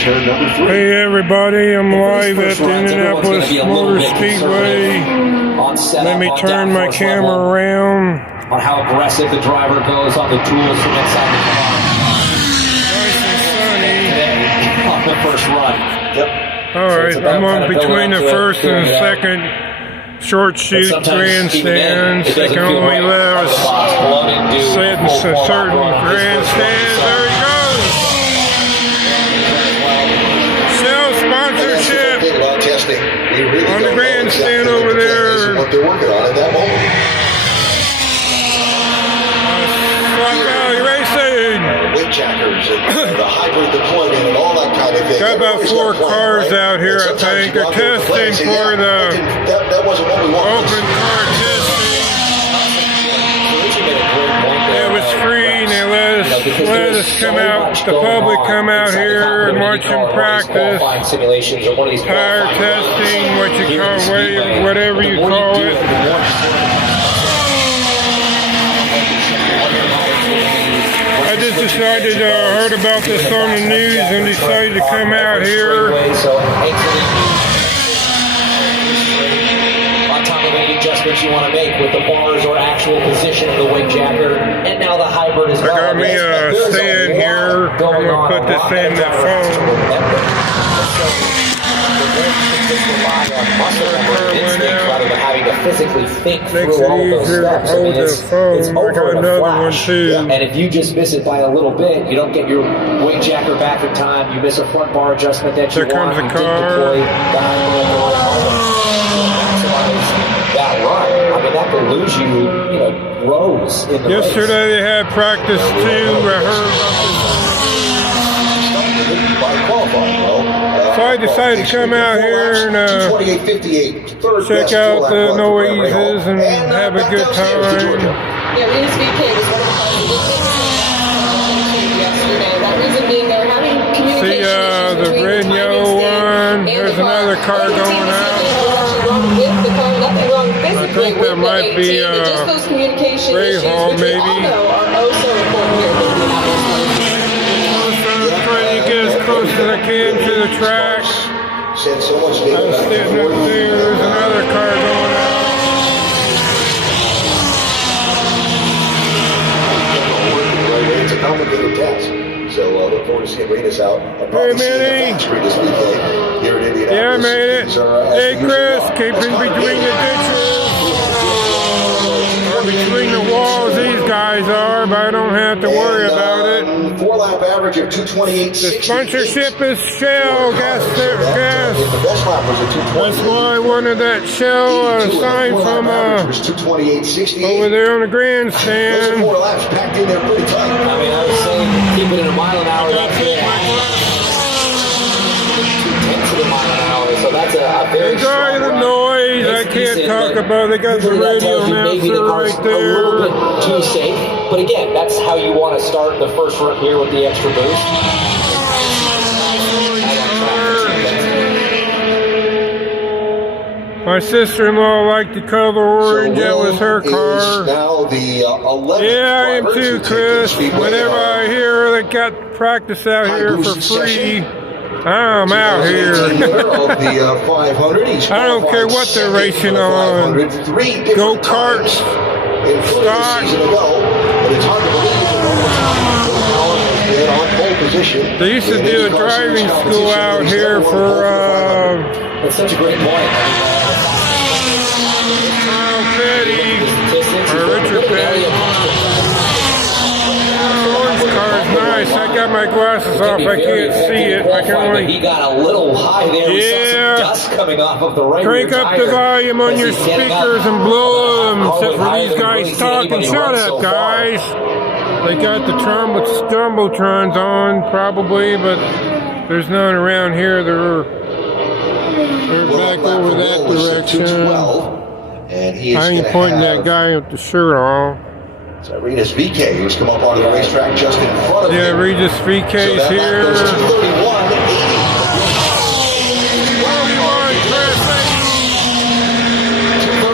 turn number 3. Hey everybody, I'm live at the Indianapolis Motor Speedway. Let me turn my camera around. On how aggressive the driver goes on the tools from inside the car. Nice and sunny. On the first run. Yep. Alright, I'm on between the first and the second short shoot grandstands. They can only let us sit in certain grandstands. There he goes! Shell sponsorship on the grandstand over there. What they're working on at that moment. Weight jackers and the hybrid deployment and all that kind of thing. Got about 4 cars out here, I think. They're testing for the that wasn't what we wanted. open car testing. It was free and they let us come out, the public come out here and watch them practice. Tire testing, what you call it, whatever you call it. I just decided, heard about this on the news and decided to come out here. On top of any adjustments you want to make with the bars or actual position of the weight jacker, and now the hybrid as well. I got me a stand here. I'm going to put this in the phone. Rather than having to physically think Makes through all it those easier to steps. hold the phone. It's I over got in a another one flash. too. And if you just miss it by a little bit, you don't get your weight jacker back in time. You miss a front bar adjustment that you Here want. comes a You car. didn't deploy that run. I mean, that could lose you, rows in the Yesterday they had practice too. I heard about so I decided to come out here and check out the noises and have a good time. Yeah, Reed's VK was one of the cars yesterday. That reason being they're having communication See the red and yellow one. There's another car going out. I think that might be Ray Hall maybe. As close as I can to the track. I'm sitting up there, there's another car going out. It's a complicated task. So look forward to seeing Renus out. Hey Manny! Here in Indianapolis. Yeah, I made it. Hey Chris, keep in between the ditches. Or between the walls these guys are, but I don't have to worry about it. 4-lap average of 228.60. The sponsorship is Shell gas. The best lap was a 228. That's why I wanted that Shell sign from over there on the grandstand. 4 laps packed in there pretty tight. I mean, I was saying, keep it at a mile an hour. That's it. 2/10 of a mile an hour. So that's a very Enjoy the noise. I can't talk about it. They got the radio announcer right a little there. bit too safe. But again, that's how you want to start the first run here with the extra boost. My sister-in-law liked the color orange. That was her car. Now the 11th Yeah, I am too, Chris. Whenever I hear they got practice out here for free, I'm out here. I don't care what they're racing on. Go-karts, stock. They used to do a driving school out here for That's such a great point. Kyle Petty or Richard Petty. Orange car's nice. I got my glasses off. I can't see it. I can only. He got a little high there. We saw some dust coming off of the right Crank up the volume on your speakers and blow them. Except for these guys talking. Shut up, guys. They got the Jumbotrons on, probably, but there's none around here. They're back over that direction. I ain't pointing that guy with the shirt on. So Regis VK, who's come up onto the racetrack just in front of him. Yeah, Regis VK's so here.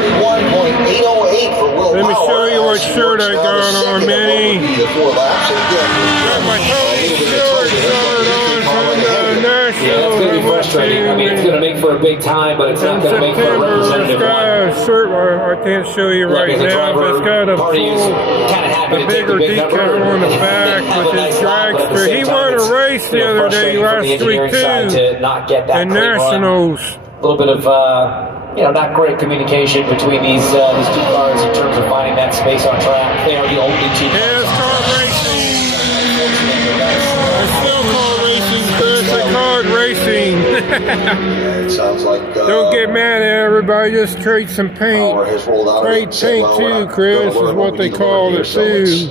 231.808 for Will Let me Power. show you what shirt I got on, Manny. Got my Tony Stewart shirt on from the Yeah, that's going to be frustrating. I mean, it's going to make for a big time, but it's not going to make for a representative got a shirt, I can't show you right now, but it's got a bigger decal on the back with his dragster. He won a race the other day, last week too, in Nationals. A little bit of, not great communication between these two cars in terms of finding that space on track. They are the only two cars. Yeah, it's called racing. It's still called racing, Chris. They call it racing. It sounds like... Don't get mad at everybody, just trade some paint. Trade paint too, Chris, is what they call it too.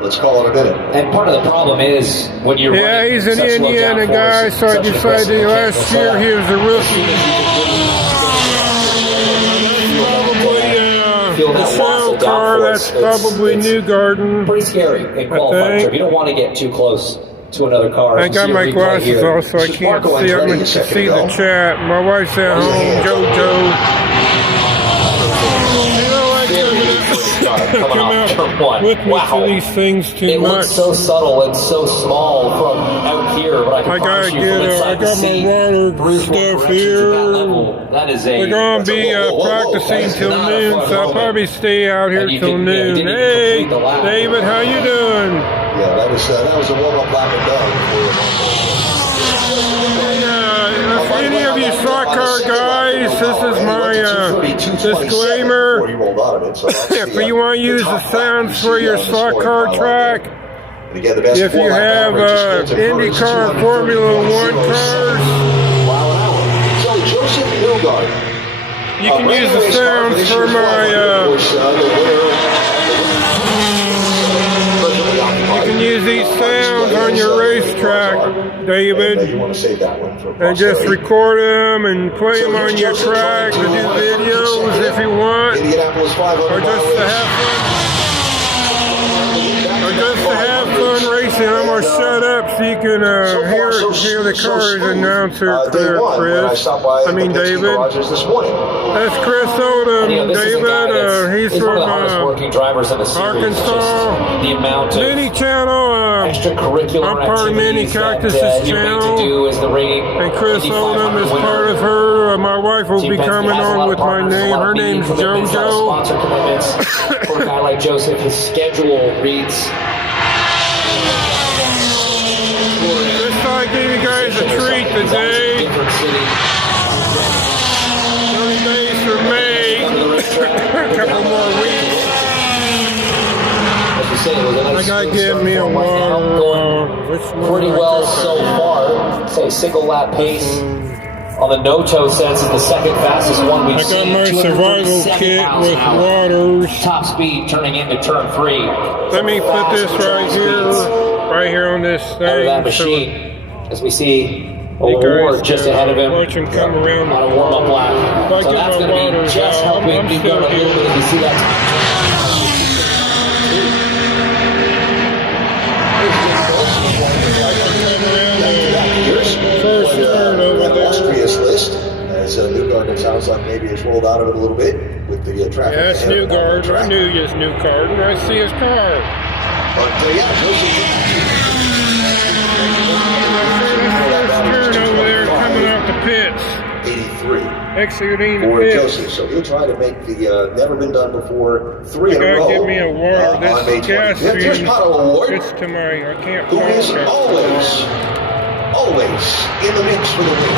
Let's call it a minute. And part of the problem is when you're he's an Indiana guy, so I decided last year he was a rookie. The shell car, that's probably Newgarden. Pretty scary in qualifying. You don't want to get too close to another car. I got my glasses off, so I can't see. I'm going to see the chat. My wife's at home, JoJo. Come out with me for these things too much. It looks so subtle and so small from out here, but I got my water stuff here. We're going to be practicing till noon, so I'll probably stay out here till noon. Hey, David, how you doing? Yeah, that was a warm-up lap and done. If any of you stock car guys, this is my disclaimer. If you want to use the sounds for your stock car track, if you have IndyCar Formula 1 cars, you can use the sounds for my you can use these sounds on your racetrack, David, and just record them and play them on your track to do videos if you want, or just to have fun racing. I'm going to shut up so you can hear the car's announcer, Chris. I mean, David. That's Chris Odom, David. He's from Arkansas. Mini channel. I'm part of Mini Cactus's channel. And Chris Odom is part of her. My wife will be coming on with my name. Her name's JoJo. For a guy like Joseph, his schedule reads... I gave you guys a treat today. 30 days for May. A couple more weeks. I gotta give me a water. Pretty well so far. Say single lap pace. On the no-toe sense is the second fastest one we've seen. I got my survival kit with waters. Top speed turning into turn 3. Let me put this right here on this thing. Out of that machine. As we see Award just ahead of him watch him come around on a warm-up lap. So that's going to be just helping me go a little bit as we see that. First turn over there. Illustrious list. As Newgarden sounds like maybe has rolled out of it a little bit with the traffic. Yeah, that's Newgarden. I knew you was Newgarden. I see his car. But turn over there coming out the pits. 83. Exiting the for pits. Joseph, so he'll try to make the never been done before 3 in a row. Give me a water. This gas Here's Pato Award, it's to my, I can't who is always in the mix for the win.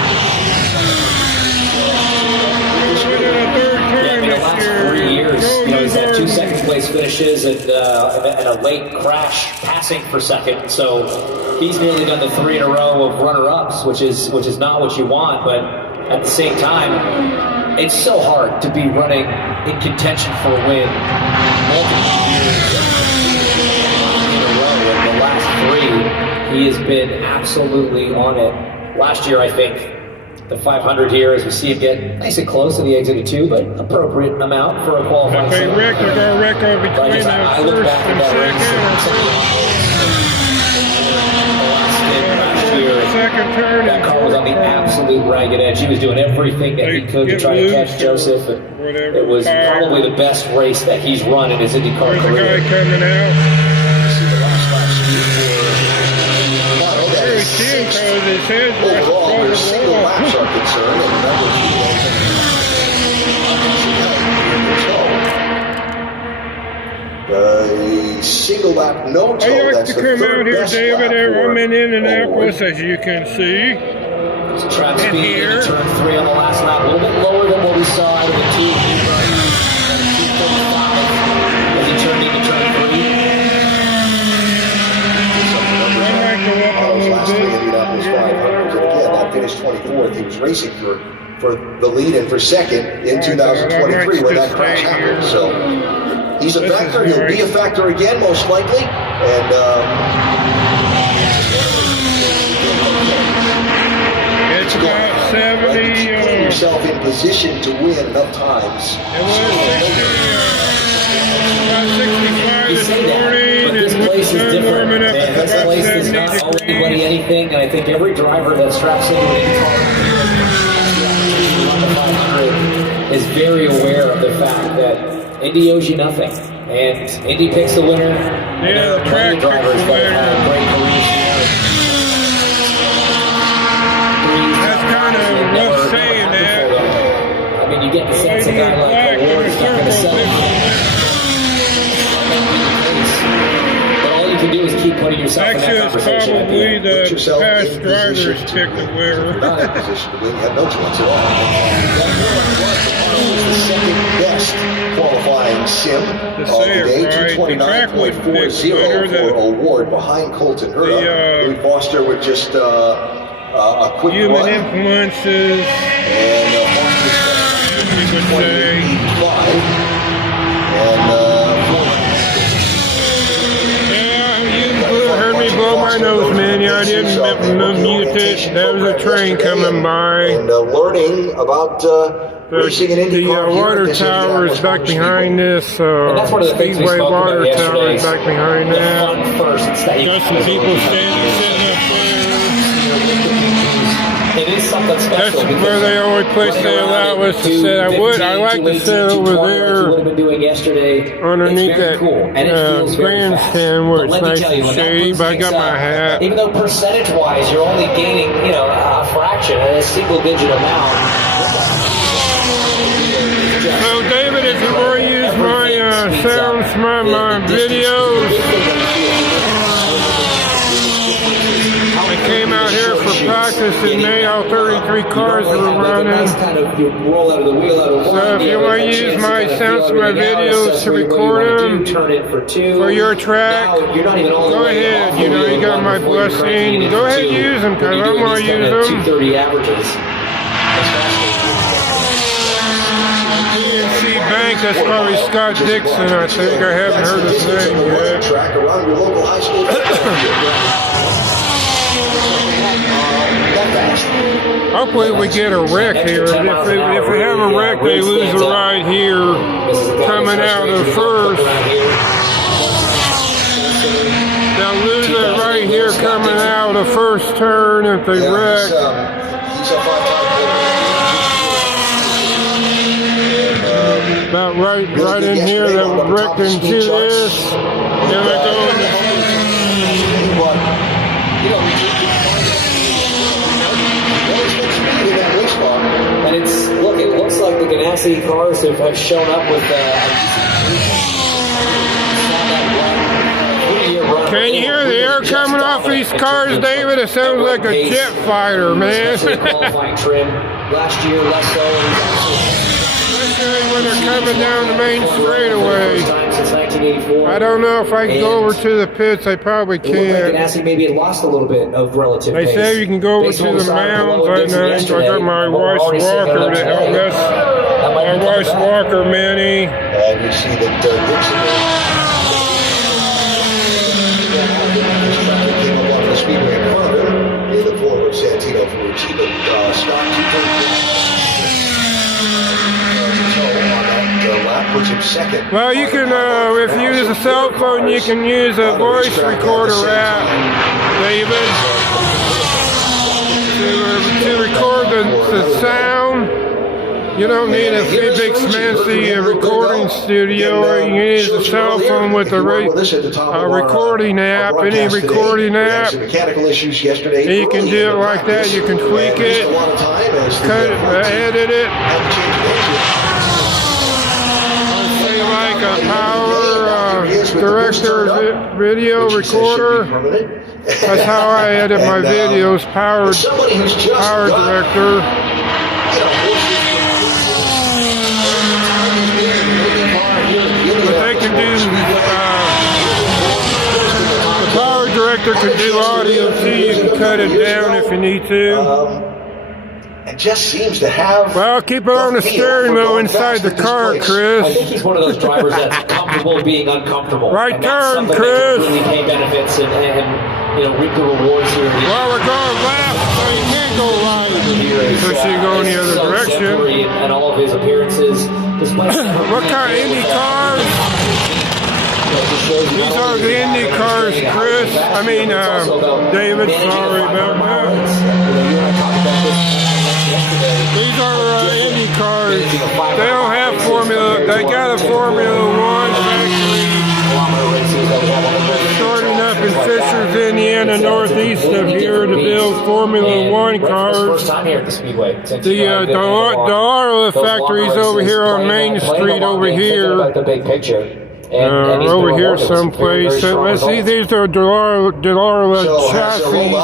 In the last 3 years, he's had 2 second place finishes and a late crash passing for second. So he's nearly done the 3 in a row of runner-ups, which is not what you want. But at the same time, it's so hard to be running in contention for a win multiple years in a row. In the last 3, he has been absolutely on it. Last year, I think. The 500 here, as we see him get nice and close to the exit of 2, but appropriate amount for a qualifying. If they wreck, they're going to wreck on between the first and second turn. That car was on the absolute ragged edge. He was doing everything that he could to try to catch Joseph. It was probably the best race that he's run in his IndyCar career. There's a guy coming out. are concerned, and remember, a single lap no I toe. like That's to the come third out here, best David. lap for I'm in Indianapolis, Owen. as you can see. Track And speed here. in turn 3 on the last lap, a little bit lower than what we saw out of the 2:35 as he turned into turn 3. Last three Indianapolis 500s, and again, that finished 24th. He was racing for the lead and for second in 2023 when that crash happened. So he's a factor. He'll be a factor again, most likely. And It's about 70. putting yourself in position to win enough times. It was 65 You this say that, morning, but this and place is different. warming up Man, to this about place does 70 not owe degrees. anybody anything, and I think every driver that straps into an IndyCar is very aware of the fact that Indy owes you nothing, and Indy picks the winner. And there are the track plenty of drivers picks the that have had great careers here. That's kind of rough saying that. I mean, you get the sense a guy like Ward is not going to sell it. But all you can do is keep putting yourself in that Actually, it's conversation. at the probably end. the Put yourself past in driver's position to pick win. to wear. If you're not in position to win, you have no chance at all. That was the second best qualifying sim of the say it day, right, the track would pick 229.40 better for Award behind Colton Herta. Louis Foster with just a quick Human run. influences, And you could say. 28.85. And Yeah, you heard me blow my nose, man. Yeah, I didn't mute it. There was a train coming by. And learning about racing in The IndyCar. water tower is back behind this. And that's one of the things we Speedway spoke about water tower yesterday. is back behind The that. fun firsts that you Got some people standing sitting up there. It is something special. That's because where the only place they allow us to sit. I like to sit over there underneath that grandstand where it's nice and shady, but I got my hat. Even though percentage-wise you're only gaining, a fraction, a single-digit amount. So David, if you want to use my sounds, my videos, I came out here for practice in May. All 33 cars were running. So if you want to use my sounds, my videos to record them for your track, go ahead. You got my blessing. Go ahead and use them because I'm going to use them. 230 averages. PNC Bank, that's probably Scott Dixon, I think. I haven't heard his name yet. Track around your local high school. Hopefully we get a wreck here. If we have a wreck, they lose the ride here coming out of first. They'll lose it right here coming out of first turn if they wreck. He's a five-time About right in here, they'll wreck into this. Then they go into And it looks like the Ganassi cars have shown up with Can you hear the air coming off these cars, David? It sounds like a jet fighter, man. qualifying trim last year, less so. Especially when they're coming down the main straightaway. Since 1984. I don't know if I can go over to the pits. I probably It looked like can't. Ganassi maybe had lost a little bit of relative They pace. say you can go over Based to on the side mounds. below I Dixon know. I yesterday, got my but we're wife's already seeing walker another to help today. us. That might My be wife's coming back. walker, Minnie. And we see that Dixon came up off the Speedway in front of him in the form of Santino Ferrucci, but Scott 230 lap puts him second. Well, you can, if you use a cell phone, you can use a voice recorder app, David, to record the sound. You don't need a big fancy recording studio. You need a cell phone with a recording app, any recording app. And you can do it like that. You can tweak it, cut it, edit it. Say like a power director video recorder. That's how I edit my videos. Power director. But they can do, the power director can do audio too. You can cut it down if you need to. And just seems to have. Well, keep it on the steering wheel inside the car, Chris. I think he's one of those drivers that's comfortable being uncomfortable. Right turn, Chris. Really pay benefits and reap the rewards here. Well, we're going left, so you can't go right. So you go in the other direction. And all of his appearances. What kind of Indy cars? These are the Indy cars, Chris. I mean, David. Sorry about that. These are Indy cars. They don't have Formula. They got a Formula One factory starting up in Fishers, Indiana, northeast of here to build Formula One cars. First time here at the Speedway. The Dallara factory's over here on Main Street over here. The big picture. Over here someplace. Let's see, these are Dallara chassis.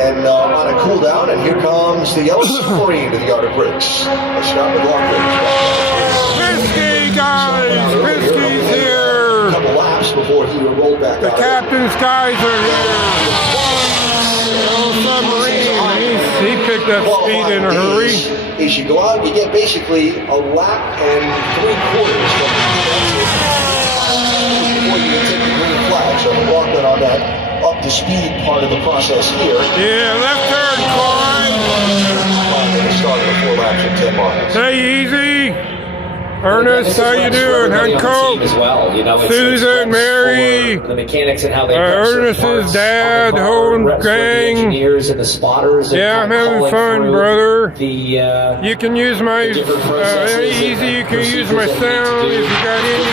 And on a cool down, and here comes the yellow submarine to the yard of bricks. Scott McLaughlin. Pinsky, guys! Pinsky's here! A couple laps before he would roll back. The captain's guys are here. The old submarine. He picked up speed in a hurry. As you go out, you get basically a lap and 3/4 before you can take the green flag. So McLaughlin on that up to speed part of the process here. Yeah, left turn, climb. Start of the 4 laps in 10 miles. Hey, easy. Ernest, how you doing? Hancock, Susan, Mary, the mechanics and how they Ernest's dad, the whole gang. Engineers and the spotters. Yeah, I'm having fun, brother. The you can use my easy. You can use my sound if you got any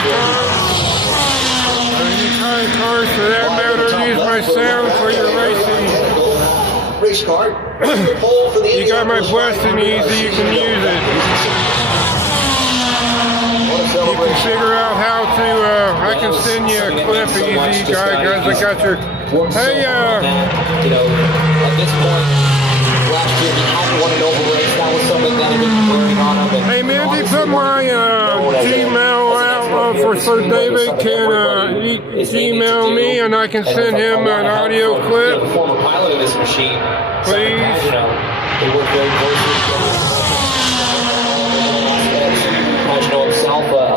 cars for that matter. Use my sound for your racing. Race car. You got my blessing, easy. You can use it. You can figure out how to, I can send you a clip easy, guys. I got your, hey, at this point, last year, he hadn't won an over race. That was something that had been wearing on him. Hey, Mandy, put my Gmail out so David can email me and I can send him an audio clip. The former pilot of this machine. Please. They work very closely together.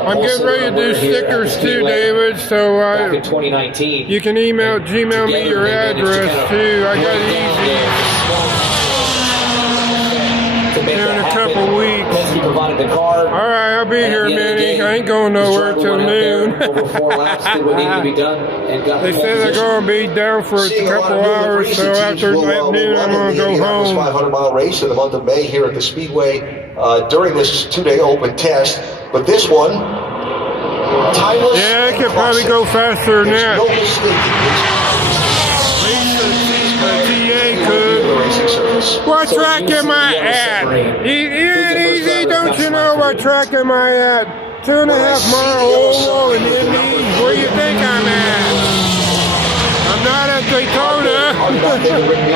I'm getting ready to do stickers too, David, so back in 2019. You can Gmail me your address too. I got it easy. Here in a couple weeks. Alright, I'll be here, Minnie. I ain't going nowhere till noon. They said they're going to be down for a couple hours, so after that noon I'm going to go home. 500-mile race in the month of May here at the Speedway during this 2-day open test. But this one, timeless. Yeah, it could probably go faster than that. No mistake. What track am I at? Easy, don't you know what track am I at? 2.5 mile oval in Indy. Where do you think I'm at? I'm not at Daytona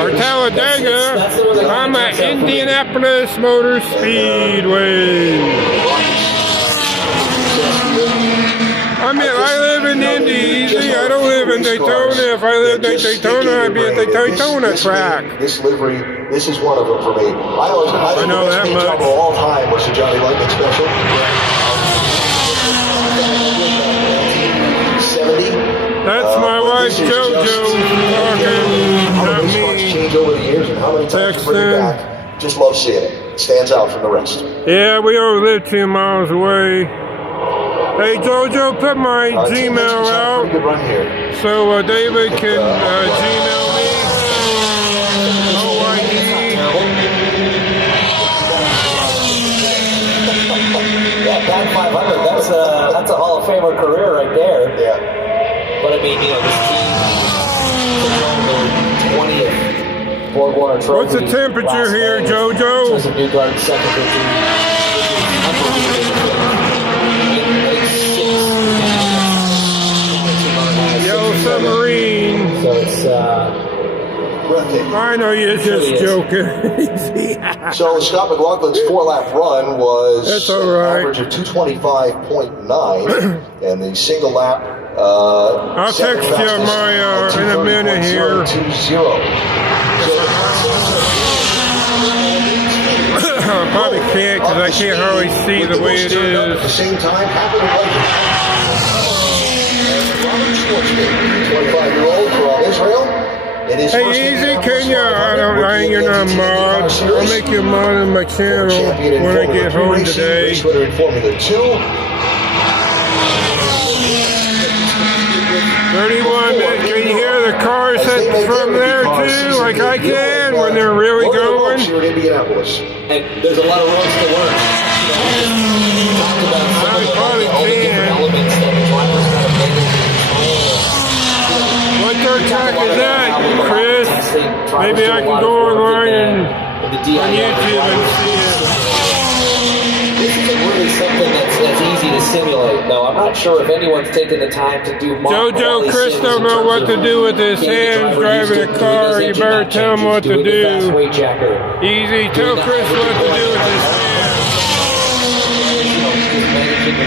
or Talladega. I'm at Indianapolis Motor Speedway. I live in Indy, easy. I don't live in Daytona. If I lived in Daytona, I'd be at the Daytona track. This livery, this is one of them for me. I know that much. Of all time was the Johnny Lightning Special. 70. That's my wife JoJo talking, not me. Changed over the years and how many times bring it back. Just love seeing it. It stands out from the rest. Yeah, we only live 2 miles away. Hey JoJo, put my Gmail out so David can Gmail me. OID. I mean, you know, this team took home their 20th Borg Warner Trophy. What's the temperature here, JoJo? Newgarden second, Yellow Submarine. So it's I know you're just joking. So Scott McLaughlin's 4-lap run was That's all right. an average of 225.9, and the single lap. I'll text you my in a minute here. I probably can't because I can't hardly see the way it is. At the same time, happened Robert Schwartzman, 25-year-old from Israel. Hey, easy, can you? I ain't gonna mod. I'll make you a mod on my channel when I get home today. 31 minutes. Can you hear the cars from there too, like I can when they're really going? Here in Indianapolis. And there's a lot of roads to learn. I probably can. What dirt track is that, Chris? Maybe I can go online and on YouTube and see it. This isn't really something that's easy to simulate, though. I'm not sure if anyone's taken the time to do JoJo, Chris don't know what to do with his hands driving a car. You better tell him what to do. Easy, tell Chris what to do with his hands.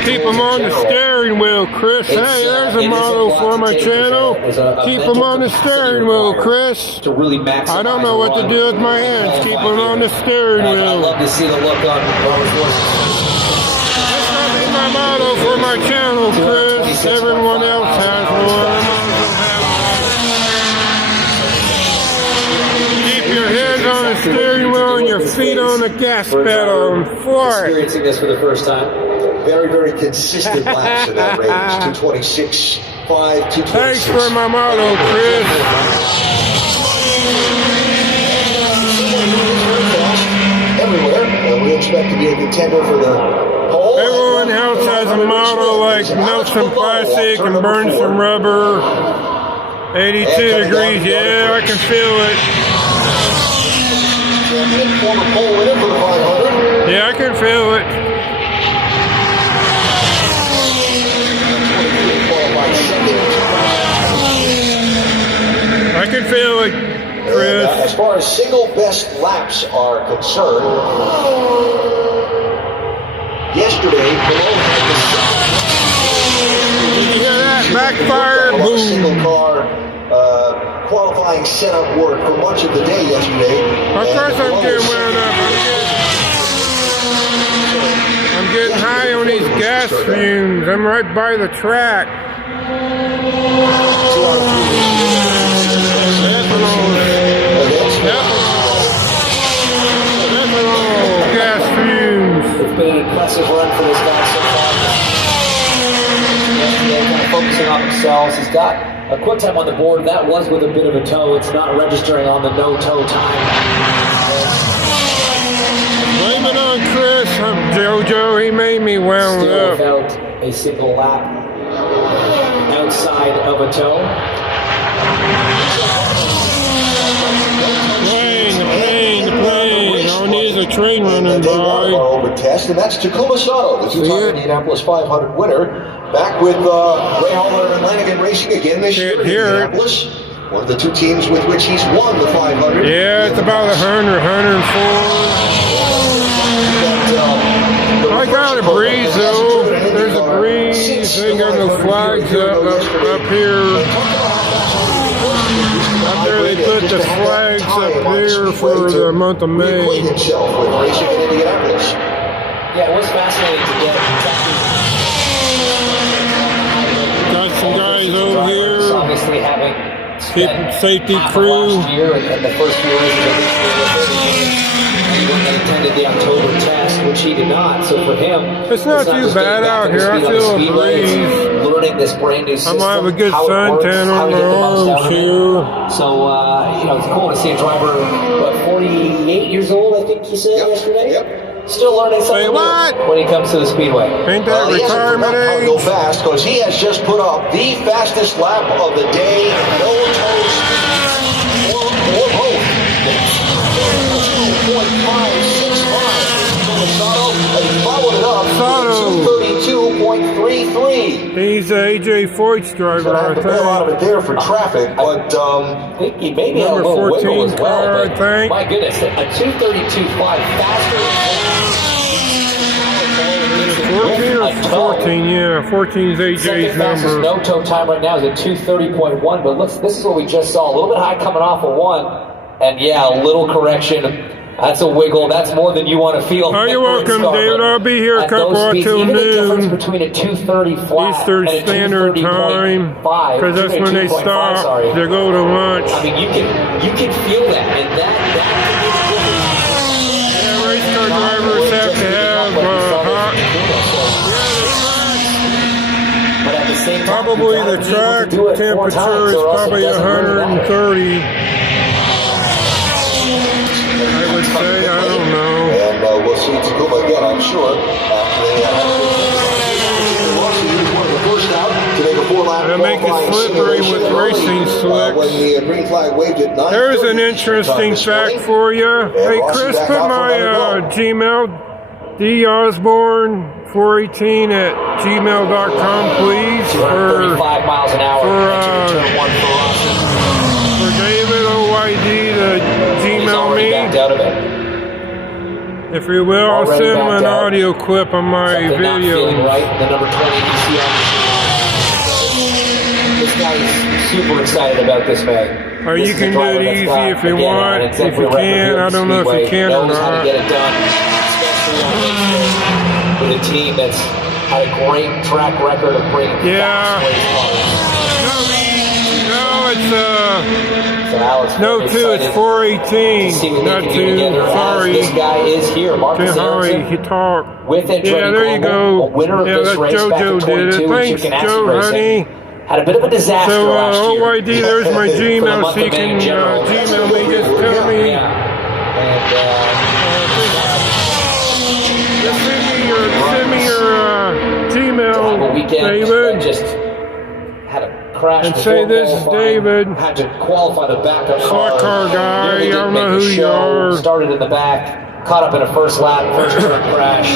Keep him on the steering wheel, Chris. Hey, there's a model for my channel. Keep him on the steering wheel, Chris. I don't know what to do with my hands. Keep him on the steering wheel. I'd love to see the look on Robert Schwartzman. That's my motto for my channel, Chris. Everyone else has one. Keep your hands on the steering wheel and your feet on the gas pedal and fly. Experiencing this for the first time. Very, very consistent laps in that range. 226.5, 226. Thanks for my motto, Chris. Everywhere, and we expect to be a contender for the pole. Everyone else has a model like melt some plastic and burn some rubber. 82 degrees, yeah, I can feel it. Former pole winner for the 500. Yeah, I can feel it. I can feel it, Chris. As far as single best laps are concerned, yesterday, Cologne had the Did you hear that? Backfire, boom. single car qualifying setup work for much of the day yesterday. Of course I'm getting wound up. I'm getting high on these gas fumes. I'm right by the track. Gas fumes. It's been an impressive run for this guy so far. Yesterday, kind of focusing on themselves. He's got a quick time on the board. That was with a bit of a toe. It's not registering on the no-toe time. Blame it on Chris. JoJo, he made me wound Still up. without a single lap outside of a toe. The plane. All needs a train running by. Open test, and that's Takuma Sato, the two-time Indianapolis 500 winner, back with Ray Hauler and Lanigan Racing again this year in Indianapolis. One of the two teams with which he's won the 500. Yeah, it's about 100, 104. I got a breeze though. There's a breeze. They ain't got no flags up here. Up there they put the flags up there for the month of May. Yeah, it was fascinating to get. Got some guys over here. Obviously having keeping safety crew. Last year and the first few races of this year, he wouldn't have attended the October test, which he did not. So for him, it's not too bad out here. I feel a breeze. Learning this brand new system. I might have a good suntan on my arms too. So you know, it's cool to see a driver, what, 48 years old, I think you said yesterday. Yep. Still learning something new when he comes to the Speedway. Ain't that retirement how to age? go fast, because he has just put up the fastest lap of the day. No toe speed or both. 2.565. Sato, and he followed it up with 232.33. He's AJ Foyt's driver, I have to bail out of think. it there for traffic, but I think he maybe had a Number little wiggle 14 as well, car, I but think. my goodness, a 232.5 faster. 14 or 14, yeah. 14 is AJ's Second fastest number. no-toe time right now is at 230.1, but look, this is what we just saw. A little bit high coming off of 1, and yeah, a little correction. That's a wiggle. That's more than you want to feel. Oh, you're welcome, David. I'll be here a couple hours till noon. Between a 230 flat Eastern and a Standard Time, 230.5, because that's when they stop. They go to lunch. I mean, you can feel that, and that Yeah, race car drivers have to have hot. But at the same time, Probably the track temperature is probably 130. I would say, I don't know. And we'll see Takuma again, I'm sure. They'll make it slippery with racing slicks. When the green flag waved at 9:30, There's an interesting fact for you. Hey, Chris, put my Gmail, DOsborne418 at gmail.com, please. 35 miles an hour. For David OYD to Gmail me. Out of it. If you will, I'll send him an audio clip on my Something not video. feeling right. The number 20 you see on this guy is super excited about this man. Or you can do it easy if you want. If you can, I don't know if you can or knows how to not. get it done, especially on race day with a team that's had a great track record of bringing fast race cars. No, it's So Alex, no, two, it's 418, not two, sorry. This guy is here, Marcus Too hurry, Erickson, he talked. with Andretti Yeah, there you Global, go. a winner of Yeah, this that's race back in JoJo did 22 it. with Thanks, Chicken Acid Joe, Racing. honey. Had a bit of a disaster So, last year. OYD, there's my For the Gmail, month so you of May can in general. Gmail me, just tell me. Yeah. And, Just send me your Gmail, David. Just had a crash And say this is David. Had to qualify the backup Slot car guy, Nearly I don't didn't know make the who you show. are. Started in the back, caught up in a first lap, first turn crash.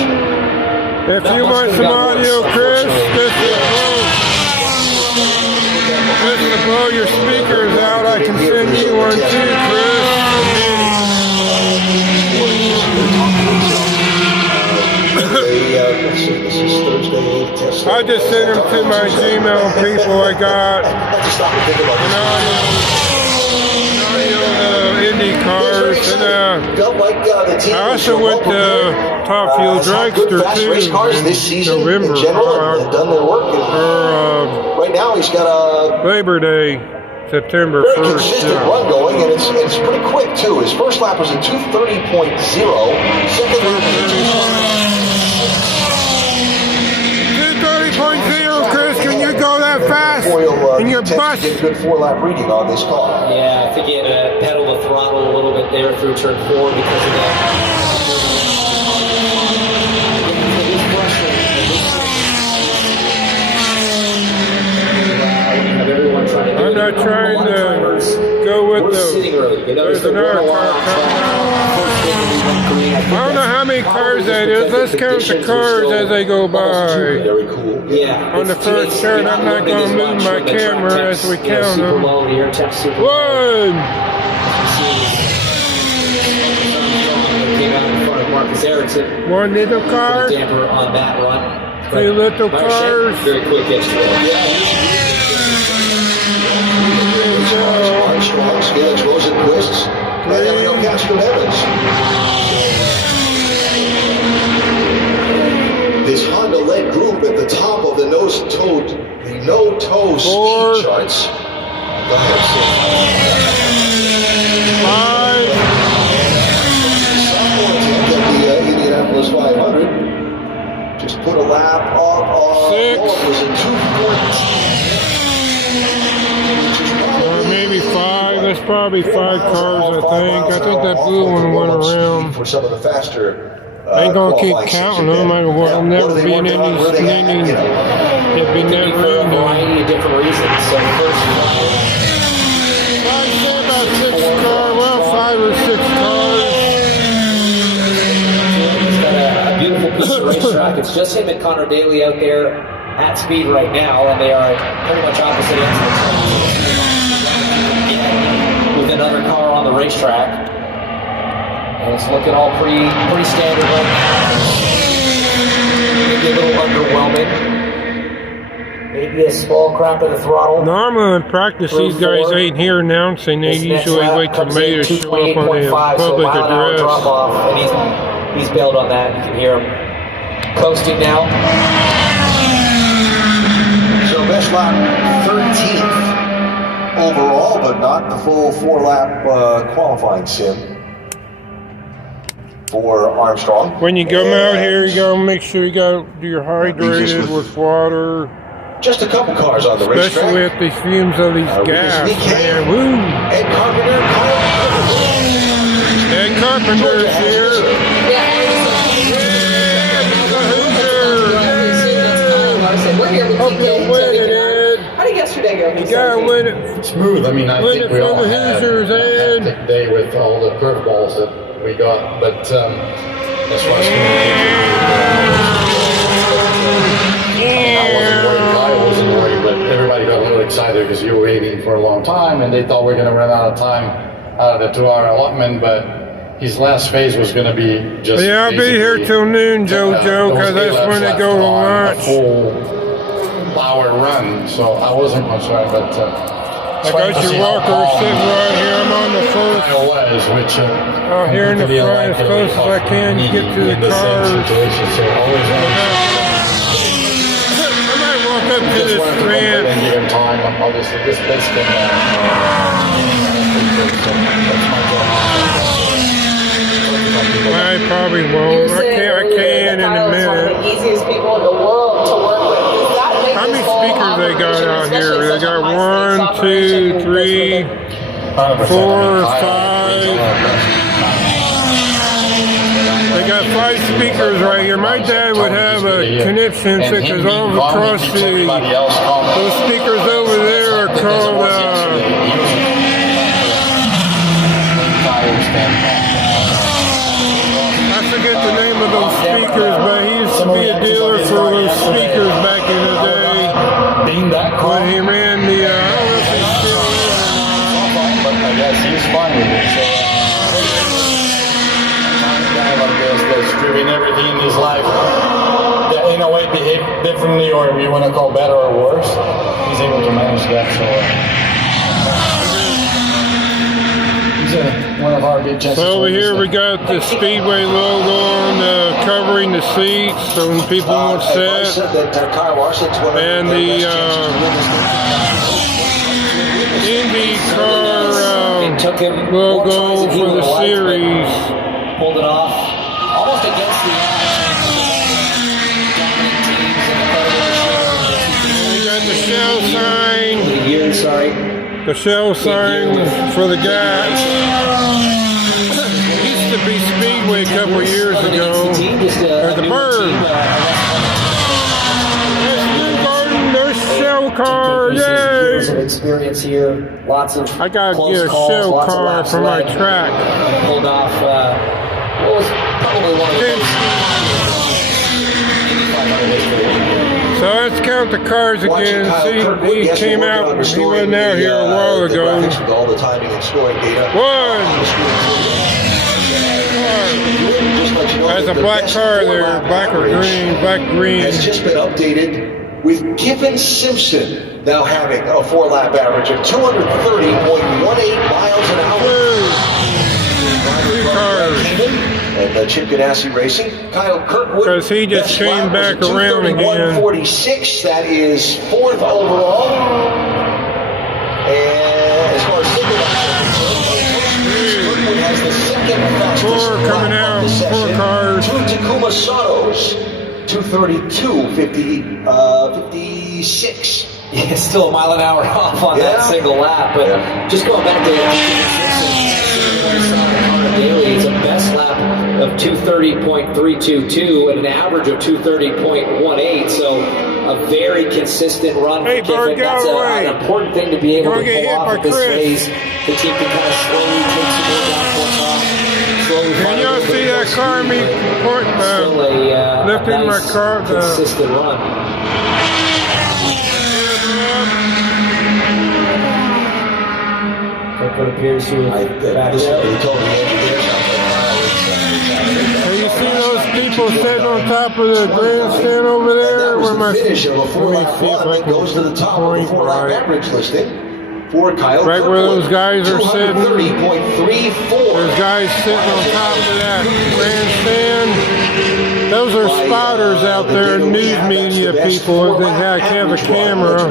If you want some audio, Chris, just to blow your speakers out, I can send you one too, Chris. This is Thursday. Test. I just sent them to my Gmail people. I got Indy cars, and I also went to Top Fuel Dragster too in November. Done their work. Right now he's got a Labor Day, September very 1st. consistent Yeah. run going, and it's pretty quick too. His first lap was a 2:30.0. Second lap was a 2:30.0, Chris, can you go that fast in your bus? Get a good 4-lap reading on this car. Yeah, I think he had to pedal the throttle a little bit there through turn 4 because of that. I'm not trying to go with there's another car coming out. I don't know how many cars that is. Let's count the cars as they go by. Very cool. Yeah. On the first turn, I'm not going to move my camera as we count them. 1. Came out in front of Marcus Erickson. 1 little car. Damper on that run. 2 little cars. Very quick extra. Armstrong, Felix Rosenquist, and Elio Castro-Evans. This Honda-led group at the top of the no-toe speed charts. Go ahead, Steve. 5. The Indianapolis 500. Just put a lap off. 6. Was in 2:14. Maybe 5. That's probably 5 cars, I think. I think that blue one went around. For some of the faster I ain't gonna keep qualifying counting section them. then. I'll never be in any Where they at, meaning. you know. It'd be Could be never for a ending. variety of different reasons. So first, I'd say about 6 cars. Well, 5 or 6 cars. he's got a beautiful piece of racetrack. It's just him and Connor Daly out there at speed right now, and they are pretty much opposite ends of the track. With another car on the racetrack. And it's looking all pretty standard right now. Maybe a little underwhelming. Maybe a small crack of the throttle. Normally in practice, these guys ain't here announcing. They usually wait till May to show up on the public address. Drop off, and he's bailed on that. You can hear him coasting now. So best lap 13th overall, but not the full 4-lap qualifying sim for Armstrong. When you come out here, you gotta make sure you gotta do your hydrated with water. Just a couple cars on the racetrack. Especially at the fumes of these gas, man. Woo! Ed Carpenter, Ed Carpenter's here. We're here with Okay, PK. win it, Ed. How did yesterday go? You gotta win it. Smooth. I mean, I Win think it we for all the had Hoosiers, a Ed. hectic day with all the curveballs that we got, but that's why it's I wasn't worried, Kyle wasn't worried, but everybody got a little excited because you were waiting for a long time, and they thought we were going to run out of time out of the 2-hour allotment, but his last phase was going to be just. Yeah, I'll be here till noon, JoJo, because that's when they go to lunch. A full hour run, so I wasn't concerned, but. I got your walker sitting right here. I'm on the first. Out here in the front, as close as I can to get to the cars. I might walk up to this fence. And give him time. Obviously, this place can. I probably won't. I can in a minute. One of the easiest people in the world to work with. How many speakers they got out here? They got 1, 2, 3, 4, 5. They got 5 speakers right here. My dad would have a conniption because all across those speakers over there are called. I forget the name of those speakers, but he used to be a dealer for those speakers back in the day. When he ran the, I don't know if he's still there. But I guess he's fine with it. So, that's driven everything in his life that in a way behave differently, or we want to call better or worse. He's able to manage that. So, he's one of our big chances. So over here we got the Speedway logo on covering the seats so when people won't sit. And the IndyCar logo for the series. Pulled it off almost against the We got the shell sign. The shell sign for the gas. Used to be Speedway a couple years ago. Or the bird. There's shell car, yay! Experience here, lots of. I gotta get a shell car for my track. Pulled off. What was probably one of the So let's count the cars again. See, he came out. He wasn't out here a while ago. 1. That's a black car there, black or green, black green. Has just been updated with Gibbon Simpson now having a 4-lap average of 230.18 miles an hour. 2 cars. And Chip Ganassi Racing, Kyle Kirkwood. Because he just came back around again. 231.46. That is 4th overall. And as far as single Kirkwood has the 2nd fastest 4 coming out. 4 cars. 2 Takuma Satos. 232.56. Yeah, still a mile an hour off on that single lap, but just going back to Daly, it's a best lap of 2:32.56. 2:30.322 and an average of 2:30.18. So a very consistent run for Kiffin. That's an important thing to be able to pull off at this phase. The team can kind of slowly take some more downforce off. Can y'all see that car me lifting my car? Consistent run. What appears to have backed up. You see those people sitting on top of the grandstand over there? Where my finish of a 4-lap run goes to the top of the 4-lap average listing for Kyle. Right where those guys are sitting. 230.34. There's guys sitting on top of that grandstand. Those are spotters out there, news media people that have a camera.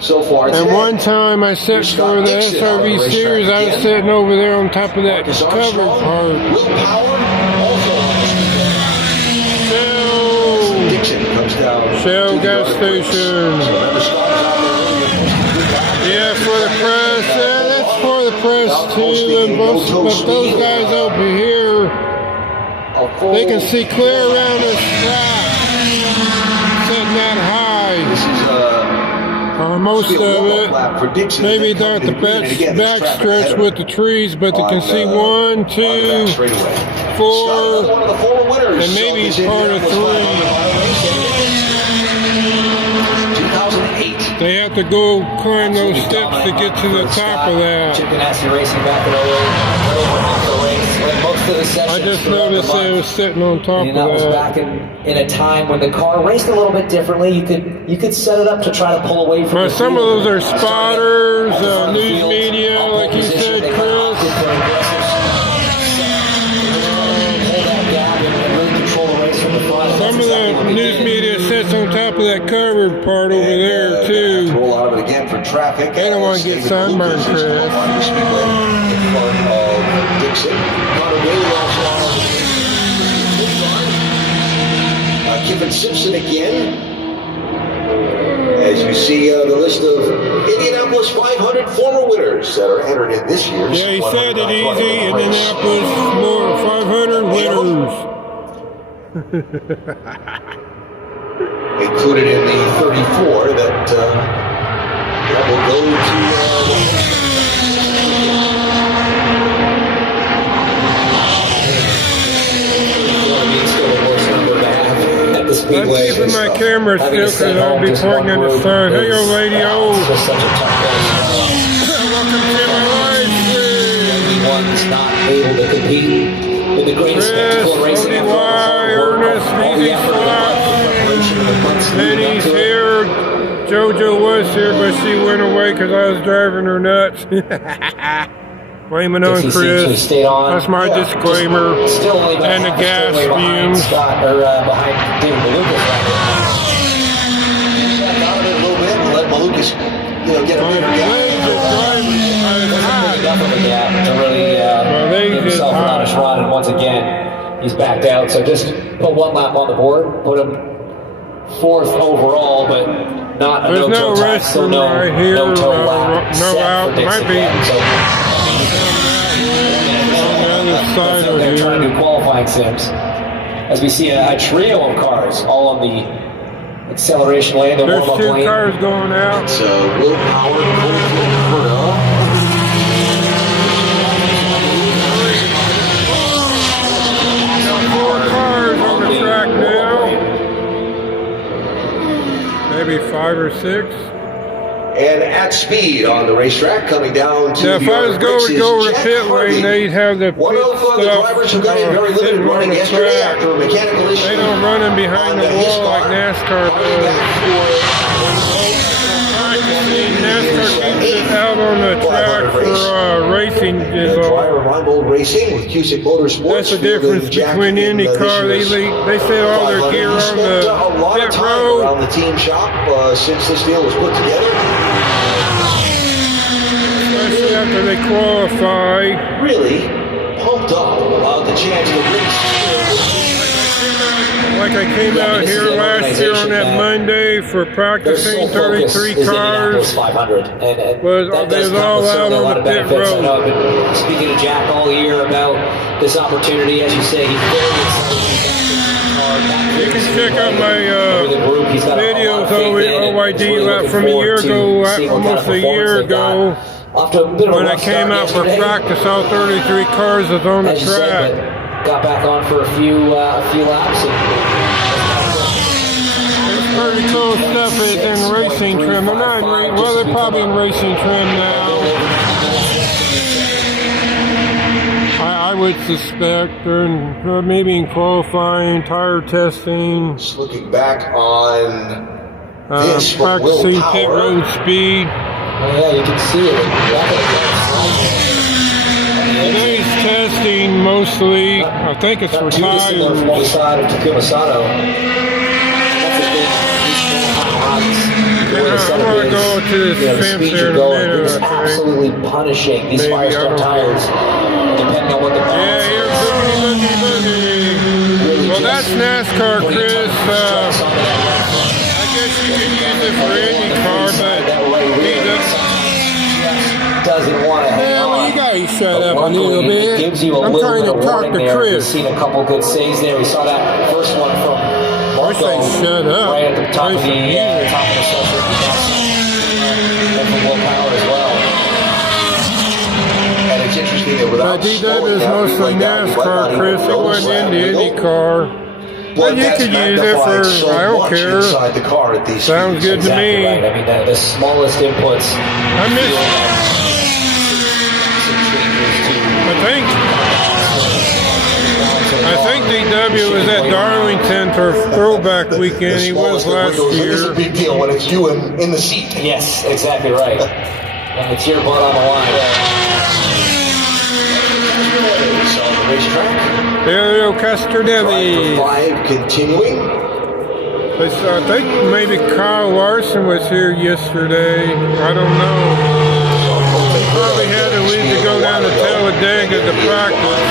So far and one time I sat for the SRV series, I was sitting over there on top of that cover part. Shell gas station. Yeah, for the press. Yeah, that's for the press too. But those guys over here, they can see clear around this track. Sitting that high. Most of it, maybe not the back stretch with the trees, but they can see 1, 2, 4, and maybe part of 3. They have to go climb those steps to get to the top of that. I just noticed they was sitting on top of that. That was back in a time when the car raced a little bit differently. You could set it up to try to pull away from. Some of those are spotters, news media, like you said, Chris. Some of the news media sits on top of that covered part over there too. Roll out of it again for traffic. They don't want to get sunburned, Chris. Kiffin Simpson again. As you see the list of Indianapolis 500 former winners that are entered in this year's. Yeah, he said it easy. Indianapolis more 500 winners. Included in the 34 that will go to. Speedway. I'm keeping my camera still because I'll be pointing in the sun. Hey, old lady, oh. Welcome to my life. Everyone's not able to compete with the greatest spectacle racing ever. Ernest, easy slot. Penny's here. JoJo was here, but she went away because I was driving her nuts. Blaming on Chris. That's my disclaimer. And the gas fumes. Behind David Malukas right now. Out of it a little bit and let Malukas, get a bigger gap. Enough of a gap to really give himself an honest run. And once again, he's backed out. So just put 1 lap on the board. Put him 4th overall, but not a no-toe time. So no toe lap. No out. Might be. They're trying to do qualifying sims. As we see a trio of cars all on the acceleration lane. There's 2 cars going out. So Will Power, Maybe 5 or 6. And at speed on the racetrack, coming down to if I was going to go over the pit lane, they'd have the pit stuff drivers who got in very limited running yesterday after a mechanical issue. They don't run them behind the wall like NASCAR does. NASCAR keeps it out on the track for racing. That's the difference between IndyCar. They set all their gear on the pit road. Around the team shop since this deal was put together. Especially after they qualify. Really pumped up about the chance to race. like I came out here last year on that Monday for practicing 33 cars. 500, and They that was all out on the pit road. I know I've been speaking to Jack all year about this opportunity. As you say, he's very excited. You can check out my videos OYD lap from a year ago, almost a year ago, when I came out for practice. All 33 cars was on the track. Got back on for a few laps. It's pretty cool stuff. It's in racing trim. They're not in well, they're probably in racing trim now. I would suspect they're maybe in qualifying, tire testing. Just looking back on this from practicing Will pit Power. road speed. Yeah, you can see it. Today's testing mostly. I think it's for Not too dissimilar from what we tires. saw at Katoma Sato. I'm going to go to this fence here in a minute. It's absolutely punishing these Maybe, Firestone tires, depending on what the Yeah, you're boogie, boogie, boogie. Well, that's NASCAR, Chris. I guess you could use it for any car, but he doesn't want to hang well, on. you gotta shut But up a little luckily, bit. It gives you a I'm little trying bit to of talk warning to there. We've Chris. seen a couple good saves there. We saw that first one from Marco say shut up. right at the top of the Play some top of the session. And from Will Power as well. And it's interesting that without But DW slowing is down, mostly like that, you might NASCAR, not Chris. even It notice wasn't that into any wiggle. car. But you that's could use it magnified for, so I don't much care. inside the car at these Sounds speeds. good to Exactly me. right. I mean, the smallest inputs. I think DW was at Darlington for throwback weekend. He was last It is a year. big deal when it's you in the seat. Yes, exactly right. And it's your butt on the line. So on the racetrack, Elio Castroneves. 5 continuing. I think maybe Kyle Larson was here yesterday. I don't know. He probably had to leave to go down to Talladega to practice.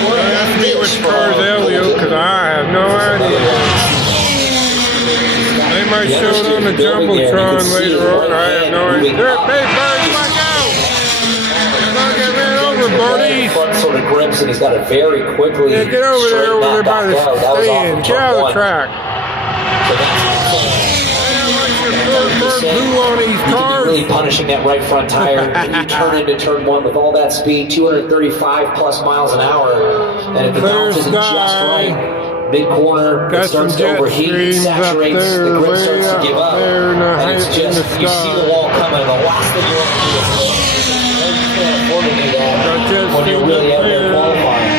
Don't ask me which car's Elio, because I have no idea. They might show it on the Jumbotron later on. I have no idea. Hey, Bird, watch out! You're going to get ran over, buddy. Front sort of grips, and he's got it very quickly. Yeah, get over there, straighten that by the back out. That was off stand. of Get out of the one. track. So that's Blue on these you could be cars. really punishing that right front tire. Then you turn into turn one with all that speed, 235 plus miles an hour, and if the bounce isn't just right, mid corner, Got it starts some to jet overheat, streams up saturates, there, the grip way starts to up give up, there in the and it's height, just in the you see sky. the wall coming. The last thing you want to do is you can't afford to do that when you're really out there qualifying.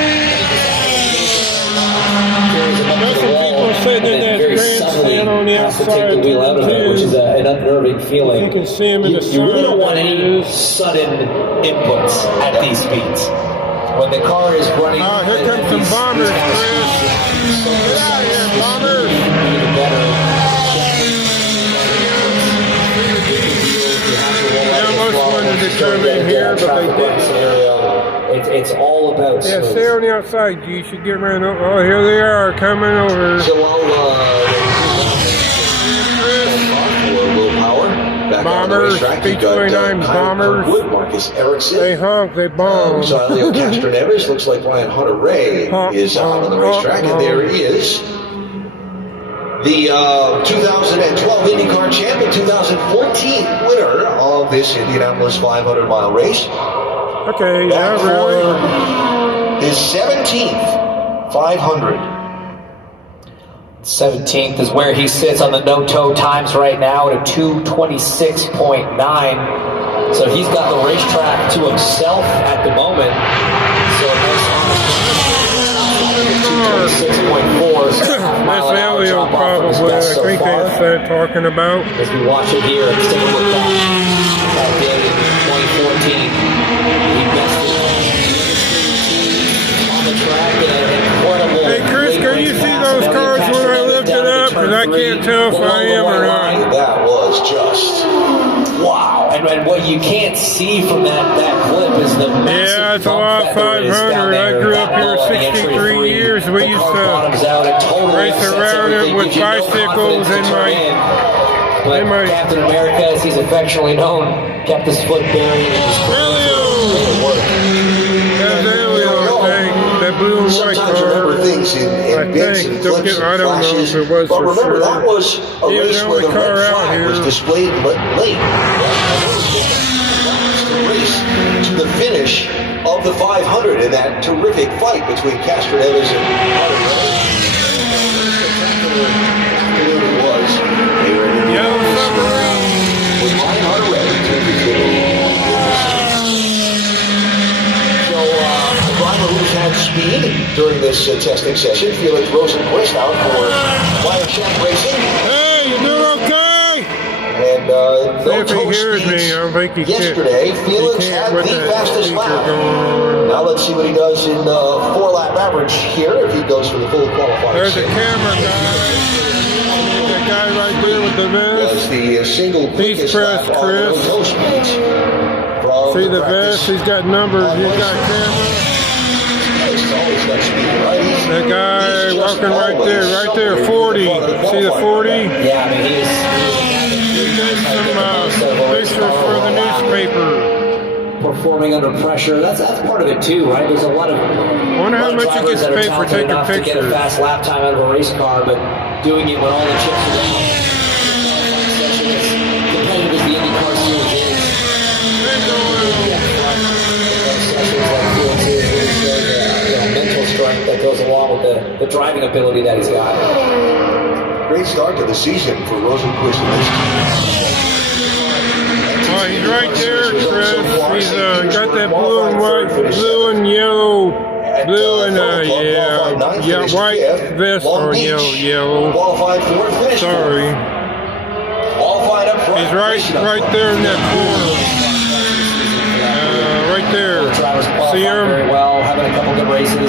There's some people sitting in that grandstand on the outside take the wheel out of it, which is an unnerving feeling. You can see him in the You really sun. don't want any sudden inputs at these speeds. When the car is running, Here comes some bombers, Chris. Get out of here, bombers. even better. I almost wanted to come in here, but they didn't. It's all about Yeah, smooth. stay on the outside. You should get ran over. Oh, here they are coming over. So Will Power back on the Bombers, racetrack. You've got, B-29 Kyle bombers. Kirkwood, Marcus Erickson. They honk, they bomb. So Elio Castroneves, looks like Ryan Hunter-Reay is out on the racetrack, and there he is. The 2012 IndyCar champion, 2014 winner of this Indianapolis 500-mile race. Okay, Back yeah, really? for his 17th 500. 17th is where he sits on the no-toe times right now at a 2:26.9. So he's got the racetrack to himself at the moment. So a nice honest 2:26.4. That's Elio probably. I think that's talking about. As we watch it here, let's take a look back. That day in 2014, he bested on the track in an incredible. Hey, Chris, can you see those cars when I lift it up? Because I can't tell if I am or not. That was just wow. And what you can't see from that clip is the massive Yeah, it's a bump lot that there is down 500. I there, grew that up here low on the entry 63 three. years. with bicycles and But Captain America, as he's affectionately known, kept his foot buried in his that blue and white Sometimes car. remember things in bits and clips and I don't know flashes. if it was But for remember, sure. that was a He was race the where only the car red out flag here. was displayed late. The race to the finish of the 500 in that terrific fight between Castroneves and Hardy. It was. They were in Yellow submarine. with Lionheart ready to begin. So, the driver who's had speed during this testing session, Felix Rosenquist, out for Wildcat Racing. Hey, you doing okay? And no If he toe hears me, speeds I don't think he yesterday. can't. Felix He had can't with the that fastest speaker lap. going on. Now let's see what he does in 4-lap average here if he goes for the full qualifying. There's a camera guy. That guy right there with the vest. Was the single quickest pressed, lap on the Chris. toe speeds. From See the practice. vest? He's got numbers. He's got cameras. He's always got speed, right? That guy He's just walking right always there, somewhere 40. in front of See the 40? Yeah, I mean, he Take some pictures for the newspaper. performing under pressure. That's part of it too, right? There's a lot of Wonder how much he drivers gets that are paid for talented taking enough to get a pictures. fast lap time out of a race car, but doing it when all the chips are down. Competitive as the IndyCar series is. Mental strength that goes along with the driving ability that he's got. Great start to the season for Rosenquist and this team. Oh, he's right there, Chris. He's got that blue and white, blue and yellow, blue and white vest or yellow. Qualified for the finish. Sorry. Qualified up front. He's right there in that corner. Right there. Drivers See qualifying him? very well, having a couple good races. They're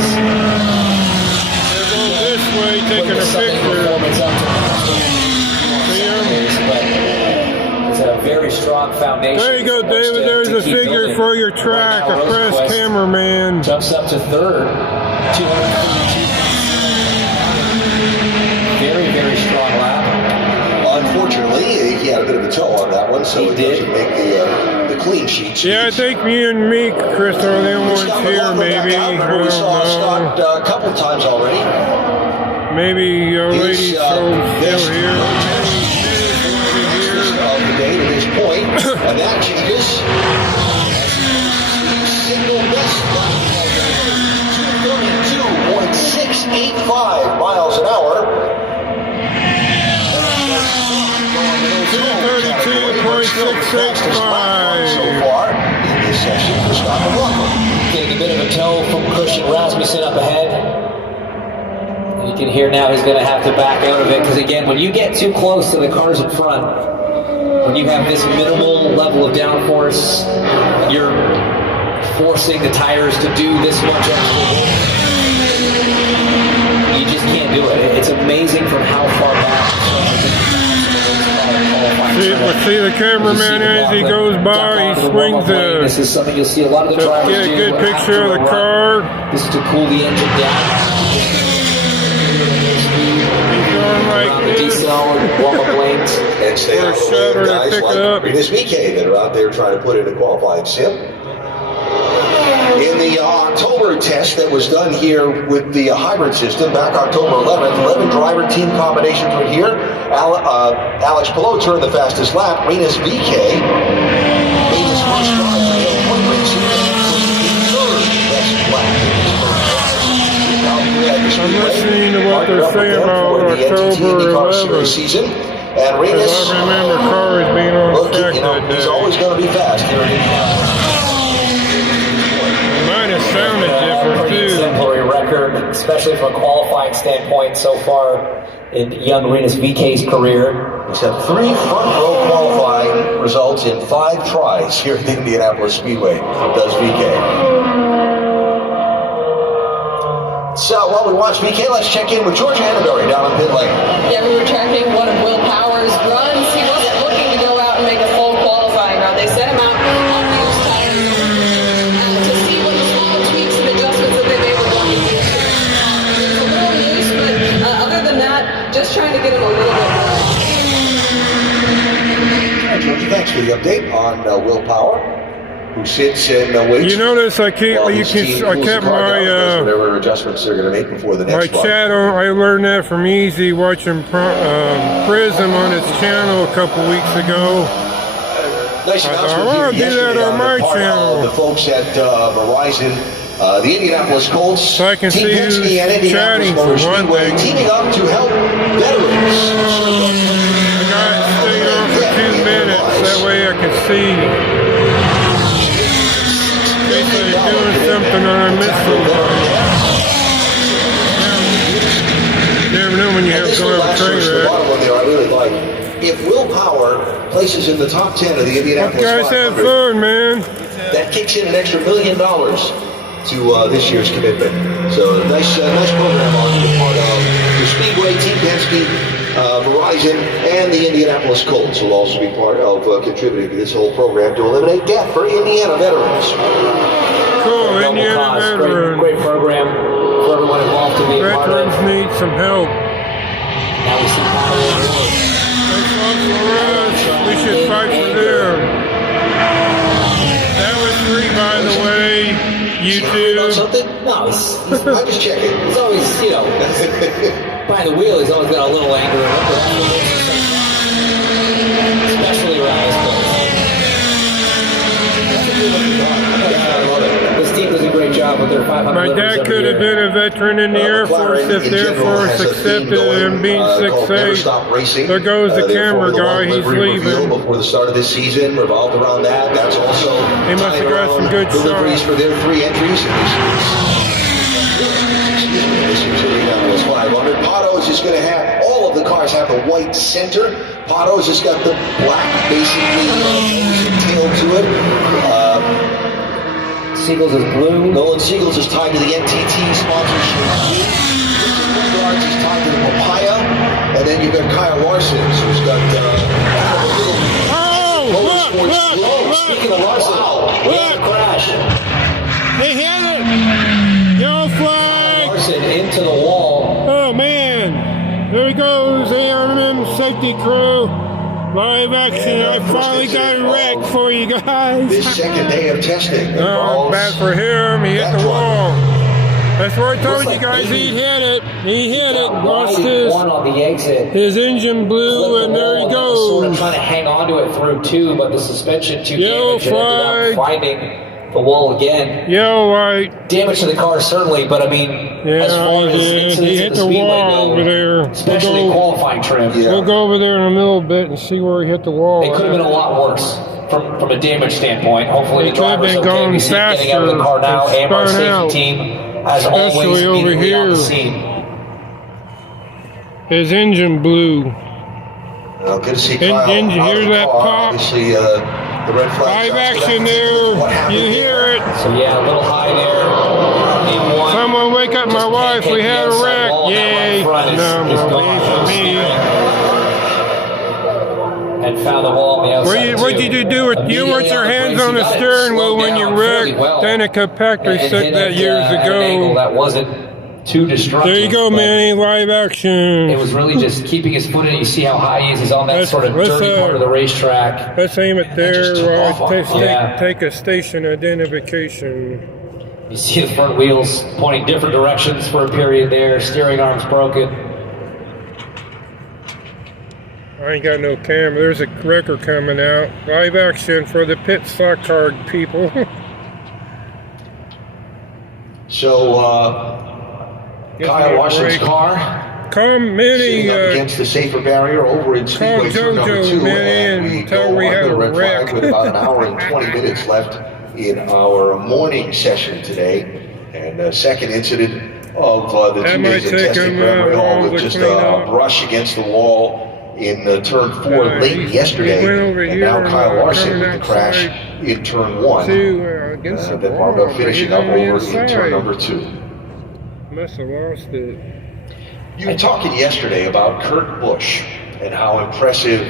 going this way, taking a picture. See him? But it's a very strong foundation. There you go, David. There's a figure for your track, a press cameraman. Jumps up to third. 252. Very, very strong lap. Unfortunately, he had a bit of a toe on that one, so He it did. doesn't make the clean sheet. Yeah, I think me and Chris, are the only ones here, maybe. I We saw Scott don't know. a couple times already. Maybe your lady still Best here. of the day to this point, and that changes. Single best lap of 232.685 miles an hour. 232.665. So far in this session for Scott McLaughlin. Getting a bit of a toe from Christian Rasmussen up ahead. And you can hear now he's going to have to back out of it, because again, when you get too close to the cars in front, when you have this minimal level of downforce, you're forcing the tires to do this much extra work. You just can't do it. It's amazing from how far back. See the cameraman as he goes by, he swings This is something you'll see a lot of the drivers get a do good picture of the after a car. run. This is to cool the engine down. He's going like The this. decel, warm up lanes. And stay Or out of the way shutter of to guys pick like up. Rinus VeeKay that are out there trying to put in a qualifying sim. In the October test that was done here with the hybrid system back October 11th, 11 driver team combinations were here. Alex Palou turned the fastest lap. Rinus VeeKay made his first drive for the point racing and the third best lap in his first I'm listening to what they're saying about October 11th. season. And Because Rinus, I remember cars being on look, track you know, that day. he's always going to be fast here in Indianapolis. Mine has sounded different Pretty too. exemplary record, especially from a qualifying standpoint so far in young Rinus VeeKay's career. He's had 3 front row qualifying results in 5 tries here at the Indianapolis Speedway. Does VeeKay. So while we watch VeeKay, let's check in with Georgia Hannaberry down in pit lane. Yeah, we were tracking one of Will Power's runs. He wasn't looking to go out and make a full qualifying run. They set him out on used tires to see what small tweaks and adjustments that they may have done. It's a little loose, but other than that, just trying to get update on Will Power, who sits and waits. You notice I kept my whatever adjustments they're going to make before the next my channel. I learned that from Easy watching Prism on his channel a couple weeks ago. Nice announcement I'll here do that yesterday on my the part channel. of the folks at Verizon, the Indianapolis Colts, So I can Team see Penske who's and Indianapolis chatting for Motor one Speedway thing. teaming up to help veterans. I got to stay on for 2 minutes. That way I can see. In case they're doing something and I miss somebody. You never know when you have to go have a train wreck. I really like. If Will Power places in the top 10 of the Indianapolis Guys, have 500, fun, man. that kicks in an extra $1 million to this year's commitment. So nice program on the part of the Speedway, Team Penske, Verizon, and the Indianapolis Colts will also be part of contributing to this whole program to eliminate death for Indiana veterans. Cool, Indiana veterans. Great program for everyone involved to be a part of. Veterans need some help. Now we see Power Award. We should fight for them. That was free, by the way. YouTube. Something? No, I'm just checking. he's always, behind the wheel, he's always got a little anger. Especially around this place. This team does a great job with their 500. My dad could have been a veteran in the Air Force if the Air Force accepted him being 6'8". There goes the camera guy, he's leaving. Before the start of this season, revolved around that. That's also He must have got some good deliveries shots. for their 3 entries. This year's Indianapolis 500. Patos is going to have, all of the cars have the white center. Patos has got the black, basically, tail to it. Siegels is blue. Nolan Siegels is tied to the NTT sponsorship. Guards is tied to the Papaya. And then you've got Kyle Larson, who's got Look! Speaking of Larson, he had a crash. They hit it! Yellow flag! Larson into the wall. Oh, man. There he goes, ARM safety crew. Live action. I finally got a wreck for you guys. this second day of testing. Oh, bad for him. He hit the wall. That's where I told you guys he hit it. He hit it. Lost One on the exit. his engine blew, and there he Sort of goes. trying to hang on to it through 2, but the suspension too Yellow damaged. It ended up finding the wall again. Yellow light. Damage to the car, certainly, but I mean, as far as he incidents hit at the Speedway wall go, over there. especially qualifying trim, We'll go over there in a little bit and see where he hit the wall. it could have been a lot worse from a damage standpoint. Hopefully, It the could have driver's been okay. going We see him getting out of the car now, faster and our and safety spun out. team, as always, Especially over immediately on the here. scene. His engine blew. Good to see Kyle out of hear the that car. pop? Obviously, the red flag. Live action there. You hear it. So yeah, a little high there. In one. Someone wake up my wife. We had a wreck. Yay. No, me. And found the wall on the outside. What did you do with you? Put your hands on the steering wheel when you wrecked. Danica Packer said that years ago. That wasn't too destructive. There you go, Manny. Live action. It was really just keeping his foot in. You see how high he is. He's on that sort of dirty part of the racetrack. Let's aim it there. Yeah. Take a station identification. You see the front wheels pointing different directions for a period there. Steering arm's broken. I ain't got no camera. There's a wrecker coming out. Live action for the pit stock card people. So, Kyle Larson's car Come, Manny. up against the safer barrier over in Speedway turn number 2, and we go under the red flag with about an hour and 20 minutes left in our morning session today. And the second incident of the 2 days of testing with just a brush against the wall in turn 4 late yesterday, and now Kyle Larson with the crash in turn 1. Then Marvell finishing up over in turn number 2. Must have lost it. You were talking yesterday about Kurt Busch and how impressive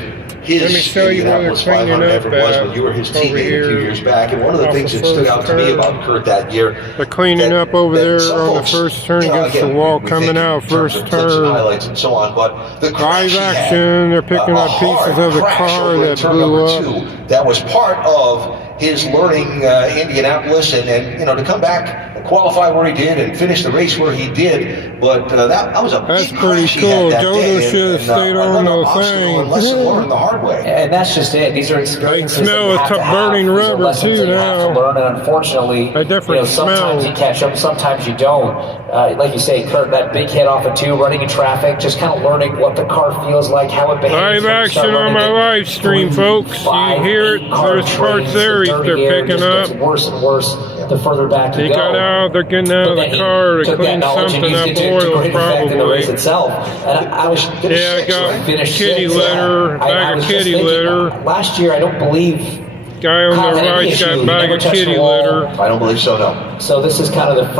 his Let me show you where they're Indianapolis cleaning 500 up effort was at when you were his over teammate a few here years back. And one of the off things the that stood out first to me turn. about Kurt that year, They're cleaning up over there on the first turn against the wall, coming out first turn. Highlights and so on, but the crash Live action, they're picking up pieces of the car that blew up. That was part of his learning Indianapolis, and you know, to come back and qualify where he did and finish the race where he did, but that was a that's big pretty crash he had cool. that Jodo day, should have stayed on the thing. And lesson learned the hard way. And that's just it. These are experiences. I smell that you have to burning have. These are rubber, lessons too, that you have now. to learn, and unfortunately, A different sometimes smell. you catch up, sometimes you don't. Like you say, Kurt, that big hit off of 2, running in traffic, just kind of learning what the car feels like, how it behaves. Live action on my live stream, folks. You hear it. There's parts there they're picking up. Gets worse and worse the further back you He go. got out. They're getting out of the car to clean something up, oil probably. Itself. And I was Yeah, I got kitty litter, bag of kitty litter. Last year, I don't believe Guy on the right's got a bag of kitty litter. I don't believe so, no. So this is kind of the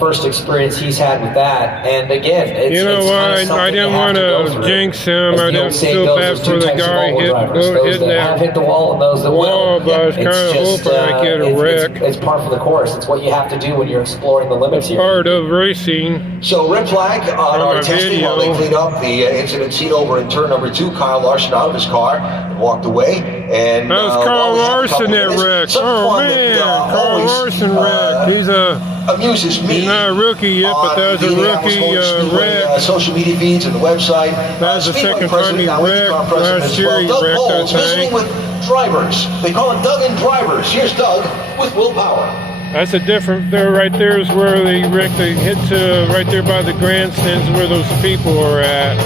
first experience he's had with that. And again, it's, You know it's what? I didn't want to jinx him. I didn't feel bad for the guy hitting that hit the wall and those that wall, will. but I was kind of hoping I'd get a wreck. It's par for the course. It's what you have to do when you're exploring the limits here. Part of racing. So red flag on our testing while they clean up the incident scene over in turn number 2. Kyle Larson out of his car and walked away. And That was Carl Larson that wrecked. Oh man, Carl Larson wrecked. He's amuses me. He's not a rookie yet, but that was a rookie wreck. Social media feeds and the website. That's the Speedway second time he president, now wrecked. IndyCar president Last as year well, he Doug wrecked that Bowles, visiting thing. with drivers. They call it Doug and Drivers. Here's Doug with Will Power. That's a different. There, right there is where they wrecked. They hit to right there by the grandstands where those people are at.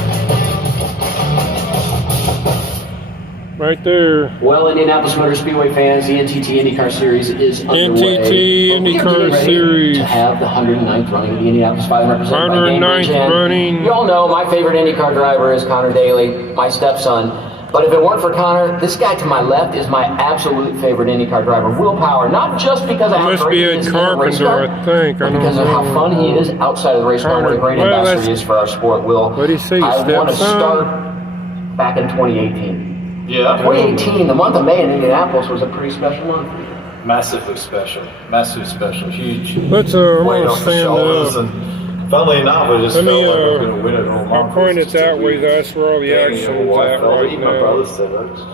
Right there. Well, Indianapolis Motor Speedway fans, the NTT IndyCar Series is underway. NTT IndyCar Series. To have the 109th running of the Indianapolis 500 represented by Dan 109th Grosjean. running. You all know my favorite IndyCar driver is Connor Daly, my stepson. But if it weren't for Connor, this guy to my left is my absolute favorite IndyCar driver, Will Power. Not just because of how Must great be he a is in a race carpenter, car, I think. but because of how fun he is outside of the race car, what a great Well, ambassador that's- he is for our sport, Will. What'd he say, I want to stepson? start back in 2018. Yeah, 2018, the month of May in Indianapolis was a pretty special month. massively special, huge. Let's weight I'm gonna off the stand shoulders, up. and funnily enough, I just Let felt me, like we were going to win it all I'll month. point it It's just that a way. weird That's where all the feeling, action you know, is I at felt it. right Even my now. brother said I just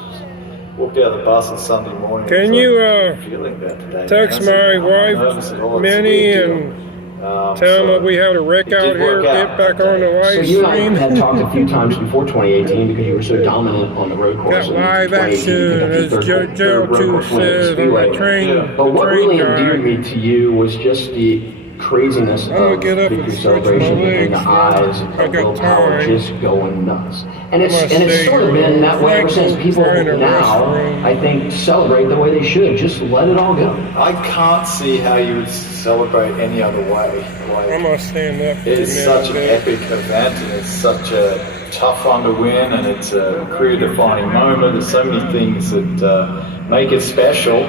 walked out of the bus on Sunday morning. Can it was you, like, feeling bad today, Text man. I said, my "No, wife, I'm nervous at all. It's a Minnie, weird and deal." tell So them we had a wreck it out did here. work out Get back that on the day. So live you and I stream. had talked a few times before 2018 because you were so dominant on the road course. Got in live 2018, action, picked up as your third Gerald road 2 course win at says on Speedway. my train. But The what train really guy. endeared me to you was just the craziness I'm gonna of get up victory and stretch my celebration and the legs, eyes I of got Will Power time. just going nuts. And it's I'm gonna stay sort of been that way ever since. People find a now, restroom. I think, celebrate the way they should. Just let it all go. I can't see how you would celebrate any other way. Like, I'm gonna stand up for a it's such an minute. epic event, and it's such a tough one to win, and it's a career-defining moment. There's so many things that make it special.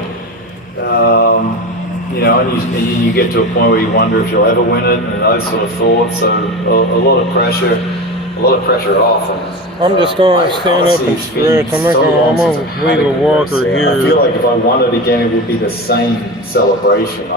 You know, and you get to a point where you wonder if you'll ever win it, and those sort of thoughts. So a lot of pressure off. And, I'm just gonna stand up and stretch. I'm gonna leave a walker I here. feel like if I won it again, it would be the same celebration.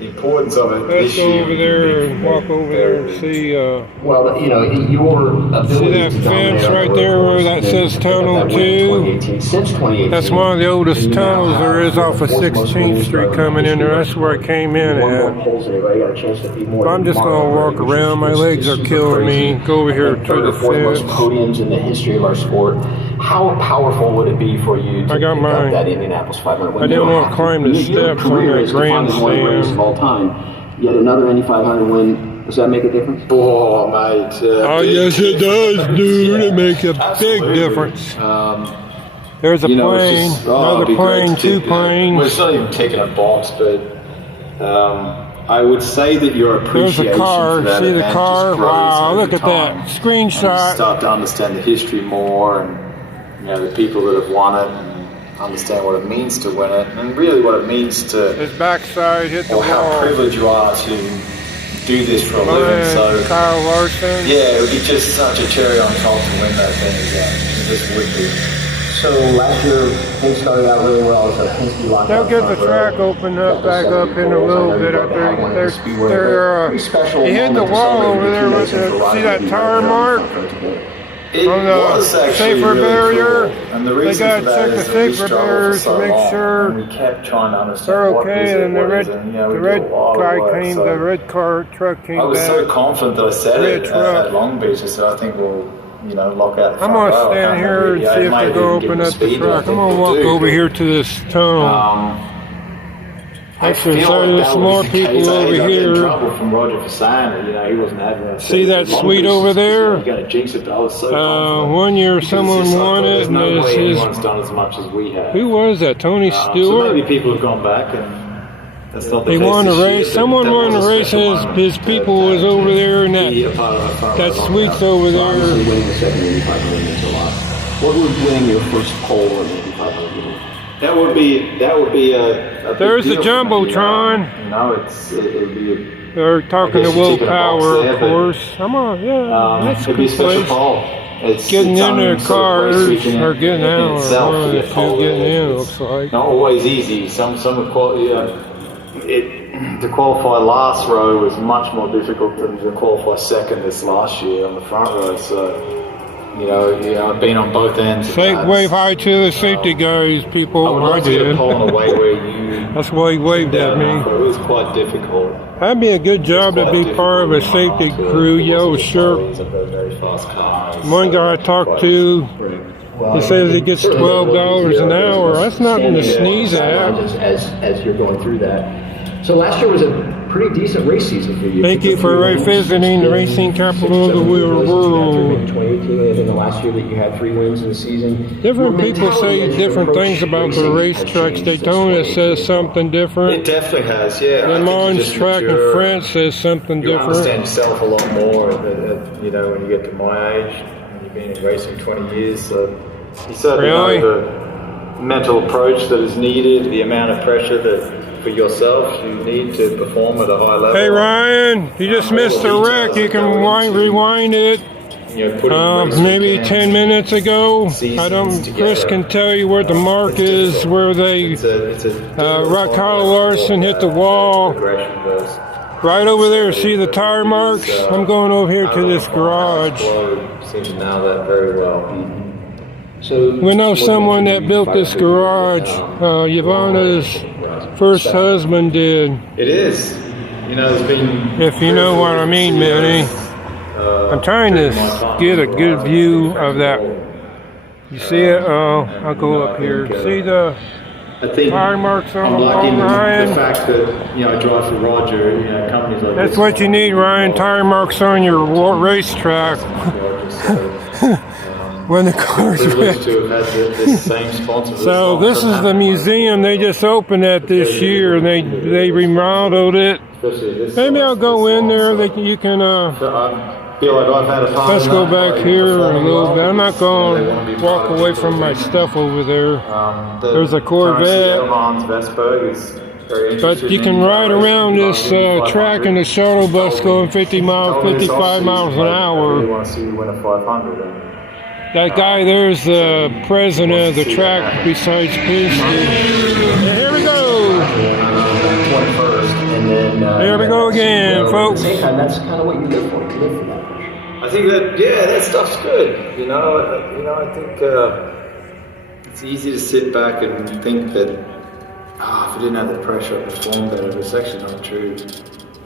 The importance of it Let's this go year over would there be and walk over there and see. Well, you know, your ability See that to dominate fence on the right road there where course that and says pick up Tunnel that win in 2? 2018. Since 2018, That's one of the oldest you now tunnels there have is off of the fourth most 16th wins Street driver coming in there. history. That's where I came in One more at. polls than anybody. Got a chance to beat more I'm than just Mario gonna walk Andretti, which around. My is legs are super killing crazy. me. Go over here And to third the or fourth most fence. podiums in the history of our sport. How powerful would it be for you to I got pick mine. up that Indianapolis 500 win? I didn't You don't want to have climb the Your steps on career that is defined as one of the greatest grandstand. of all time. Yet another Indy 500 win. Does that make a difference? Oh, mate. Oh, yes, it does, dude. It makes a big Absolutely. difference. There's a You know, it's plane, just, another it'd be great plane, to two tick, well, planes. it's not even ticking a box, but I would say that your There's appreciation a car. for that See the event car? just grows Wow, over look at time. that. And you Screenshot. start to understand the history more, and you know the people that have won it, and understand what it means to win it, and really what it means to, His backside hit the or how wall. privileged you are to do this for a living. So Kyle Larson. yeah, it would be just such a cherry on top to win that thing again. It just would be. So last year, things started out really well. So Penske locked They'll get the track opened up back up in a little bit up there. He hit the wall over there with the, see that tire mark? It on was the actually safer really barrier. Cool. And the They reason got for to that check the is that we safer struggled for barriers so to make long, sure and we kept trying to they're understand what okay. is it, And the what red, is it. And, you know, the we red did a lot of guy work, came, so the red car truck came I was back. so confident that I said Red it truck. at Long Beach. So I think we'll, you know, lock out the I'm front gonna row. I stand can't here remember. and Yeah, see it if might they go even give open them up the speed, track. I I'm think gonna we'll walk do, over but, here to this tunnel. I feel There's like that more would be the people case. I over got in here. trouble from Roger for saying it. You know, he wasn't having that. See that suite over there? You're going to jinx it, but I was so confident. One year Because someone it's just like, won well, it, there's and no this way is anyone's done as much as we have. who was that? Tony So Stewart. maybe people have gone back and that's not the He case won this the year, race. but Someone that won was the a race. special moment His people was over there, and be a part of our front that row suite's now. over Obviously, there. winning the second Indy 500 means a lot. What would winning your first pole in the Indy 500 mean? That would be a big There's the deal for me, Jumbotron. You know, it would be a, They're talking I to guess Will you're ticking a box Power, there, of but, course. Come on, yeah, that's a it'd be a good special place. pole. It's Getting its in their own sort of cars race weekend or getting in out, or itself one to of the get two pole getting there. in, It's looks like. not always easy. Some would qualify. To qualify last row was much more difficult than to qualify second this last year on the front row. So. You know, I've been on both ends. Wave hi to the safety guys, people. I would like to get a pole in a way where you. That's why he waved at me. It was quite difficult. That'd be a good job to be part of a safety crew, yellow shirt. One guy I talked to, he says he gets $12 an hour. That's nothing to sneeze at. As you're going through that. So last year was a pretty decent race season for you. Thank you for visiting the racing capital of the world. 2018, and then the last year that you had 3 wins in the season. Different people say different things about the racetracks. Daytona says something different. It definitely has, yeah. Le Mans track in France says something You different. understand yourself a lot more, you know, when you get to my age, and you've been in racing 20 years, so you certainly know the mental approach that is needed, the amount of pressure that for yourself you need to perform at a high level. Hey Ryan, you just missed a wreck. You can rewind it. Maybe 10 minutes ago. Chris can tell you where the mark is, where they Kyle Larson hit the wall. Right over there, see the tire marks? I'm going over here to this garage. Seems to know that very well. We know someone that built this garage. Yvonne's first husband did. It is. You know, there's been. If you know what I mean, Manny. I'm trying to get a good view of that. You see it? I'll go up here. See the tire marks on the wall, Ryan? The fact that, you know, I drive for Roger, you know, companies like That's what you need, Ryan. Tire marks on your racetrack. When the car's wrecked. So this is the museum. They just opened that this year, and they remodeled it. Maybe I'll go in there. You can. Let's go back here a little bit. I'm not going to walk away from my stuff over there. There's a Corvette. But you can ride around this track in the shuttle bus going 55 miles an hour. That guy there's the president of the track besides Penske. Here we go. Here we go again, folks. That's kind of what you live for. You live for that. I think that stuff's good. You know, I think it's easy to sit back and think that if I didn't have the pressure, I'd perform better. But it's actually not true.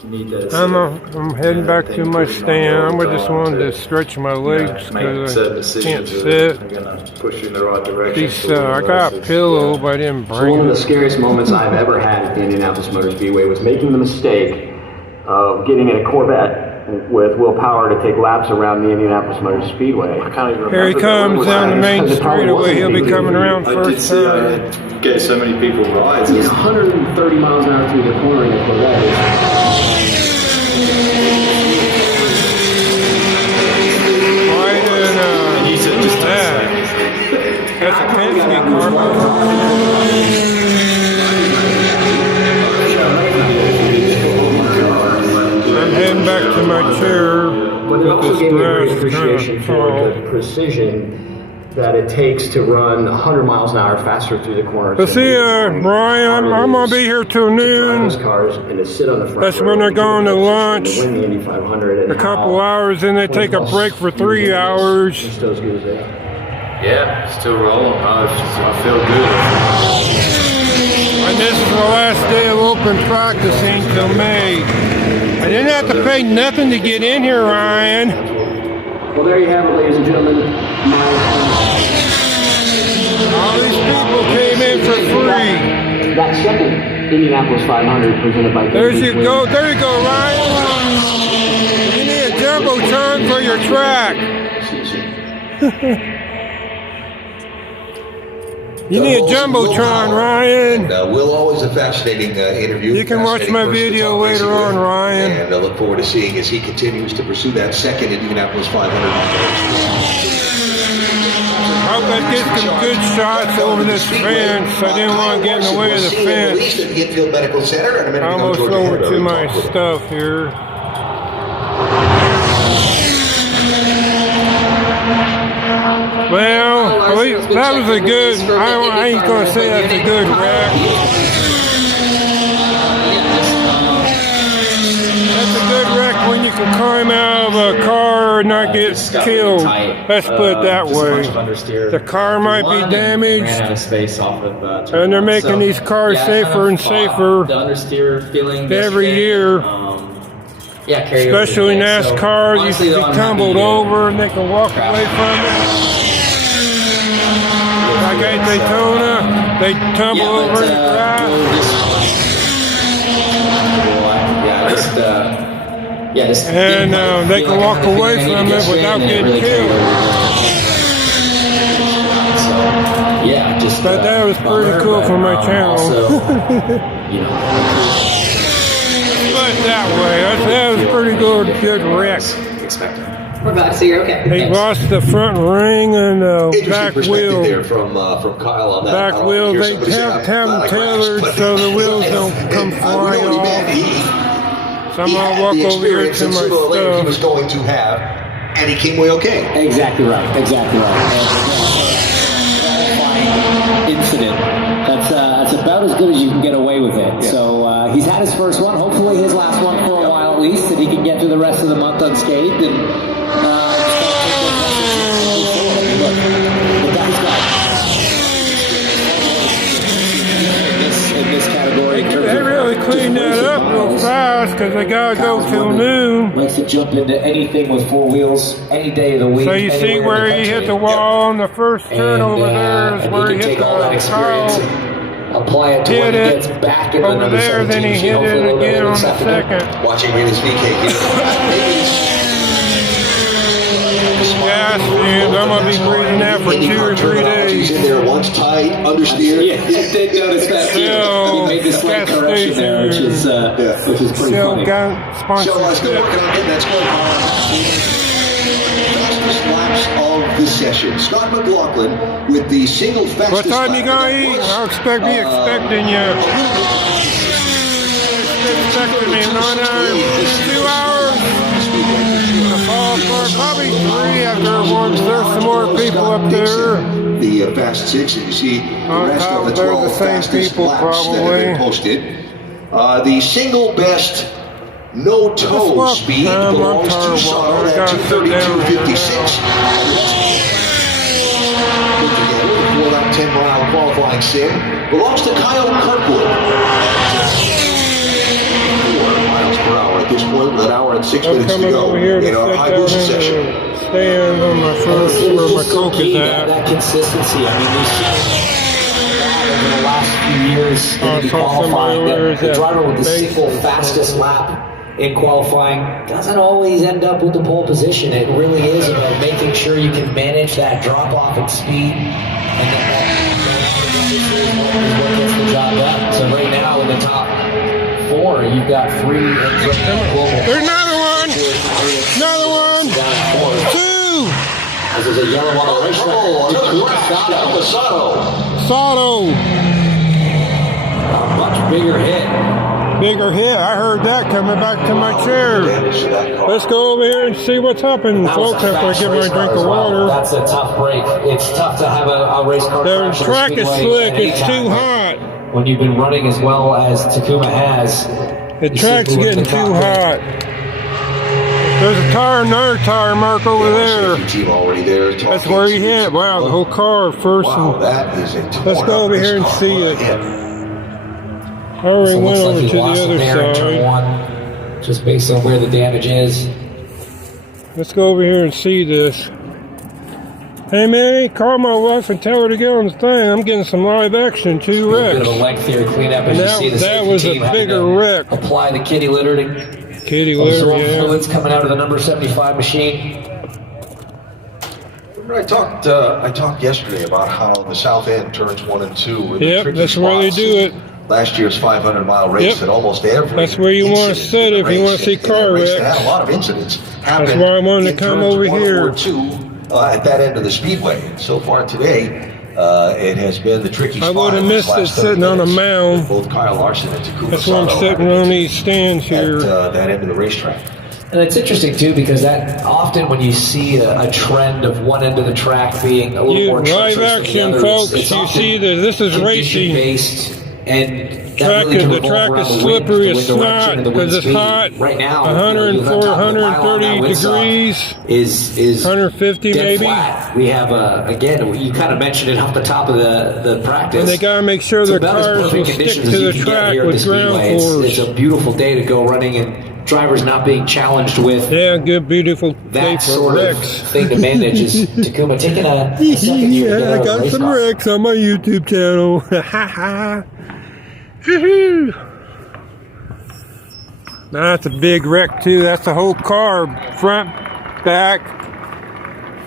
You need that. I'm heading back to my stand. I just wanted to stretch my legs because I can't sit. I'm gonna push you in the right direction. I got a pillow, but I didn't bring One of it. the scariest moments I've ever had at the Indianapolis Motor Speedway was making the mistake of getting in a Corvette with Will Power to take laps around the Indianapolis Motor Speedway. I can't even remember. Here he comes down the main straightaway. He'll be coming around I did first see time. I gave so many people rides. It's 130 miles an hour through the corner in a Corvette. That's a Penske car. I'm heading appreciation for the precision that it takes to run 100 miles an hour faster through the corners. Let's see, Ryan, I'm going to be here till noon. Cars and to sit on the front That's when they're going to lunch. To win the Indy 500 a couple hours, and they take a break for 3 hours. Still as good as they are. Yeah, still rolling. I feel good. And this is the last day of open practicing till May. I didn't have to pay nothing to get in here, Ryan. Well, there you have it, ladies and gentlemen. All these people came in for free. That second Indianapolis 500 presented by There you go, Ryan. You need a jumbotron for your track. You need a jumbotron, Ryan. And Will, always a fascinating interview. You can watch my video later on, Ryan. And I look forward to seeing as he continues to pursue that second Indianapolis 500. I hope that gets some good shots over this fence. I didn't want to get in the way of the fence. Almost over to my stuff here. Well, that was a good, I ain't going to say that's a good wreck. That's a good wreck when you can climb out of a car and not get killed. Let's put it that way. The car might be damaged, and they're making these cars safer and safer every year. Especially NASCAR, you can be tumbled over and they can walk away from it. Like at Daytona, they tumble over in the grass. And they can walk away from it without getting killed. But that was pretty cool for my channel. That way, that was pretty good wreck. We're back, so you're okay. They lost the front ring and back wheel. There from Kyle on that. Back wheel, they have them tailored so the wheels don't come flying off. So I'm gonna walk over here to my stuff. He was going to have, and he came away okay. Exactly right. Incident. That's about as good as you can get away with it. Yeah. So he's had his first one, hopefully his last one for a while at least, and he can get through the rest of the month unscathed. And the guy's got in this category. They really cleaned that up real fast because they gotta go till noon. Likes to jump into anything with four wheels any day of the week. So you see where he hit the wall on the first turn over there is where he hit the tile. Apply it to when he gets back in over there, then he hit it again on the second. Watching Renus VK. Gas fumes. I'm gonna be breathing that for 2 or 3 days. He's in there once tight, understeer. Yeah, I did notice that too. He made this late correction there, which is pretty funny. So still working on getting that scorecard. Fastest laps of the session. Scott McLaughlin with the single fastest. What time you gonna eat? I'll be expecting you. Expecting me in 2 hours. Probably 3 after once. There's some more people up there. The Fast Six, and you see the rest of the 12 fastest laps that have been posted. The single best no-toe speed belongs to Sato at 2:32.56. For that 10-mile qualifying sim belongs to Kyle Kirkwood. 4 miles per hour at this point, with 1 hour and 6 minutes to go in our high boost session. Stand on my first where my coke is at. That consistency. I mean, we've seen over the last few years in qualifying that the driver with the single fastest lap in qualifying doesn't always end up with the pole position. It really is about making sure you can manage that drop off in speed, and that is what gets the job done. So right now in the top 4, you've got 3. There's another one. Another one. 2. This is a yellow on the racetrack. Katoma Sato. Sato. A much bigger hit. bigger hit. I heard that coming back to my chair. Let's go over here and see what's happening, folks, after I get my drink of water. That's a tough break. It's tough to have a race car The crash track is slick. It's too hot. When you've been running as well as Takuma has. The track's getting too hot. There's a tire, another tire mark over there. That's where he hit. Wow, the whole car first. Wow, that is a let's go over here and see it. I already went over to the other side. Just based on where the damage is. Let's go over here and see this. Hey Manny, call my wife and tell her to get on the thing. I'm getting some live action, 2 wrecks. A bit of a lengthier cleanup as and you see the that was a bigger wreck. Apply the kitty litter to fluids coming out of the number 75 machine. Remember I talked yesterday about how the south end turns 1 and 2. Yep, that's where they do it. Last year's 500-mile race at almost every. That's where you want to sit if you want to see car wrecks. They had a lot of incidents happen. That's why I wanted to come over here. At that end of the speedway. And so far today, it has been the tricky spot. I would have missed it sitting on a mound. Both Kyle Larson and Takoma That's why I'm sitting on these stands here. At that end of the racetrack. And it's interesting too because that often when you see a trend of one end of the track being a little more live action, than the folks. others, You see that this is racing. Based and the track is slippery as snot because it's hot. Right now, 104, 130 degrees. Is 150 maybe. Flat. We have again. You kind of mentioned it off the top of the practice. And they gotta make sure their cars will stick to the track with ground force. It's a beautiful day to go running and drivers not being challenged with. Yeah, good, beautiful day that for sort wrecks. of thing to manage. Is Takuma taking a second year? Yeah, I got some wrecks on my YouTube channel. That's a big wreck too. That's the whole car, front, back,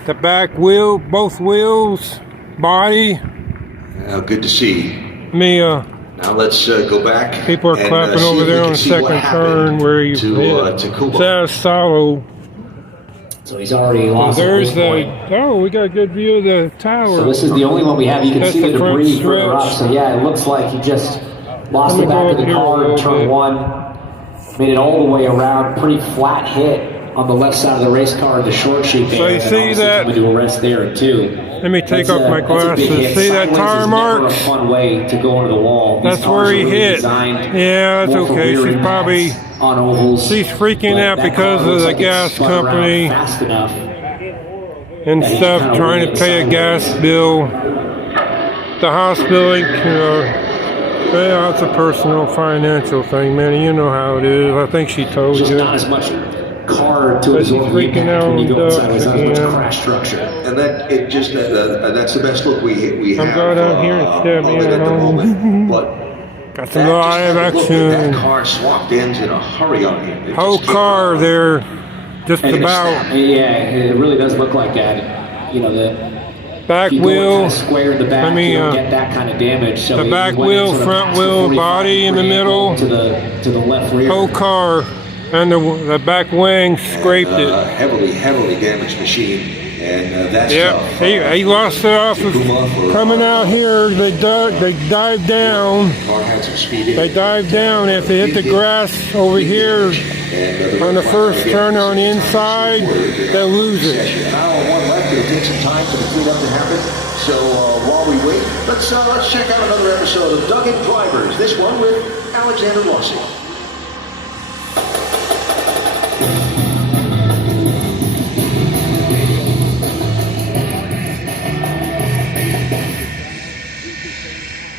the back wheel, both wheels, body. Good to see. Now let's go back. People are clapping over there on the second turn where you hit. Sato Sato. So he's already lost. There's we got a good view of the tower. So this is the only one we have. You can see the debris further up. So yeah, it looks like he just lost the back of the car in turn 1. Made it all the way around. Pretty flat hit on the left side of the race car in the short sheet there. So you see that? Coming to a rest there too. Let me take off my glasses. See that tire mark? Never a fun way to go into the wall. That's where he hit. Yeah, that's okay. She's probably on ovals. She's freaking out because of the gas company and stuff, trying to pay a gas bill. The hospital, well, it's a personal financial thing, man. You know how it is. I think she told you. Not as much car to absorb the impact when you go inside. It's not as much crash structure. And that it just that's the best look we have. I'm going out here and stare me at home. But got some live action. That car swapped ends in a hurry on him. Whole car there, just about. Yeah, it really does look like that. You know, the back wheel, square in the back, you don't get that kind of damage. So the back wheel, front wheel, body in the middle, to the left rear. Whole car, and the back wing scraped it. Heavily damaged machine, and that's tough. He lost it off of coming out here. They dived down. They dived down. If they hit the grass over here on the first turn on the inside, they'll lose it. It'll take some time for the cleanup to happen. So while we wait, let's check out another episode of Dug-In Drivers. This one with Alexander Rossi.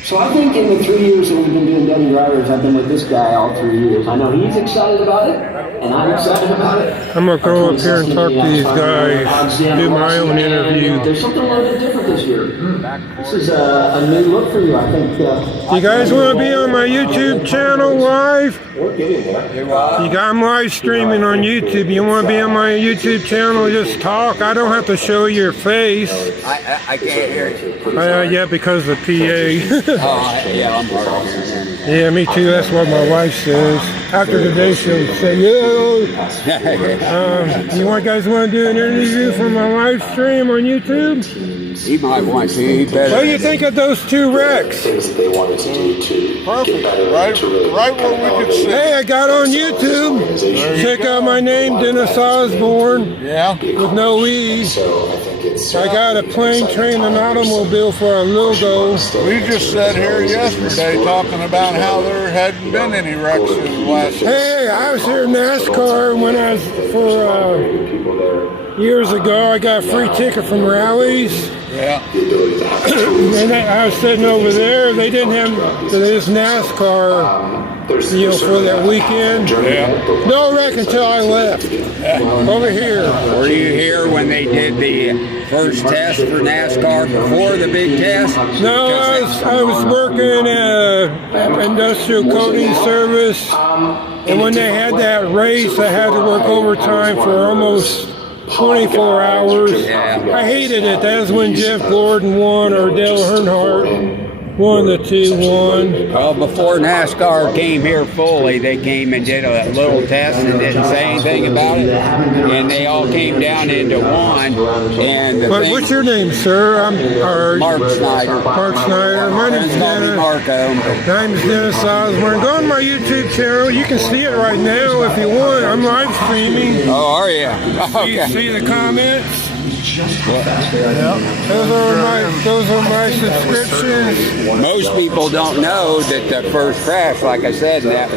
So I think in the 3 years that we've been doing Dug-In Drivers, I've been with this guy all 3 years. I know he's excited about it, and I'm excited about it. I'm going to go up here and talk to these guys, do my own interview. There's something a little bit different this year. This is a new look for you, I think. You guys want to be on my YouTube channel live? I'm live streaming on YouTube. You want to be on my YouTube channel, just talk. I don't have to show your face. I can't hear you. Yeah, because of the PA. Yeah, I'm Yeah, me too. That's what my wife says. After the day, she'll say, "Yo, you guys want to do an interview for my live stream on YouTube?" He might want to. He better. What do you think of those two wrecks? Things that they wanted to do to Perfect. get better, Right, to really right where we could see. Hey, I got on YouTube. Check out my name, Dennis Osborne, Yeah. with no E. So I think it's. I got a plane, train, and automobile for a logo. We just sat here yesterday talking about how there hadn't been any wrecks in the last. Hey, I was here in NASCAR when I was years ago. I got a free ticket from rallies. Yeah. And I was sitting over there. They didn't have this NASCAR deal for that weekend. Yeah. No wreck until I left. Over here. Were you here when they did the first test for NASCAR before the big test? No, I was working at industrial coating service, and when they had that race, I had to work overtime for almost 24 hours. I hated it. That was when Jeff Gordon won, or Dale Earnhardt. One of the two won. Well, before NASCAR came here fully, they came and did a little test and didn't say anything about it. And they all came down into one. And What's your name, sir? Mark Snyder. Mark Snyder. My name's Dennis. Marco. My name's Dennis Osborne. Go on my YouTube channel. You can see it right now if you want. I'm live streaming. Oh, are you? Okay. See the comments? Those are my subscriptions. Most people don't know that the first crash, like I said, in that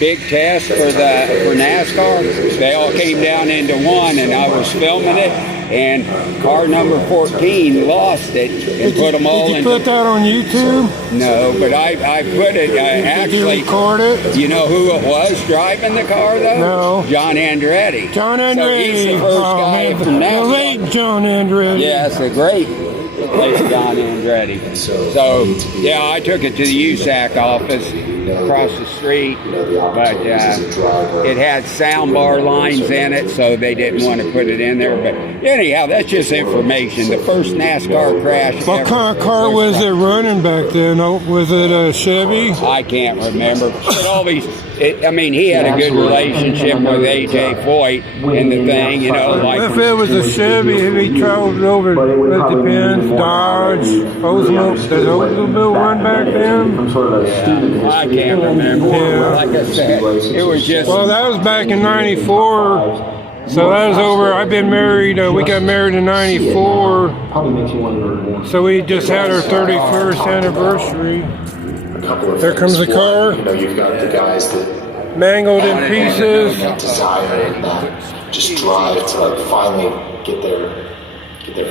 big test for NASCAR, they all came down into one, and I was filming it, and car number 14 lost it and put them all in. Did you put that on YouTube? No, but I put it. Did you record it? You know who it was driving the car though? No. John Andretti. John Andretti. So he's the first guy from NASCAR. The late John Andretti. Yes, the great John Andretti. So yeah, I took it to the USAC office across the street, but it had soundbar lines in it, so they didn't want to put it in there. But anyhow, that's just information. The first NASCAR crash. What kind of car was it running back then? Was it a Chevy? I can't remember. It always. I mean, he had a good relationship with A.J. Foyt and the thing, you know. Like if it was a Chevy, if he traveled over, it depends. Dodge, Oldsmobile. Did Oldsmobile run back then? I can't remember. Yeah. Like I said, it was just. Well, that was back in '94. So that was over. I've been married. We got married in '94. So we just had our 31st anniversary. There comes the car. You know, you've got the guys that mangled in pieces. Desire and that just drive to like finally get their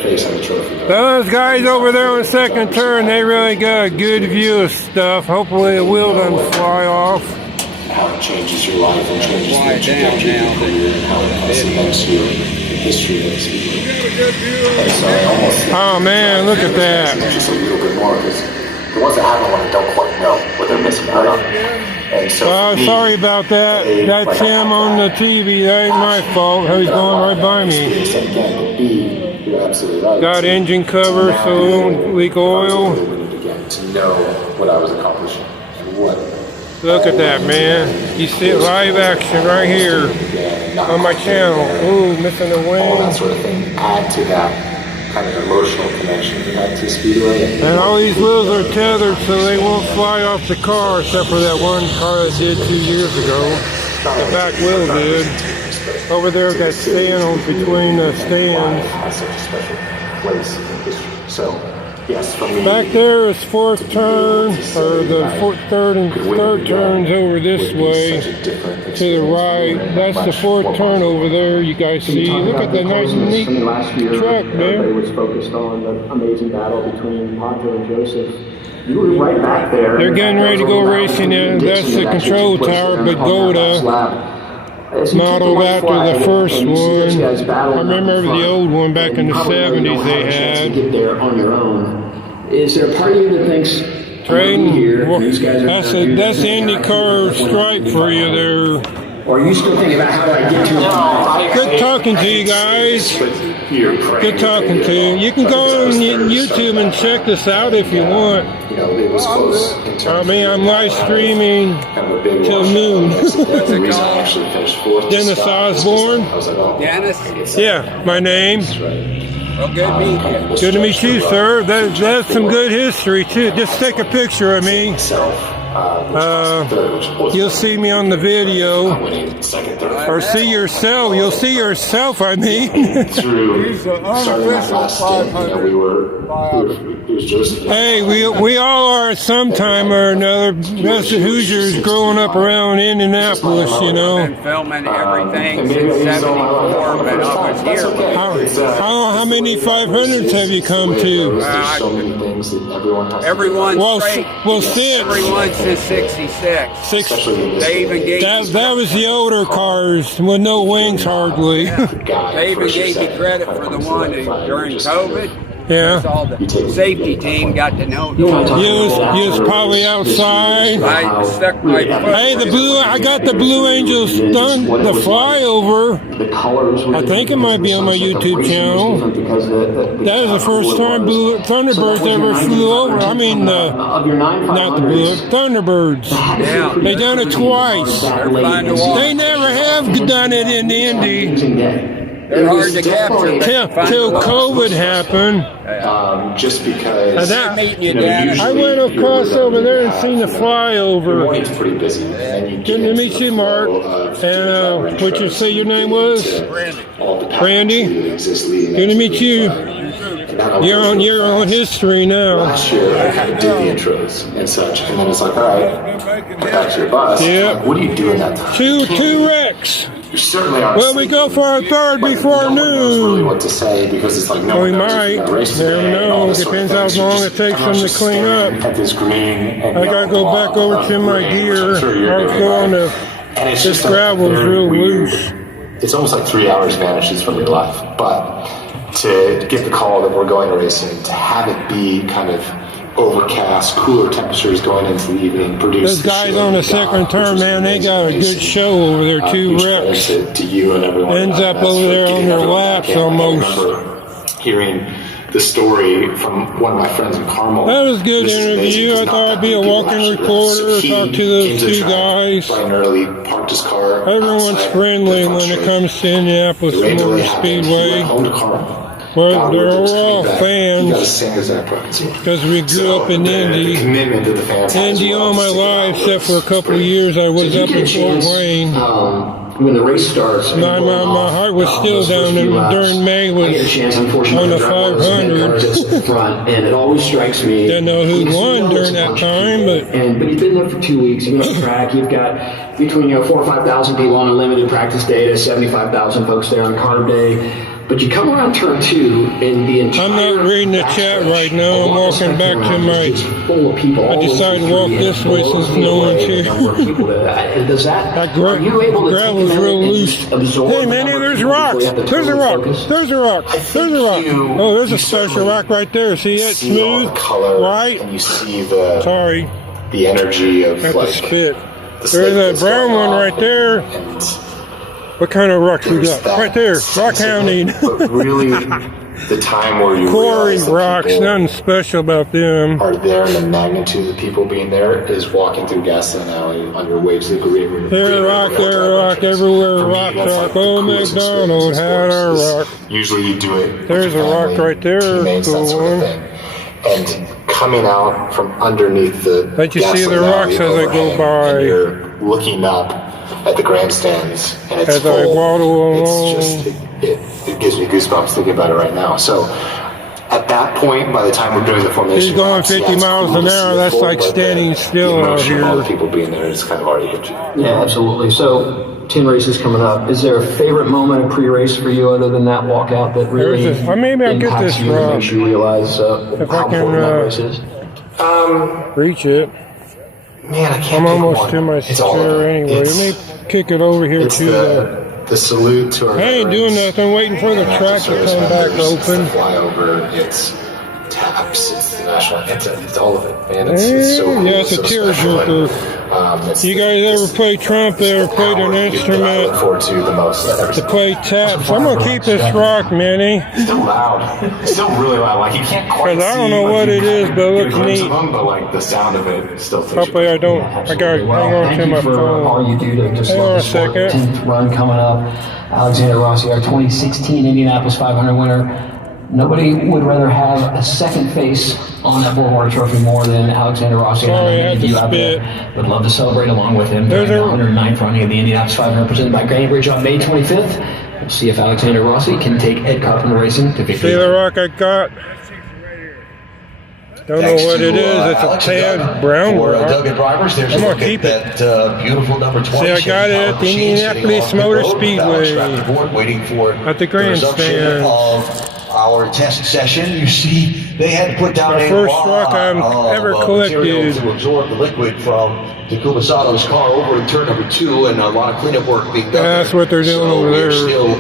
face on the trophy. Those guys over there on the second turn, they really got a good view of stuff. Hopefully the wheel doesn't fly off. How it changes your life and changes the trajectory of your career and how it cements you in the history of the Speedway. So oh man, look at that. Just a little bit more because the ones that haven't won don't quite know what they're missing out on. And so sorry about that. That's him on the TV. That ain't my fault. He's going right by me. You're absolutely right. Got engine cover so it won't leak oil. To know what I was accomplishing. Look at that, man. You see it live action right here on my channel. Ooh, missing a wing. All that sort of thing. Add to that kind of emotional connection you had to Speedway. And all these wheels are tethered so they won't fly off the car, except for that one car that did 2 years ago. The back wheel did. Over there, got stands between the stands. Has such a special place in history. So, yes, for me. Back there is fourth turn, or the third turns over this way to the right. That's the fourth turn over there. You guys see? Look at the nice, neat track, man. Everybody was focused on the amazing battle between Ponto and Joseph. You were right back there. They're getting ready to go racing in. That's the control tower, Pagoda. Modeled after the first one. I remember the old one back in the 70s they had. Get there on your own. Is there a part of you that thinks trading? That's the IndyCar stripe for you there. Or are you still thinking about how do I get to it? Good talking to you guys. Good talking to you. You can go on YouTube and check this out if you want. I mean, I'm live streaming till noon. Dennis Osborne. Dennis? Yeah, my name. Well, good meeting you. Good to meet you, sir. That's some good history, too. Just take a picture of me. You'll see me on the video. Or see yourself. You'll see yourself, I mean. He's an unofficial 500. Hey, we all are at some time or another. That's the Hoosiers growing up around Indianapolis, you know. I've been filming everything since 74, but I was here. How many 500s have you come to? Everyone's straight. Well, 6. Everyone's since 66. 6. They even gave That was the older cars with no wings hardly. They even gave me credit for the one during COVID. Yeah. All the safety team got to know. You was probably outside. I stuck my foot. Hey, I got the Blue Angels stunt, the flyover. I think it might be on my YouTube channel. That is the first time Blue Thunderbirds ever flew over. I mean, not the Blue Thunderbirds. Yeah. They done it twice. They never have done it in Indy. They're hard to capture. Till COVID happened. Just because I went across over there and seen the flyover. It's pretty busy. Good to meet you, Mark. And what you say your name was? Randy. Good to meet you. You're on your own history now. Last year, I kind of did the intros and such, and then it's like, all right, back to your bus. Yeah. Like, what do you do in that time? Two wrecks. You certainly are. Well, we go for our third before no one knows really noon. what to say because it's like no We one knows might. if you're gonna race Never today and know. all this sort of Depends how thing. So long you it just takes kind of them to just clean staring up. At this green and I gotta go back over to my gear. I'll go on this gravel's real loose. It's almost like 3 hours vanishes from your life. But to get the call that we're going to racing, to have it be kind of overcast, cooler temperatures going into the evening, produce Those guys on the second turn, man, they got a good show over there. 2 wrecks. To you and everyone. Ends up over there on their laps almost. I remember hearing the story from one of my friends in Carmel. That was a good interview. I thought I'd be a walking reporter, talk to those 2 guys. Early, parked his car. Everyone's friendly when it comes to Indianapolis Motor Speedway. Well, they're all fans because we grew up in Indy. Indy all my life, except for a couple of years I was up in Fort Wayne. When the race starts, my heart was still down during May was on the 500. And it always strikes me. Didn't know who won during that time, but you've been there for 2 weeks. You've been on track. You've got between 4,000 or 5,000 people on unlimited practice data, 75,000 folks there on carb day. But you come around turn 2 and the entire... I'm not reading the chat right now. I'm walking back to my... I decided to walk this way since no one's here. That gravel's real loose. Hey, Manny, there's rocks. There's a rock. There's a rock. There's a rock. Oh, there's a special rock right there. See it? Smooth, white. And you see the... Sorry. The energy of like... spit. There's a brown one right there. What kind of rocks we got? Right there, rock hounding. But really, the time where you quarry rocks, nothing special about them. Are there, and the magnitude of the people being there is walking through Gasoline Alley on your way to the green. There rock, everywhere rock. Old McDonald had a rock. Usually you do it. There's a rock right there. Cool one. And coming out from underneath the Let you see the rocks as I go by. And you're looking up at the grandstands, and it's as full. I waddle along. It gives me goosebumps thinking about it right now. So at that point, by the time we're doing the formation, he's going 50 miles an hour. That's like standing still out here. All the people being there, it's kind of already hit you. Yeah, absolutely. So 10 races coming up. Is there a favorite moment of pre-race for you other than that walkout that really maybe I'll get this wrong. Makes you realize if how I can important that race is? Reach it. Man, I can't. I'm almost to my chair anyway. Let me kick it over here to the salute to our. I ain't doing nothing. Waiting for the track to come back open. Flyover. It's taps. It's the national. It's all of it, man. It's so cool. Yeah, it's a tearjerker. You guys ever play trumpet or played an instrument? I look forward to the most. To play taps. I'm gonna keep this rock, Manny. It's still loud. It's still really loud. Like you can't quite see. I don't know what it is, but it looks neat. But like the sound of it still. Hopefully I don't. I got to hang on to my phone. All you do to just hang on a second. 10th run coming up. Alexander Rossi, our 2016 Indianapolis 500 winner. Nobody would rather have a second face on that World War trophy more than Alexander Rossi. And I know many of you out there would love to celebrate along with him during the 109th running of the Indianapolis 500 presented by Granny Bridge on May 25th. We'll see if Alexander Rossi can take Ed Carpenter Racing to victory. See the rock I got? Don't know what it is. It's a tan brown rock. I'm gonna keep it. Beautiful number 20. See, I got it at the Indianapolis Motor Speedway at the grandstand. Our test session, you see, they had to put down the first rock I've ever collected to absorb the liquid from Takuma Sato's car over in turn number 2, and a lot of cleanup work being done. That's what they're doing over there. Still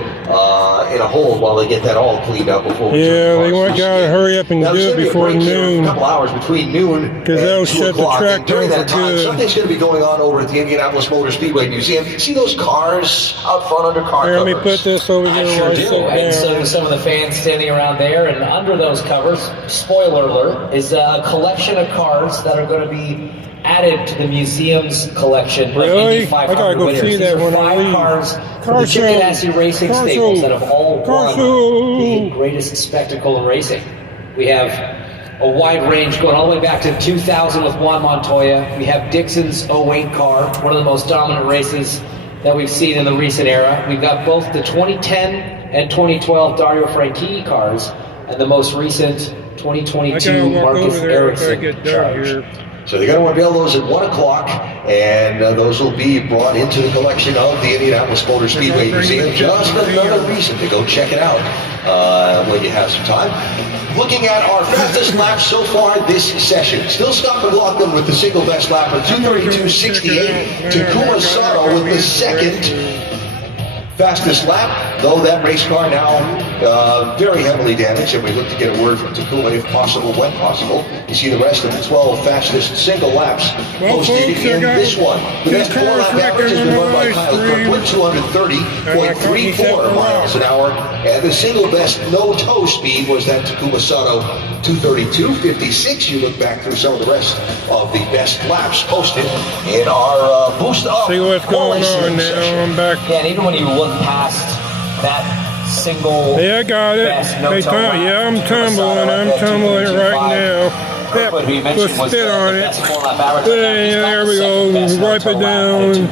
in a hole while they get that all cleaned up before. Yeah, they gotta hurry up and do it before noon. A couple hours between noon because they'll shut the track down for good. Something's going to be going on over at the Indianapolis Motor Speedway Museum. See those cars out front under car covers? Let me put this over here. I sure do. And so do some of the fans standing around there, and under those covers, spoiler alert, is a collection of cars that are going to be added to the museum's collection of Indy 500 I gotta go winners. see that when I leave. Cars from the Chip Ganassi Racing stables that have all won the greatest spectacle in racing. We have a wide range going all the way back to 2000 with Juan Montoya. We have Dixon's 08 car, one of the most dominant races that we've seen in the recent era. We've got both the 2010 and 2012 Dario Franchitti cars and the most recent 2022 Marcus Ericsson charge. So they're going to unveil those at 1 o'clock, and those will be brought into the collection of the Indianapolis Motor Speedway Museum. Just another reason to go check it out when you have some time. Looking at our fastest laps so far this session. Still Scott McLaughlin with the single best lap of 2:32.68. Takuma Sato with the second fastest lap, though that race car now very heavily damaged, and we look to get a word from Takuma if possible, when possible. You see the rest of the 12 fastest single laps posted in this one. The best 4-lap average has been run by Kyle Kirkwood, 230.34 miles an hour, and the single best no-toe speed was that Takuma Sato 232.56. You look back through some of the rest of the best laps posted in our boost up. See what's going on now. I'm back. Yeah, and even when you look past that single, yeah, I got it. Yeah, I'm tumbling right now. Yep, put spit on it. There we go. Wipe it down.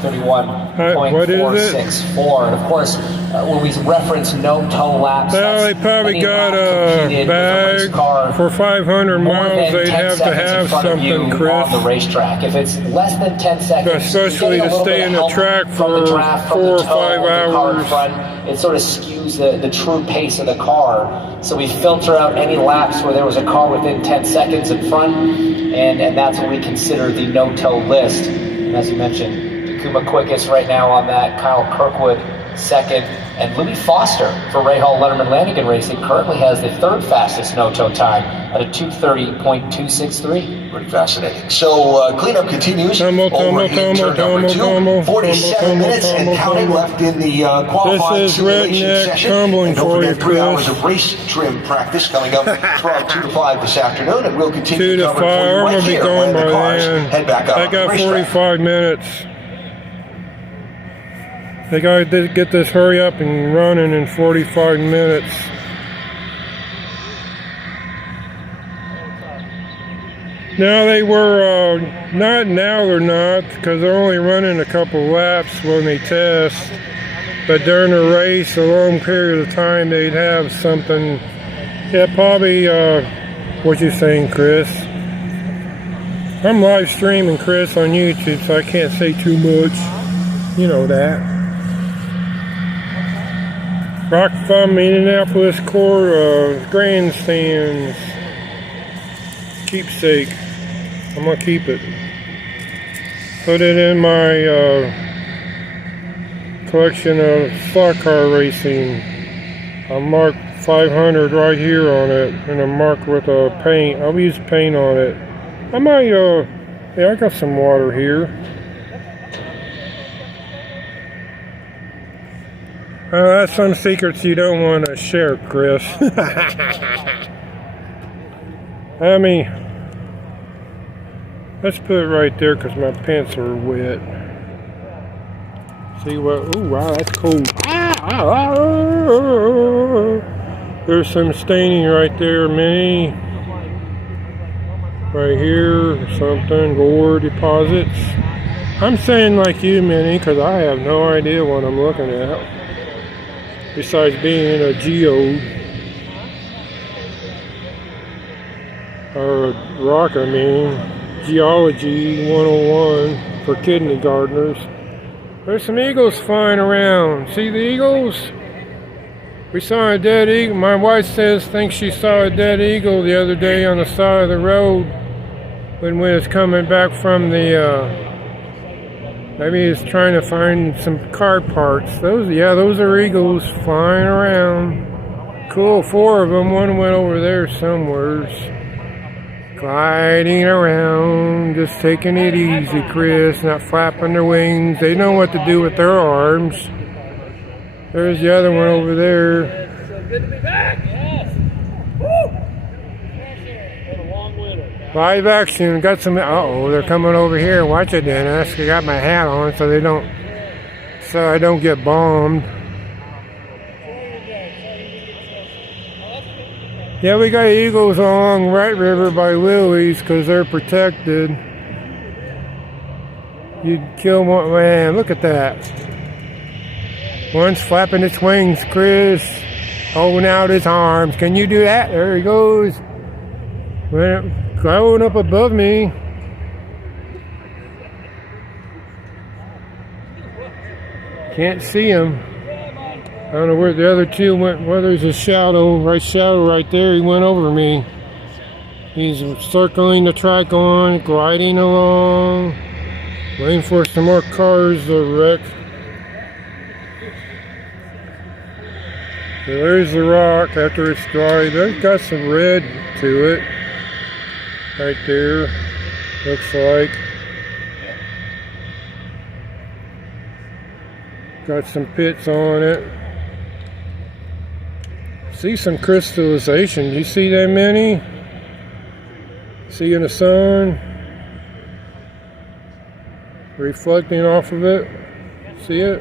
What is it? 4. And of course, when we reference no-toe laps, well, they probably got a bag for 500 miles. They'd have to have something, Chris. On the racetrack. If it's less than 10 seconds, especially to stay in the track for 4 or 5 hours, it sort of skews the true pace of the car. So we filter out any laps where there was a car within 10 seconds in front, and that's what we consider the no-toe list. And as you mentioned, Takuma quickest right now on that, Kyle Kirkwood second, and Louis Foster for Ray Hall Letterman Lanigan Racing currently has the third fastest no-toe time at a 2:30.263. Pretty fascinating. So cleanup continues over in turn number 2. 47 minutes and counting left in the qualifying simulation session. And don't forget 3 hours of race trim practice coming up from 2 to 5 this afternoon, and we'll continue 2 to 5. I'm going to be going by then. Head back up. I got 45 minutes. They got to get this hurry up and running in 45 minutes. Now they were, not now they're not, because they're only running a couple laps when they test. But during the race, a long period of time, they'd have something. Yeah, probably, what you saying, Chris? I'm live streaming, Chris, on YouTube, so I can't say too much. You know that. Rock from Indianapolis Core grandstands. Keepsake. I'm gonna keep it. Put it in my collection of stock car racing. I marked 500 right here on it, and I'm marked with a paint. I'll use paint on it. I might, yeah, I got some water here. That's some secrets you don't want to share, Chris. I mean, let's put it right there because my pants are wet. See what? Ooh, wow, that's cool. There's some staining right there, Minnie. Right here, something, gore deposits. I'm saying like you, Minnie, because I have no idea what I'm looking at. Besides being a geode. Or a rock, I mean. Geology 101 for kindergartners. There's some eagles flying around. See the eagles? We saw a dead eagle. My wife thinks she saw a dead eagle the other day on the side of the road when we was coming back from the, maybe he's trying to find some car parts. Those are eagles flying around. Cool, 4 of them. One went over there somewhere. Gliding around, just taking it easy, Chris, not flapping their wings. They know what to do with their arms. There's the other one over there. So good to be back. Yes. Woo! What a long winter. Live action. Got some. Uh-oh, they're coming over here. Watch it, Dennis. I got my hat on so I don't get bombed. Yeah, we got eagles along Right River by Willie's because they're protected. You'd kill one. Man, look at that. One's flapping its wings, Chris. Holding out his arms. Can you do that? There he goes. Going up above me. Can't see him. I don't know where the other two went. Well, there's a shadow right there. He went over me. He's circling the track on, gliding along, waiting for some more cars to wreck. So there's the rock after it's dry. There's got some red to it. Right there. Looks like. Got some pits on it. See some crystallization. Do you see that many? See in the sun? Reflecting off of it. See it?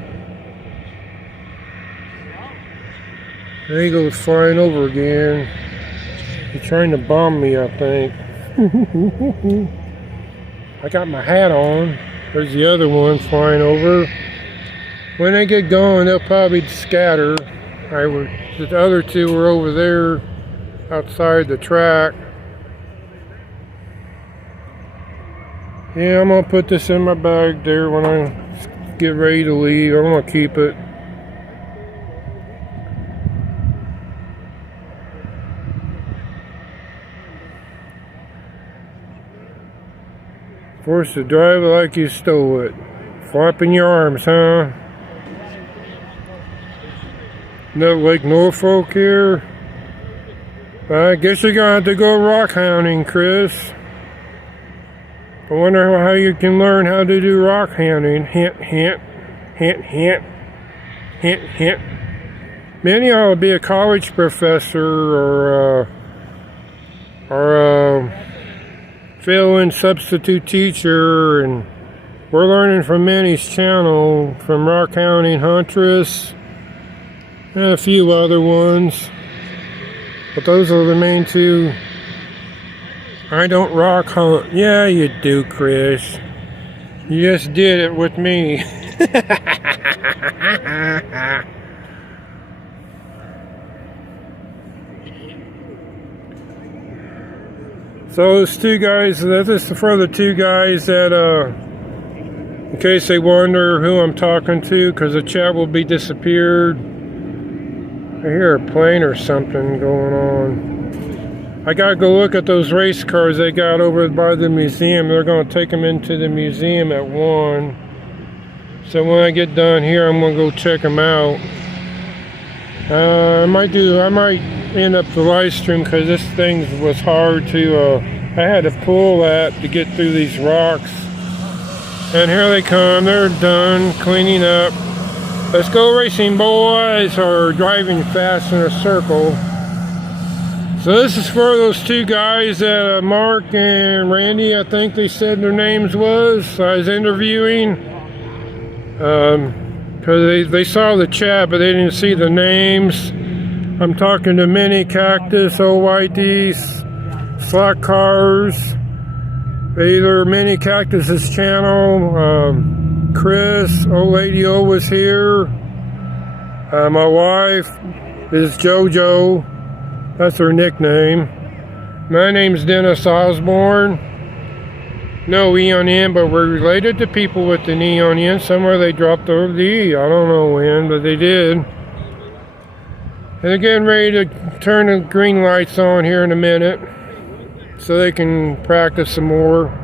There he goes flying over again. He's trying to bomb me, I think. I got my hat on. There's the other one flying over. When they get going, they'll probably scatter. The other two were over there outside the track. Yeah, I'm going to put this in my bag there when I get ready to leave. I'm going to keep it. Forced to drive it like you stole it. Flapping your arms, huh? No, Lake Norfolk here. I guess you're gonna have to go rock hounding, Chris. I wonder how you can learn how to do rock hounding. Hint, hint, hint, hint, hint, hint. Many ought to be a college professor or a fill-in substitute teacher, and we're learning from Manny's channel, from Rock Hounding Huntress. And a few other ones, but those are the main two. I don't rock hunt. Yeah, you do, Chris. You just did it with me. So those two guys, this is for the two guys that, in case they wonder who I'm talking to, because the chat will be disappeared. I hear a plane or something going on. I gotta go look at those race cars they got over by the museum. They're gonna take them into the museum at 1. So when I get done here, I'm gonna go check them out. I might end up the live stream because this thing was hard to, I had to pull that to get through these rocks. And here they come, they're done cleaning up. Let's go racing, boys, or driving fast in a circle. So this is for those two guys that Mark and Randy, I think they said their names was. I was interviewing. Because they saw the chat, but they didn't see the names. I'm talking to Mini Cactus, OYD, Slot Cars, either Mini Cactus's channel. Chris, Old Lady O was here. My wife is JoJo. That's her nickname. My name's Dennis Osborne. No E on the end, but we're related to people with an E on the end. Somewhere they dropped the E. I don't know when, but they did. And they're getting ready to turn the green lights on here in a minute so they can practice some more.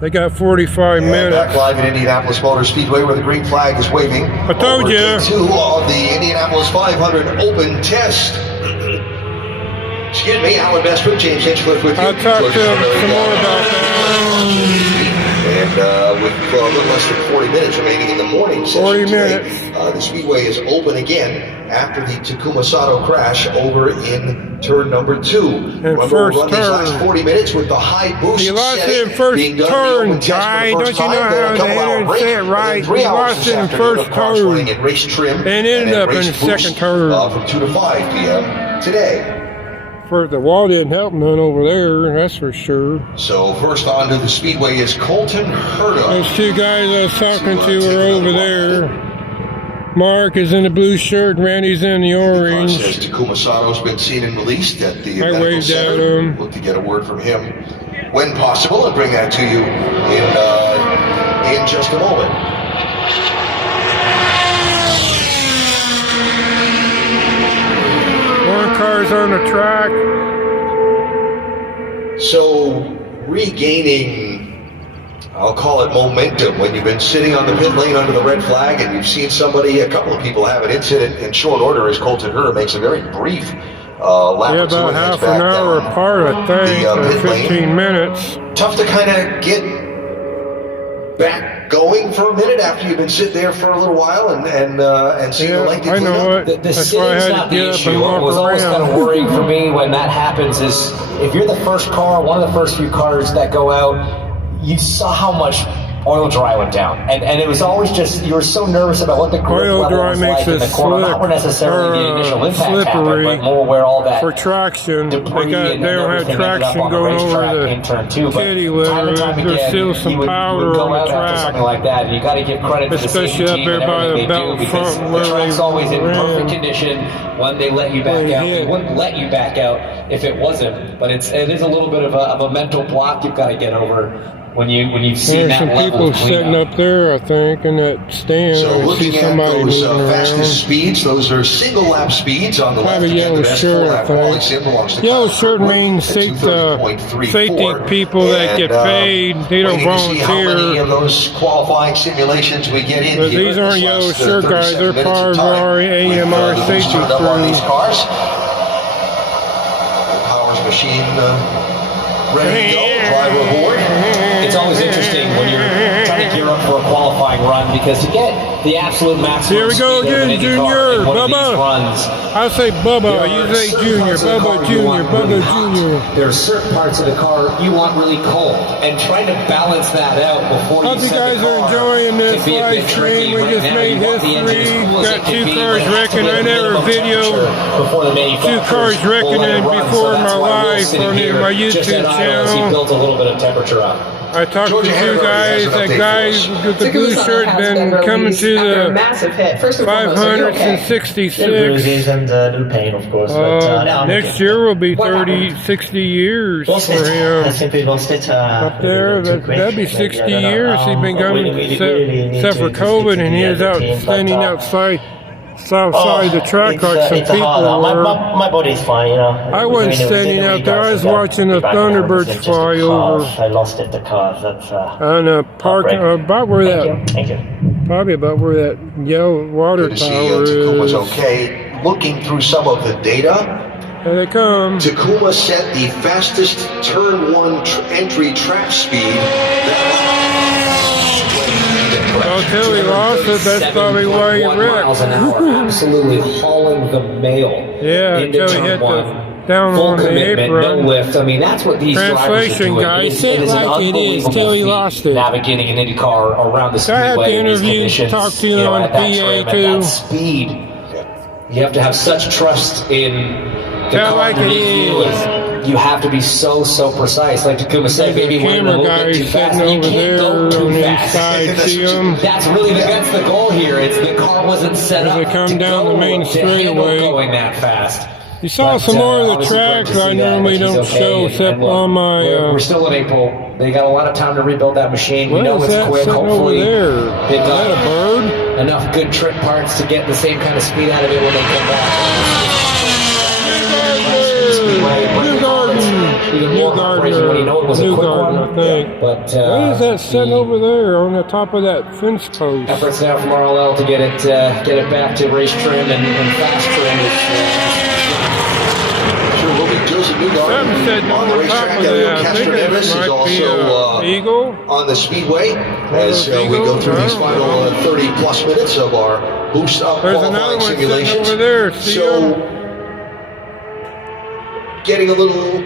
They got 45 minutes. Back live at Indianapolis Motor Speedway where the green flag is waving. I told you. Day 2 of the Indianapolis 500 Open Test. Excuse me, Alan Bestwick, James Hinchcliffe with you. I'll talk to them some more about that. And with a little less than 40 minutes remaining in the morning session 40 today, minutes. The Speedway is open again after the Katoma Sato crash over in turn number 2. And first we'll run these last turn. 40 minutes with the high boost You lost setting it in first being done turn, in the open test for guy. the Don't first you know time, then how a they couple-hour didn't break, say it and right? then 3 You hours lost this it in afternoon first of cars turn. running in race trim, And ended then up in race the second boost, turn. from 2 to 5 p.m. today. The wall didn't help none over there, that's for sure. So first on to the Speedway is Colton Herta. Those two guys I was talking to are over there. Mark is in the blue shirt, Randy's in the orange. Says Takuma Sato's been seen and released at the I medical waved center. at him. Look to get a word from him when possible and bring that to you in just a moment. More cars on the track. So regaining, I'll call it momentum, when you've been sitting on the pit lane under the red flag and you've seen somebody, a couple of people have an incident in short order as Colton Herta makes a very brief lap. Yeah, about half an hour apart, I think, or 15 minutes. Tough to kind of get back going for a minute after you've been sitting there for a little while and see the lengthy I know it. The That's why I sitting's had not to the get up issue. and What walk was always kind of around. worrying for me when that happens is if you're the first car, one of the first few cars that go out, you saw how much oil dry went down, and it was always just, you were so nervous about what the grip Oil level dry was makes like in it the corner, not where necessarily the initial impact happened, but more where all that for traction. They debris don't and have everything ended up traction on the going racetrack over in turn 2. the But kitty time litter. and time There's again, still some you would powder go on the out after track. something like that, and you got to give credit to the Especially safety up team there and by the everything they do, belt because front the where track's they always in ran. perfect condition when they let you back They out. hit. They wouldn't let you back out if it wasn't, but it is a little bit of a mental block you've got to get over when you've seen There's that some level people of sitting cleanup. up there, I think, in that stand. So I see looking at somebody those moving fastest around. speeds, those are single lap speeds on the Have left. a Again, yellow the best shirt, I full lap quality think. sim belongs to Yellow Kyle shirt Kirkwood means at safety 230.34. people that get paid. They don't waiting to see how many volunteer. of those qualifying simulations we get in But here these in aren't this yellow last, shirt guys. 37 They're minutes of part of time. our With, AMR the safety boost up on crew. these cars. The Powers machine ready to go. Driver aboard. It's always interesting when you're trying to gear up for a qualifying run, because to get the absolute maximum Here we go speed of an again, Indy car Junior. in one of these Bubba. runs, I say Bubba. there You are say certain Junior. parts of the Bubba car you Junior. want Bubba really hot. Junior. There are certain parts of the car you want really cold, and trying to balance that out before Hope you you set guys the are car enjoying this can be a live bit tricky. stream. We Right just now, made you want the engine as history. cool as Got it can two be, cars but it has to wrecking. be I at never minimum video temperature before the two manufacturers cars will wrecking let it in run. before So that's my why Will's life sitting on here my just YouTube at idle as he channel. built a little bit of temperature up. I talked to Georgia two Harrod guys. has an That update guy for us. with the blue Takuma shirt has been been coming released to after a the massive hit. First and foremost, are you okay? 566. Bruises and new pain, of course. Next year will be 30, 60 years Lost for it. him. I simply lost it. Up there, that'd be 60 Maybe, I don't know. years. He's been coming, really need except for to COVID, speak and he to was the out team, but, standing outside the track it's, like some it's people hard. were. My body's fine, you know. I wasn't standing out there. I was watching the Thunderbirds fly over. I lost it, the cars. That's On a park, about where Thank you. probably about where that yellow water Good to see tower Takuma's is. okay. Looking through some of the data, Here they come. Takuma set the fastest turn 1 entry trap speed. Until he lost it, that's probably why he 7.1 wrecked. miles an hour, absolutely hauling the mail. Yeah, into until he turn hit one. the down Full on the commitment, apron. no lift. I mean, that's what these drivers are Translation, doing. guys, It say it is an like it is unbelievable till he feat lost it. navigating an Indy car around the I had speedway to in these interview, conditions, talk to you know, on at that PA trim, at too. that speed. You have to have such trust in the car underneath you, and you have to be so precise. Like Takuma said, maybe went a little bit too fast. You can't go too fast. That's really that's the goal here. It's the car wasn't set up to down the main straightaway going that fast. You saw some more of the tracks I normally don't show, except on my. We're still in April. They got a lot of time to rebuild that machine. We know it's quick. Hopefully, they've got enough good trick parts to get the same kind of speed out of it when they come back. New Garden, I think. But what is that sitting over there on the top of that fence post? Efforts now from RLL to get it back to race trim and fast trim. Sure will be Joseph Newgarden on the racetrack. Castro Neves is also Eagle on the Speedway as we go through these final 30-plus minutes of our boost-up qualifying simulations. Over there. So, getting a little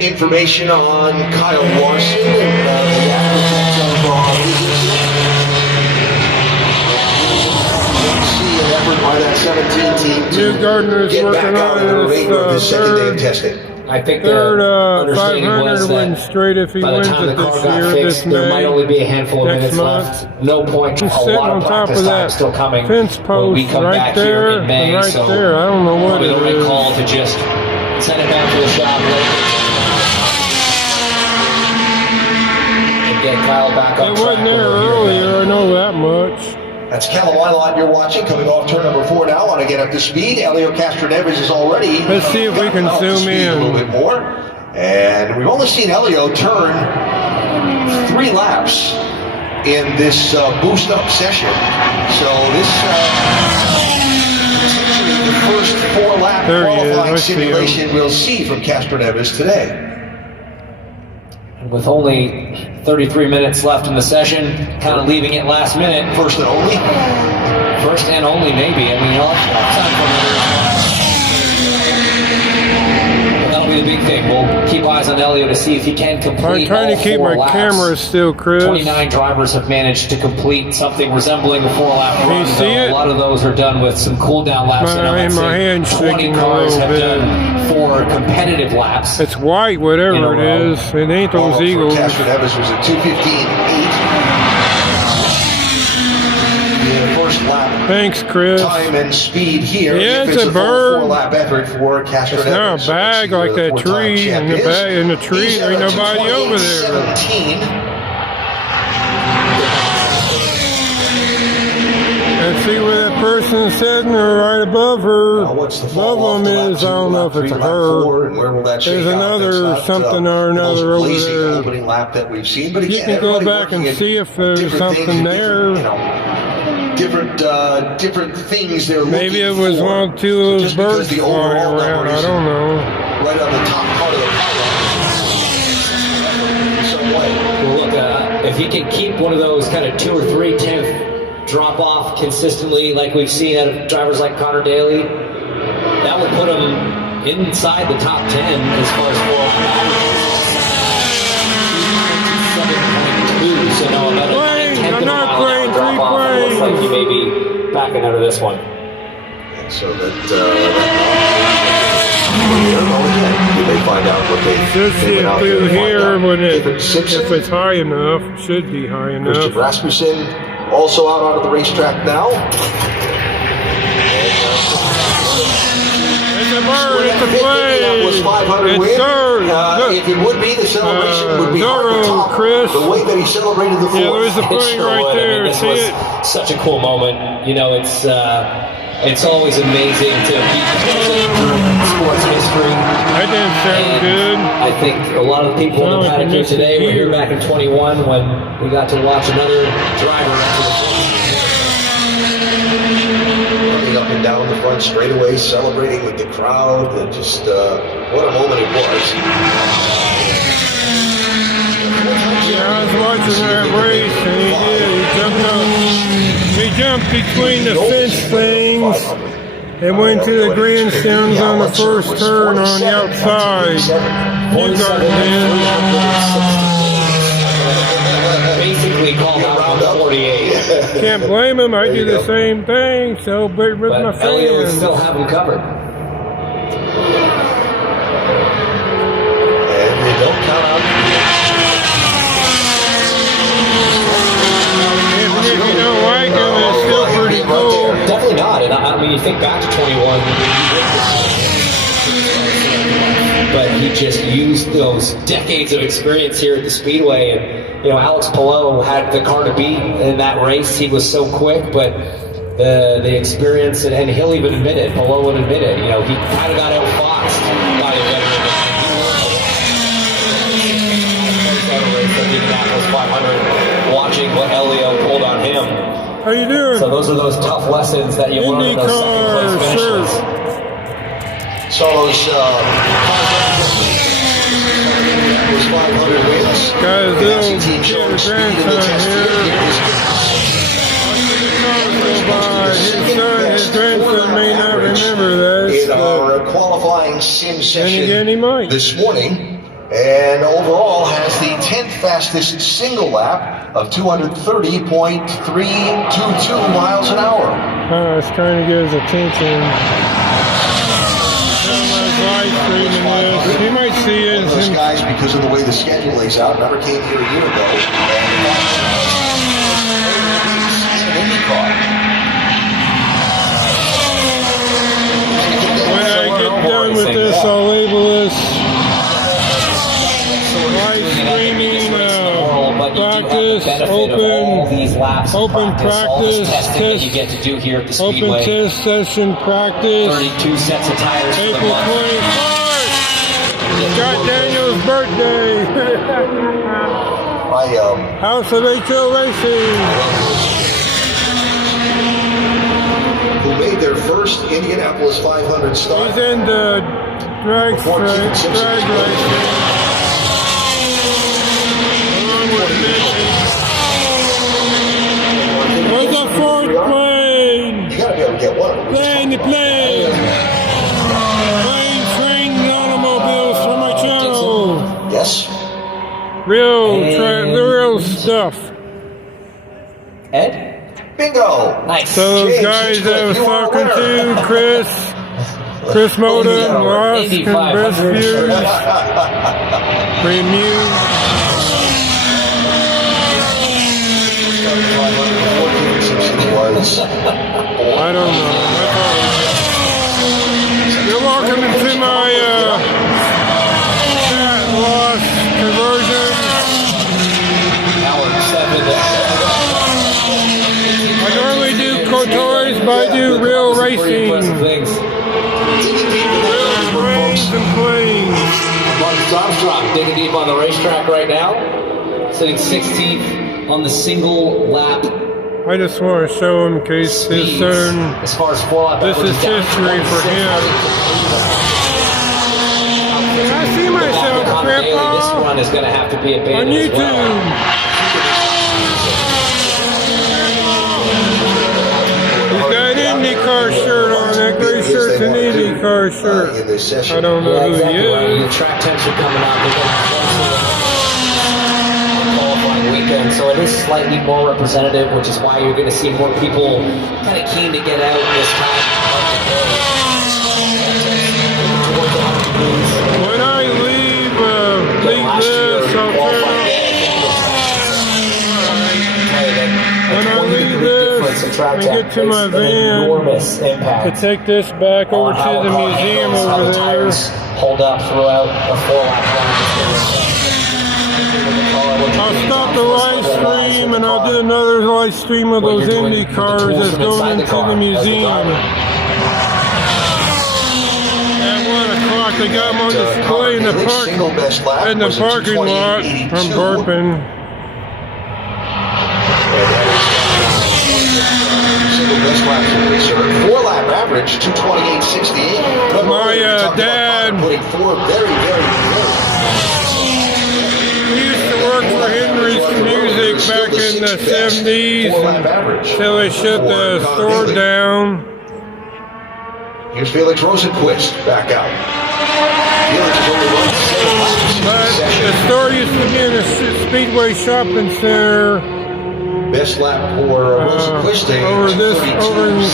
information on Kyle Larson and the aftereffects of an effort by that 17 team to get back out in the remainder of the second day of testing. I think third, the 500 win straight if he wins it this year. This there might only be a handful of minutes left. No point. A lot of practice time still coming. Fence post we come right back there, here in May, right so there. I don't know what it is. Probably the right call to just send it back to the shop and get Kyle back on track. It wasn't there earlier. I know that much. That's Callum Wylot you're watching, coming off turn number 4 now. Want to get up to speed. Elio Castro Neves is already. Let's see if we can zoom in a little bit more. And we've only seen Elio turn 3 laps in this boost-up session. So this potentially the first 4-lap qualifying simulation we'll see from Castro Neves today. With only 33 minutes left in the session, kind of leaving it last minute. First and only? First and only, maybe. I mean, he'll have time for but that'll be the big thing. We'll keep eyes on Elio to see if he can complete. I'm trying to keep my camera still, Chris. 29 drivers have managed to complete something resembling a 4-lap run. You see it? A lot of those are done with some cool down laps. My hand's 20 cars have done 4 competitive laps. It's white, whatever it is. It ain't those Eagles. Castro Neves was a 2:15.8. First lap. Thanks, Chris. Time and speed here. Yeah, it's a bird. 4-lap effort for Castro Neves. It's not a bag like that tree. In the tree, there ain't nobody over there. 17. And see where that person's sitting right above her. Above them is, I don't know if it's a her. There's another something or another over there. Opening lap that we've seen, but again, you can go back and see if there's something there. Different things they're looking for. Maybe it was one or two of those birds flying around. I don't know. Right on the top part of the Well, look, if he can keep one of those kind of 2 or 3 tenth drop off consistently, like we've seen out of drivers like Connor Daly, that would put him inside the top 10 as far as 4-lap average. So no, about a 10th of a mile an hour drop off. It looks like he may be backing out of this one. And so that you may find out what they went out there here when if it's high enough, should be high enough. Christian Rasmussen also out onto the racetrack now. It's a bird, it's a plane. Was 500 win. If it would be, the celebration would be hard to top. Chris. The way that he celebrated the 4th. Yeah, there's a plane right there. This was such a cool moment. You know, it's always amazing to be sports history. That didn't sound good. I think a lot of people in the paddock here today were here back in 21 when we got to watch another driver enter the running up and down the front straightaway, celebrating with the crowd. And just what a moment it was. Yeah, I was watching that race, and he did. He jumped up. He jumped between the fence things and went to the grandstands on the first turn on the outside. Newgarden did. Basically called out on 48. Can't blame him. I do the same thing. Celebrate with my But Elio would friends. still have him covered. And they don't count out. Even if you don't like him, it's still pretty cool. Definitely not. And I mean, you think back to 21, but he just used those decades of experience here at the Speedway. And, you know, Alex Palou had the car to beat in that race. He was so quick, but the experience, and he'll even admit it, Palou would admit it, you know, he kind of got outfoxed by the veteran. Indianapolis 500, watching what Elio pulled on him. How you doing? So those are those tough lessons that you learn in those second place finishes. So those 500 wins. Guys, Racing team showing speed in the test here. His grandson may not remember that. In our qualifying sim session Again, this morning. And overall has the 10th fastest single lap of 230.322 miles an hour. I was trying to get his attention. You might see it. Those guys, because of the way the schedule lays out, never came here a year ago. When I get done with this, I'll label this live streaming practice, open practice, test, you get to do here at the open Speedway. test session practice. 32 sets of tires for the April month. 24th. Scott Daniels' birthday. House of HO Racing. Who made their first Indianapolis 500 start. He's in the drag racing. Where's the fourth plane? You gotta be able to get one of them. Plane. Plane, train, automobiles for my channel. Yes. Real stuff. Ed? Bingo. Nice. So those guys I was talking to, Chris Moda, Ross, and Best Views, Premium. I don't know. You're welcome into my loss conversion. I normally do Kotoris, but I do real racing. Real brains and planes. Marcus Armstrong digging deep on the racetrack right now. Sitting 16th on the single lap. I just want to show him in case his son. As far as full lap, this is history for him. Can I see myself, Grandpa? This one is going to have to be a on YouTube. Well. He's got an IndyCar shirt on. That gray shirt's an IndyCar shirt. I don't know who he is. The track temps are coming out. They're going to qualifying weekend, so it is slightly more representative, which is why you're going to see more people kind of keen to get out this time. When I leave this, I'll when I leave this and get to my van to take this back over to the museum over there. Hold up throughout a 4-lap run. I'll stop the live stream and I'll do another live stream of those Indy cars that's going into the museum. At 1 o'clock, they got them on display in the parking lot. I'm burping. Best laps in reserve. 4-lap average, 228.68. My dad he used to work for Henry's Music back in the 70s until they shut the store down. Here's Felix Rosenquist back out. Felix is only running 7 laps. But the store used to be in a Speedway shopping center Best lap for Rosenquist. Over in the Speedway area.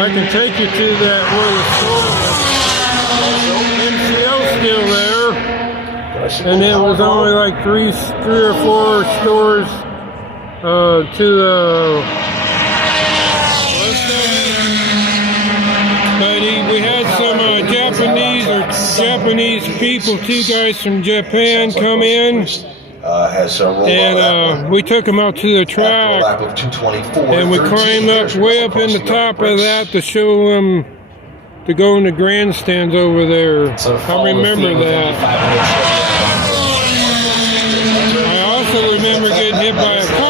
I can take you to that where the store was. MCL's still there. And it was only like three or four stores to the but we had some Japanese people, 2 guys from Japan come in, and we took them out to the track, and we climbed up way up in the top of that to show them to go in the grandstands over there. I remember that. I also remember getting hit by a car.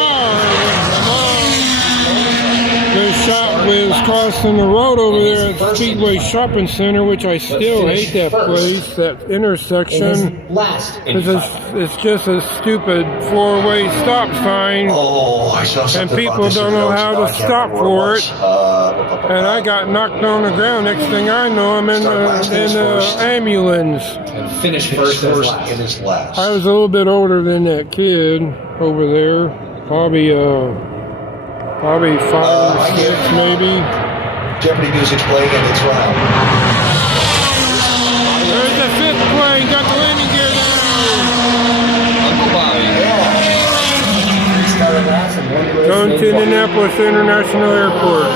Was crossing the road over there at Speedway Shopping Center, which I still hate that place, that intersection. Because it's just a stupid 4-way stop sign. And people don't know how to stop for it. And I got knocked on the ground. Next thing I know, I'm in the ambulance. And finished first in his last. I was a little bit older than that kid over there. Probably 5 or 6, maybe. Jeopardy music's playing and it's round. There's the 5th plane, got the landing gear down. Uncle Bobby. Going to Indianapolis International Airport.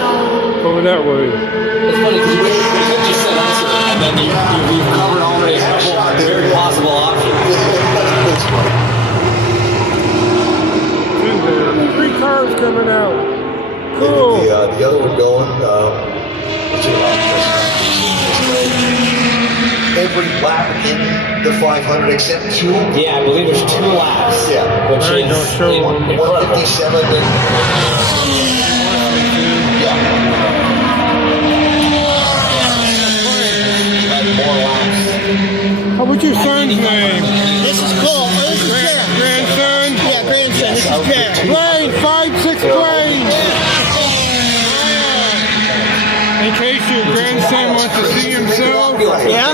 Over that way. It's funny because you just said answer, and then you've covered already a couple very possible options. That's funny. 3 cars coming out. Cool. The other one going, every lap in the 500 except 2? Yeah, I believe there's 2 laps. Yeah. Which is 157 and... Yeah. More laps. What's your son's name? This is Cole. Oh, this is Jack. Grandson? Yeah, grandson. This is Jack. Plane, 5-6 planes. In case your grandson wants to see himself, Yeah.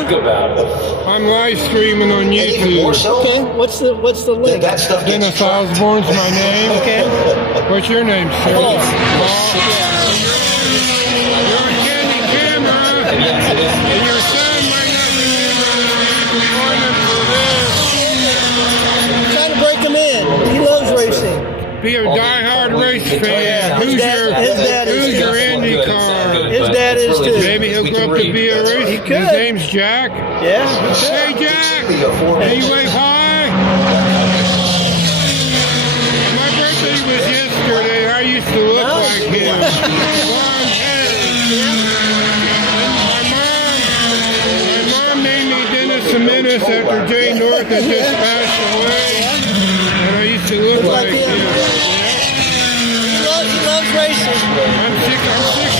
I'm live streaming on YouTube. Okay. What's the link? That stuff gets Dennis Osborne's my name. Okay. What's your name, sir? Paul. You're a candy camera. And your son might not be employment for this. I'm trying to break him in. He loves racing. Be a die-hard race fan. Who's your Indy car? His dad is too. Maybe he'll grow up to be a race. He could. His name's Jack. Yeah. Hey, Jack. Hey, you wave high. My birthday was yesterday. I used to look like him. Long hair. My mom named me Dennis the Menace after Jay North that just passed away. And I used to look like him. He loves racing. I'm 63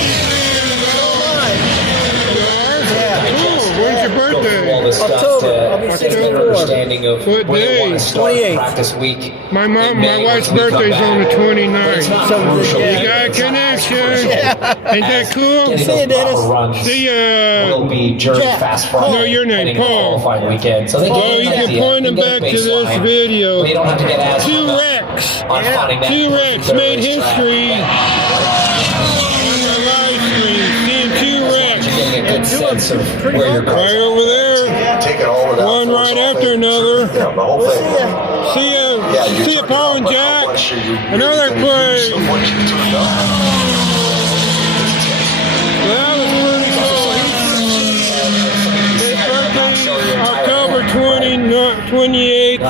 When's your birthday? October. I'll be 64. Understanding of what day? 28th. Practice week. My wife's birthday's on the 29th. You got a connection. Yeah. Ain't that cool? See you, Dennis. See ya. Will be during Fast Friday. No, your name, Paul. Weekend. So they Well, you can point them back to this video. They don't have to get asked. 2 wrecks. On finding that 2 wrecks made history. On the live stream. Seeing 2 wrecks. Getting a good sense of where you're going. Right over there. Take it all without One right after another. Yeah, the whole thing. See ya, Paul and Jack. Another play. That was pretty cool. His birthday, October 28th.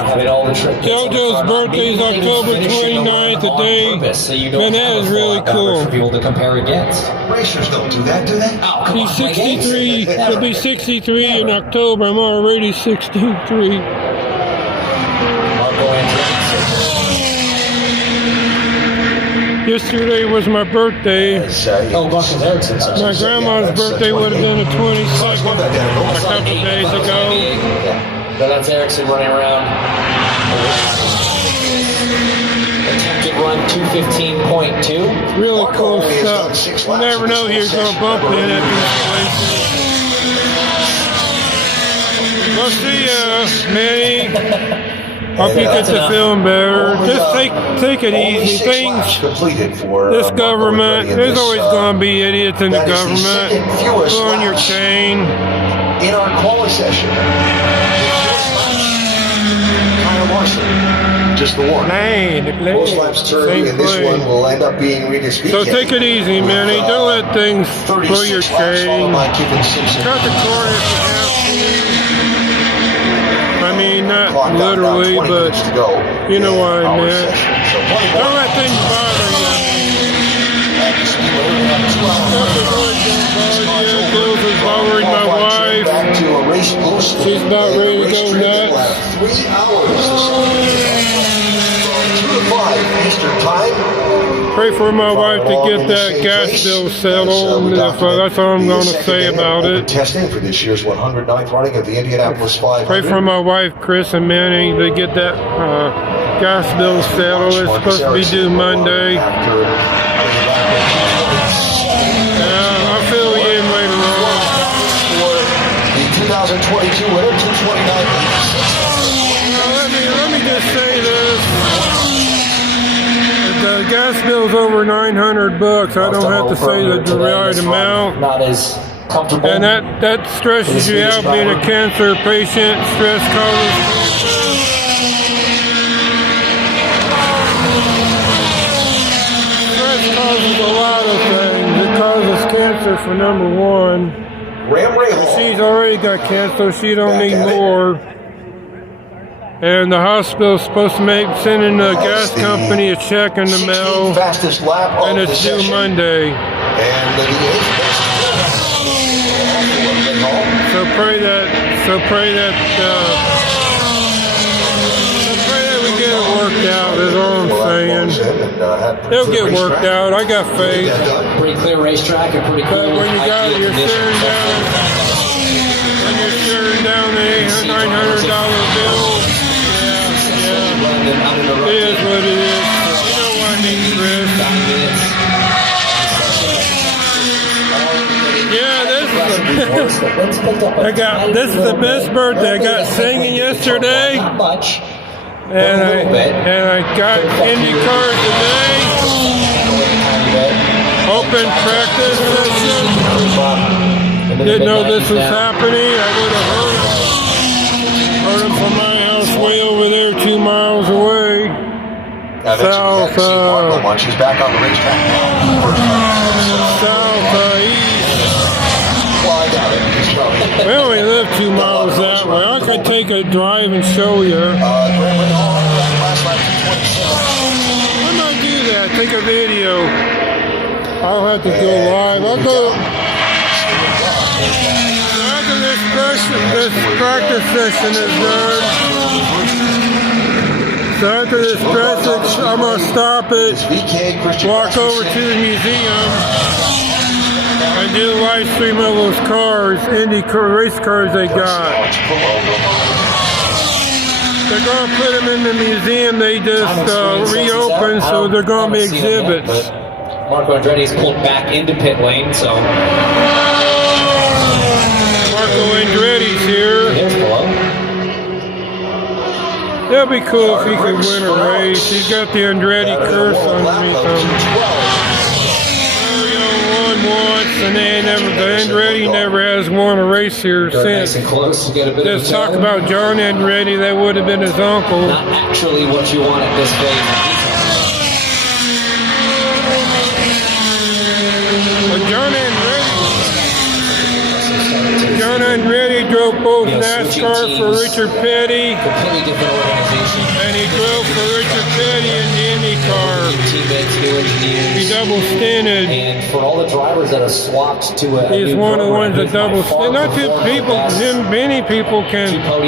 JoJo's birthday is October 29th today. Man, that is really cool. For people to compare against. Racers don't do that, do they? Oh, come He's on, 63. He'll be 63 in October. I'm already 63. Yesterday was my birthday. My grandma's birthday would have been the 22nd, a couple days ago. So that's Erickson running around. Attempted run 2:15.2. Really cool stuff. You never know who you're going to bump in at these places. We'll see ya, Manny. Hope you get to feeling better. Just take it easy. Things. This government, there's always going to be idiots in the government. Pull on your chain. In our quali session, Larson, just the one. Most laps turn, and this one will end up being Reedus VK. So take it easy, Manny. Don't let things pull your chain. Cut the corner if you have to. I mean, not literally, but you know what I meant. Don't let things bother you. Bills is bothering my wife. She's about ready to go nuts. 3 hours. 2 to 5 Eastern time. Pray for my wife to get that gas bill settled. That's all I'm going to say about it. Testing for this year's 109th running of the Indianapolis 500. Pray for my wife, Chris and Manny, to get that gas bill settled. It's supposed to be due Monday. I'll fill you in later on. For the 2022 winner, 229. Let me just say this. The gas bill's over $900. I don't have to say the right amount. Not as comfortable. And that stresses you out being a cancer patient. Stress causes a lot of things. It causes cancer for number one. She's already got cancer, she don't need more. And the hospital's supposed to send in the gas company a check in the mail, and it's due Monday. So pray that we get it worked out, is all I'm saying. It'll get worked out, I got faith. Pretty clear racetrack and pretty clear. But when you're staring down the $900 bill, it is what it is. You know what I mean, Chris. Yeah, this is the best birthday. I got singing yesterday, and I got Indy cars today. Open practice session. Didn't know this was happening. I would have heard him from my house way over there 2 miles away. South, she's back on the racetrack now. We only live 2 miles that way. I could take a drive and show you. I might do that. Take a video. I'll have to go live. I'll go. After this practice session is done. So after this practice, I'm going to stop it, walk over to the museum, and do a live stream of those cars, Indy race cars they got. They're going to put them in the museum. They just reopened, so they're going to be exhibits. Marco Andretti's pulled back into pit lane, so Marco Andretti's here. Here's below. That'd be cool if he could win a race. He's got the Andretti curse underneath him. Won once, and the Andretti never has won a race here since. Just talk about John Andretti, that would have been his uncle. Not actually what you want at this phase. John Andretti drove both NASCAR for Richard Petty, completely different organization, and he drove for Richard Petty in the IndyCar. He double stinted. And for all the drivers that are swapped to a he's one of the ones that double stinted. Not too people, many people can go.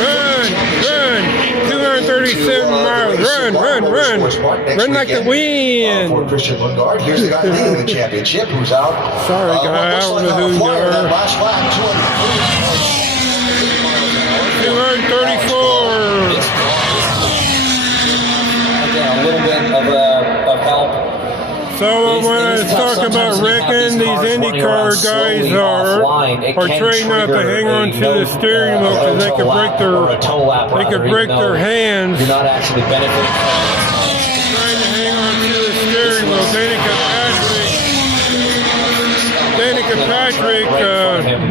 Run, 237 miles. Run like the wind. Christian Lundgaard. Here's the guy leading the championship who's out. Sorry, guy, I don't know who you are. 234. Again, a little bit of help. So when I talk talking about wrecking, these IndyCar guys are trained not to hang on to the steering wheel because they could break their hands. You're not actually benefiting from trying to hang on to the steering wheel. Danica Patrick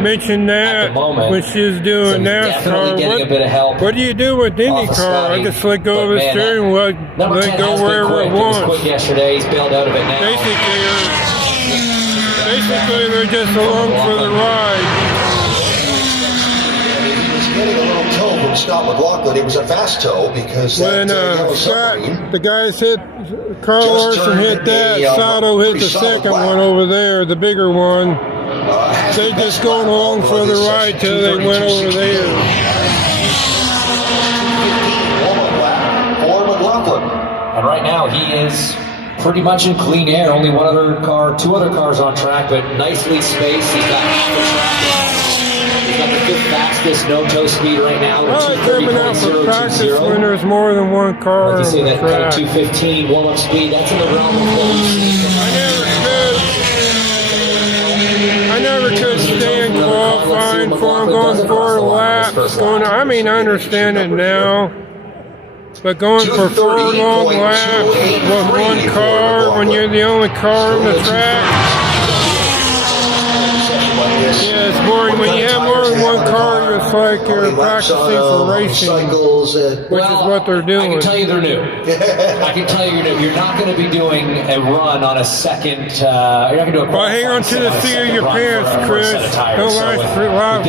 mentioned that when she was doing NASCAR. What do you do with IndyCar? I just let go of the steering wheel, let it go wherever it wants. Yesterday, he's bailed out of it now. Basically, they're just along for the ride. Getting a little tow from Scott McLaughlin. It was a fast tow because when the guys hit, Carl Larson hit that, Sato hit the second one over there, the bigger one. They just going along for the ride till they went over there. For McLaughlin. And right now he is pretty much in clean air. Only two other cars on track, but nicely spaced. He's got half the track. He's got the fifth fastest no-toe speed right now. Coming out for practice when there's more than one car on the track. Kind of 215 warm-up speed. That's in the realm of what we've seen. I never could stand qualifying for him, going 4 laps. I understand it now. But going for 4 long laps with one car when you're the only car on the track. Yeah, it's boring. When you have more than one car, it's like you're practicing for racing, which is what they're doing. I can tell you they're new. I can tell you you're new. You're not going to be doing a run on a second. You're not going to do a well, hang on to the seat of your pants, Chris. Don't lie for loud.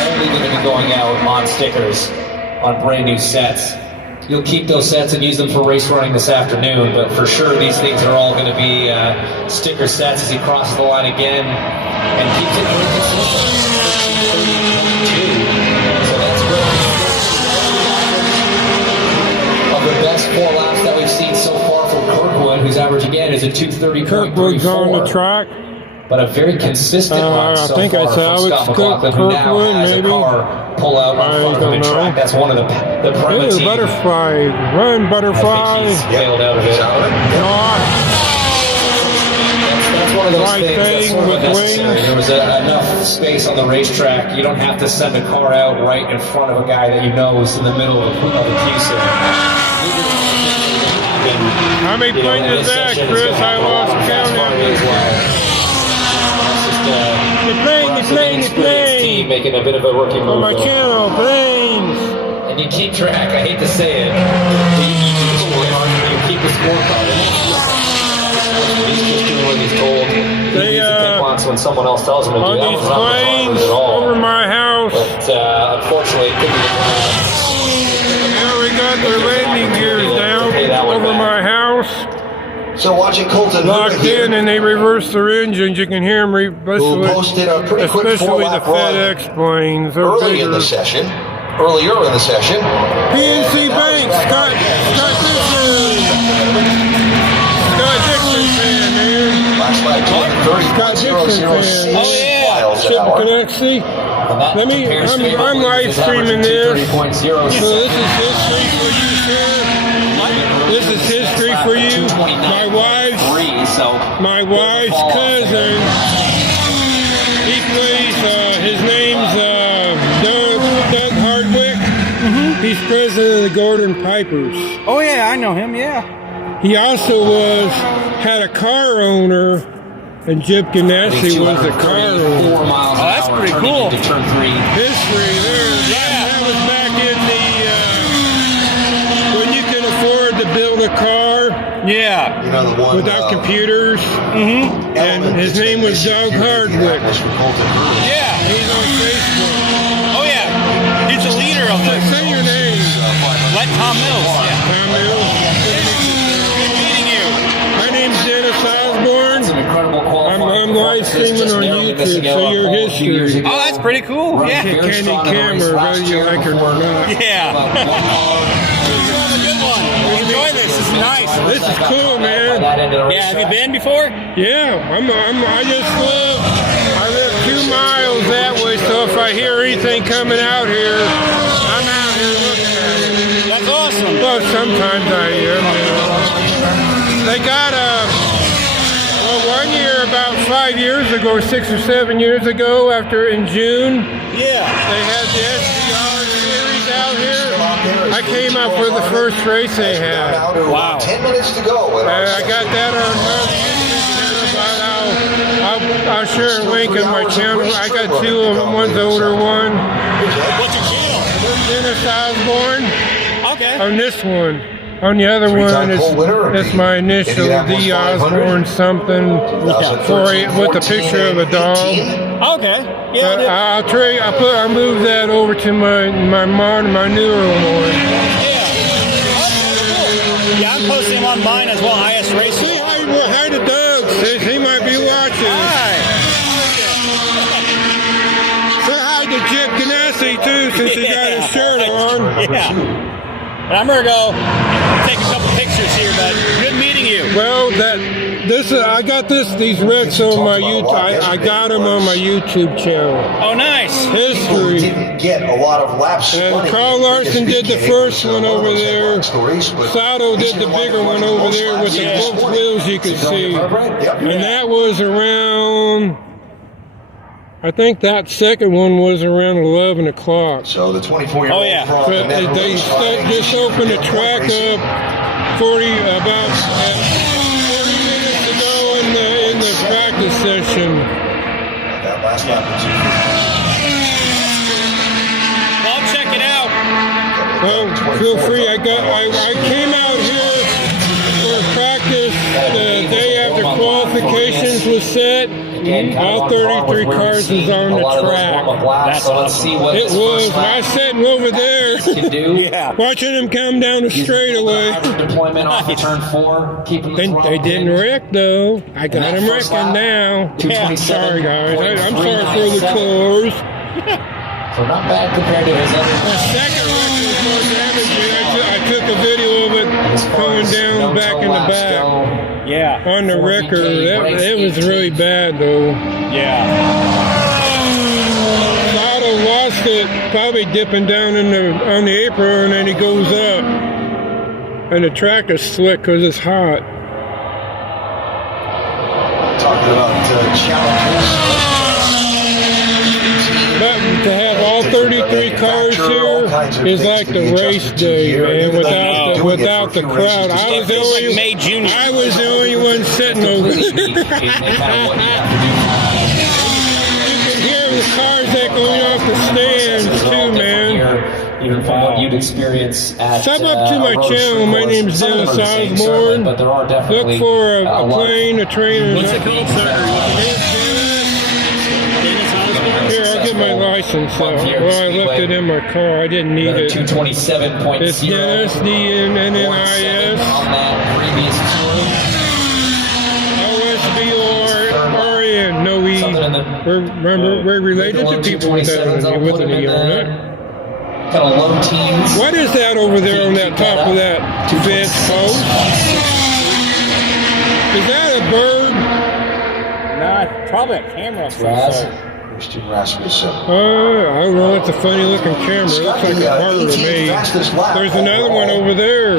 Only going to be going out on stickers on brand new sets. You'll keep those sets and use them for race running this afternoon, but for sure these things are all going to be sticker sets as he crosses the line again and keeps it very consistent. So that's good. Of the best 4 laps that we've seen so far from Kirkwood, whose average again is a 230.34. Kirkwood's on the track. But a very consistent run so far from Scott McLaughlin, who now has a car pull out on front of the track. That's one of the Prema team. Butterfly, run Butterfly. He's bailed out of it. That's one of those things that's sort of unnecessary. There was enough space on the racetrack. You don't have to send a car out right in front of a guy that you know is in the middle of a QC. How many points is that, Chris? I lost count of it. The plane. Making a bit of a rookie move. On my channel, planes. And you keep track. I hate to say it. You keep the scorecard. He's just doing what he's told. He needs to pick box when someone else tells him to do that. On these planes over my house. But unfortunately, it couldn't be we got their landing gears down over my house. So watching Colton locked in, and they reverse their engines. You can hear them, especially a pretty quick the FedEx planes. Earlier in the session. PNC Bank, Scott Dixon. Scott Dixon fan, man. Scott Dixon fan. Oh yeah. Chip Connexy. I'm live streaming this. So this is history for you, sir. This is history for you. My wife's cousin. He plays. His name's Doug Hardwick. He's president of the Gordon Pipers. Oh yeah, I know him. Yeah. He also had a car owner, and Chip Ganassi was a car owner. Oh, that's pretty cool. History there. That was back in the when you can afford to build a car. Yeah. You know the one without computers. And his name was Doug Hardwick. Yeah. He's on Facebook. Oh yeah. He's the leader of this. Say your name. Let Tom Mills. Yeah. Tom Mills. Good meeting you. My name's Dennis Osborne. I'm live streaming on YouTube, so your history. Oh, that's pretty cool. Yeah. Candy camera, whether you like it or not. Yeah. Good one. Enjoy this. This is nice. This is cool, man. Yeah. Have you been before? Yeah. I live 2 miles that way, so if I hear anything coming out here, I'm out here looking at it. That's awesome. Well, sometimes I am. They got one year, about 5 years ago, 6 or 7 years ago, in June. Yeah. They had the SDR series out here. I came up for the first race they had. Wow. 10 minutes to go. I got that on my YouTube channel, but I'll share a link on my channel. I got 2 of them. One's the older one. What's your channel? Dennis Osborne. Okay. On this one. On the other one, it's my initial D. Osborne something with a picture of a dog. Okay. Yeah. I'll move that over to my newer one. Yeah, I'm posting on mine as well. IS Racing. Say hi to Doug. He might be watching. Hi. Say hi to Chip Ganassi too, since he got his shirt on. Yeah. And I'm gonna go take a couple pictures here, but good meeting you. Well, I got these wrecks on my YouTube. I got them on my YouTube channel. Oh, nice. History. Didn't get a lot of laps. And Carl Larson did the first one over there. Sato did the bigger one over there with the both wheels you could see. And that was around, I think that second one was around 11 o'clock. So the 24-year-old. Oh, yeah. They just opened the track up about 40 minutes ago in the practice session. That last lap. I'll check it out. Well, feel free. I came out here for practice the day after qualifications was set. All 33 cars was on the track. So let's see what It was. I was sitting over there, watching them come down the straightaway. Deployment off of turn 4, keeping the They didn't wreck though. I got them wrecking now. Sorry guys. I'm sorry for the cars. So not bad compared to his other. The second wreck was more damaging. I took a video of it going down back in the back. Yeah. On the record, it was really bad though. Yeah. Sato lost it, probably dipping down on the apron, and then he goes up, and the track is slick because it's hot. Talking about challenges. But to have all 33 cars here is like the race day, man. Without the crowd, I was the only one sitting over there. You can hear the cars that going off the stands too, man. Even from what you'd experience at Sub up to my channel. My name is Dennis Osborne. But there are definitely Look for a plane, a train, and What's it called, sir? Here, I'll get my license. Well, I left it in my car. I didn't need it. 227.0. It's Dennis, D-N-N-N-I-S. On that previous O-S-B-O-R-N. No E. Remember, we're related to people with an E on it. Kind of low teens. What is that over there on that top of that fence post? Is that a bird? No, probably a camera. Christian Rasmussen. I don't know. It's a funny looking camera. It looks like a harder to make. There's another one over there.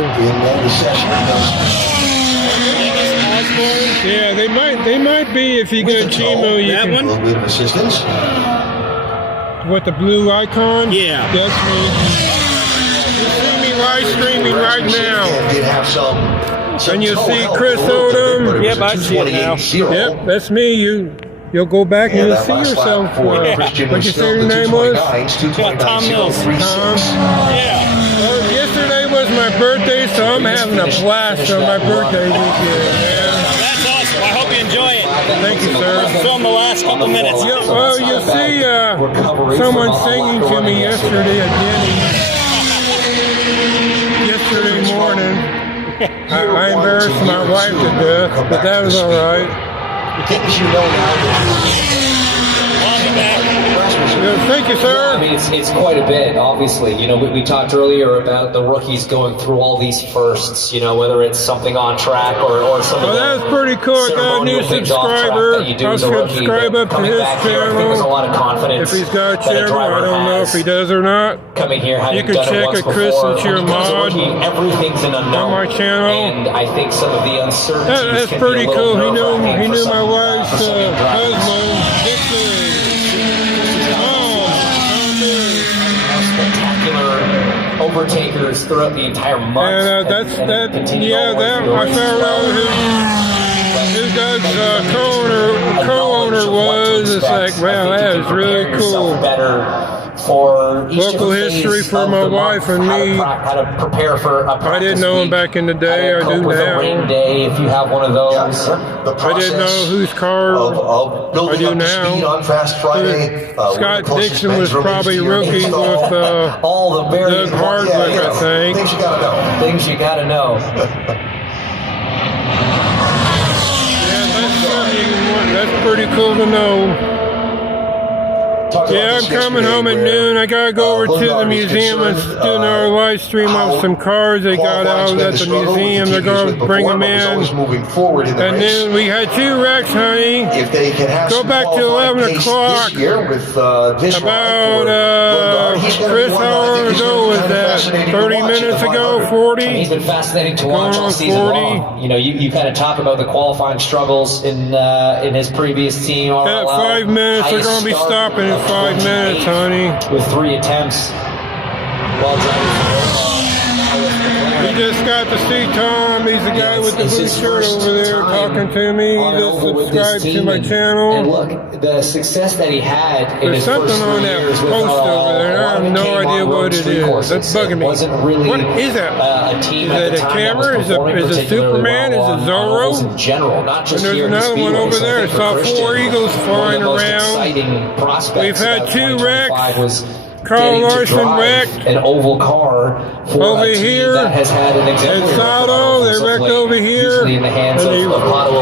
Yeah, they might be if you go Chimo. You that can, one? A little bit of assistance. What, the blue icon? Yeah. That's me. You see me live streaming right now. Did have some And you see Chris Odom. Yep, I see it now. Yep, that's me. You'll go back and you'll see yourself. What'd you say your name was? Tom Mills. Tom. Yeah. Well, yesterday was my birthday, so I'm having a blast on my birthday weekend, man. That's awesome. I hope you enjoy it. Thank you, sir. Film the last couple minutes. Yeah, well, you see someone singing to me yesterday at Denny's. Yesterday morning. I embarrassed my wife to death, but that was all right. Things you know now. Thank you, sir. Yeah, I mean, it's quite a bit, obviously. You know, we talked earlier about the rookies going through all these firsts, you know, whether it's something on track or some of the that's pretty cool. I got a new subscriber. I'll subscribe up to his channel. There's a lot of confidence. If he's got a channel, I don't know if he does or not. Coming here, you can check at Chris and Cheer Mod everything's an unknown on my channel. And I think some of the uncertainties that's pretty cool. He knew my wife's husband, Dixon. Overtakers throughout the entire month. And I found out his dad's co-owner was. It's like, wow, that is really cool. Local history for my wife and me. How to prepare for a I didn't know him back in the day. I do now. Rain day, if you have one of those. I didn't know whose car I do now. On Fast Friday, Scott Dixon was probably rookie with all the Doug Hardwick, I think. Things you gotta know. Things you gotta know. That's pretty cool to know. Yeah, I'm coming home at noon. I gotta go over to the museum and do another live stream of some cars they got out at the museum. They're gonna bring them in. At noon, we had 2 wrecks, honey. Go back to 11 o'clock. About, Chris, how long ago was that? 30 minutes ago? 40? He's been fascinating to watch all season long. You know, you kind of talk about the qualifying struggles in his previous team. At 5 minutes, they're gonna be stopping in 5 minutes, honey. With 3 attempts. Well done. We just got to see Tom. He's the guy with the blue shirt over there talking to me. He just subscribed to my channel. And look, the success that he had in his first 3 years with post over there. I have no idea what it is. That's bugging me. Wasn't really what is that? A team is it a camera? Is it Superman? Is it Zorro? In general, not just and there's another one over there. I saw 4 eagles flying around. We've had 2 wrecks. Carl Larson wrecked. An oval car for over a team here. That has had an exemplary Sato, they wrecked over here. In the hands and they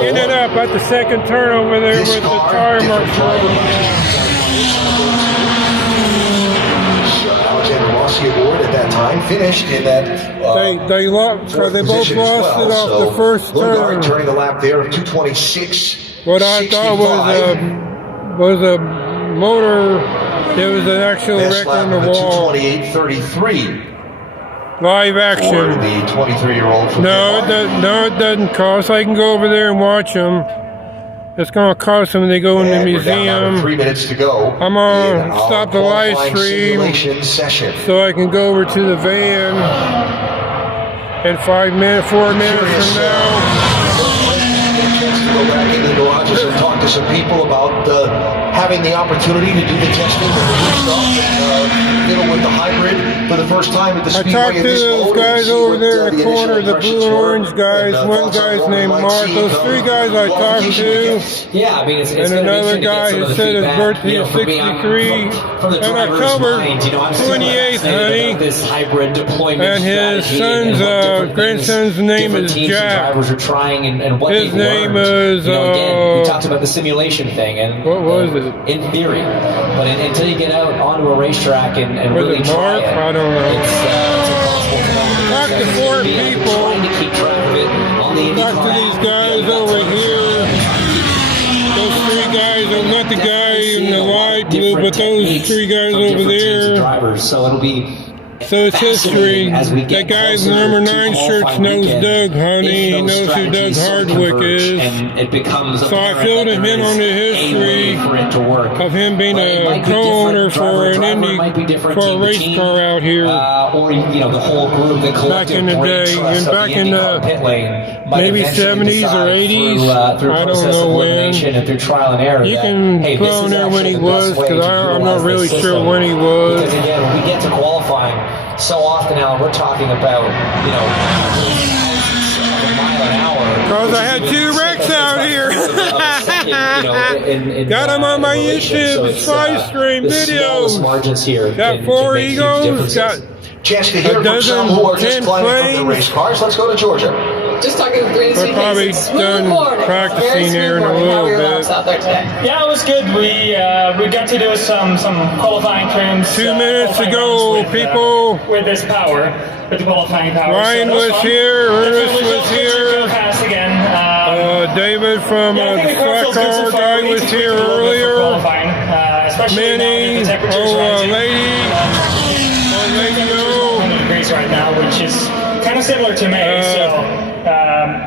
ended up at the second turn over there with the tire marks. Alexander Rossi aboard at that time finished in that. They both lost it off the first turn. Turning a lap there of 2:26. What I thought was a motor. There was an actual wreck on the wall. 2:28.33. Live action. For the 23-year-old. No, it doesn't cost. I can go over there and watch them. It's going to cost them when they go in the museum. 3 minutes to go. I'm going to stop the live stream so I can go over to the van in 4 minutes from now. Go back into the garages and talk to some people about having the opportunity to do the testing with the new stuff and with the hybrid for the first time at the Speedway. I talked to those guys over there in the corner, the blue and orange guys. One guy's named Mark. Those 3 guys I talked to. Yeah, I mean, it's and another guy who said his birthday is 63 on October 28th, honey. This hybrid deployment and his son's grandson's name is Jack. Drivers are trying and what his name is. Again, we talked about the simulation thing, and what was it? In theory, but until you get out onto a racetrack and really try it, I don't know. It's impossible. Talk to 4 people. Trying to keep track of it on the Talk to these guys over here. Those 3 guys, not the guy in the light blue, but those 3 guys over there. Drivers, so it'll be. So it's history. That guy in the number 9 shirts knows Doug, honey. He knows who Doug Hardwick is. So I filled him in on the history of him being a co-owner for a race car out here. Or the whole group that back in the day, and back in the maybe 70s or 80s. I don't know when. You can put on there when he was, because I'm not really sure when he was. Because again, when we get to qualifying, so often, Alan, we're talking about, a mile an hour. Because I had 2 wrecks out here. Got them on my YouTube live stream videos. Margins here. Got 4 eagles. Got chance to hear from some who are just flying from the race cars. Let's go to Georgia. just talking with Green We're probably done practicing here in a little bit. Out there today. Yeah, it was good. We got to do some qualifying trims. 2 minutes to go, people. With this power, with the qualifying power. Ryan was here, Ernest was here. Fast again. David from the flat car guy was here earlier. Minnie, degrees right now, which is kind of similar to May. So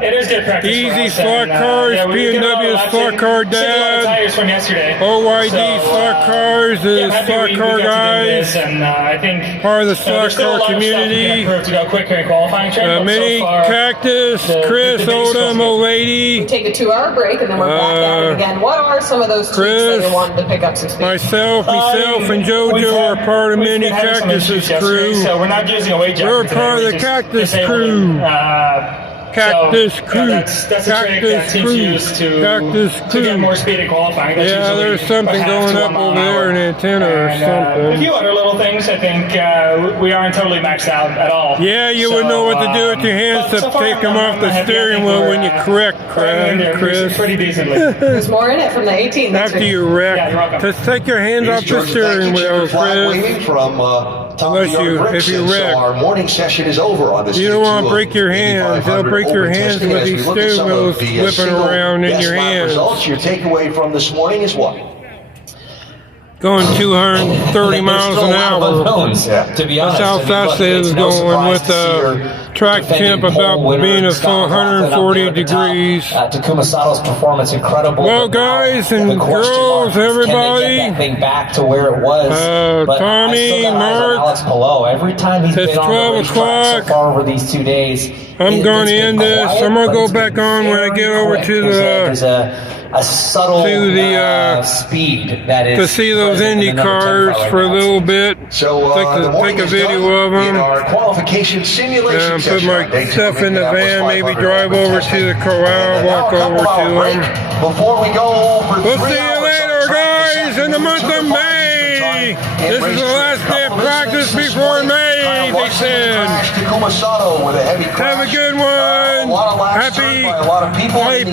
it is good practice. Easy slot cars, B&W slot car dad. Tires from yesterday. OYD slot cars is slot car guys. And I think part of the slot car community. To go quicker in qualifying track. Mini Cactus, Chris Oldham, old lady. We take a 2-hour break and then we're back at it again. What are some of those tweaks that you wanted to pick up some speed? Myself, and JoJo are part of Mini Cactus's crew. So we're not using a weight jacket. We're part of the Cactus crew. Cactus crew. That's a trick that teams use to get more speed in qualifying. That's there's something going up over there, an antenna or something. A few other little things. I think we aren't totally maxed out at all. Yeah, you would know what to do with your hands to take them off the steering wheel when you correct, Chris. Pretty decently. There's more in it from the 18. After you wreck, just take your hands off the steering wheel, Chris. If you wreck. Our morning session is over on this. You don't want to break your hands. They'll break your hands with these steering wheels flipping around in your hands. Results. Your takeaway from this morning is what? Going 230 miles an hour. To be honest, that's how fast it is going with the track temp about being a full 140 degrees. Katoma Sato's performance incredible. Well, guys and girls, everybody. That thing back to where it was. Tommy, Mark. Alex Below. Every time he's been on the racetrack so far over these 2 days. I'm going to end this. I'm going to go back on when I get over to the. A subtle speed that is to see those Indy cars for a little bit. So take a video of them. Our qualification simulation and put my stuff in the van. Maybe drive over to the corral, walk over to them. Before we go, we'll see you later, guys, in the month of May. This is the last day of practice before May, they said. Have a good one. Happy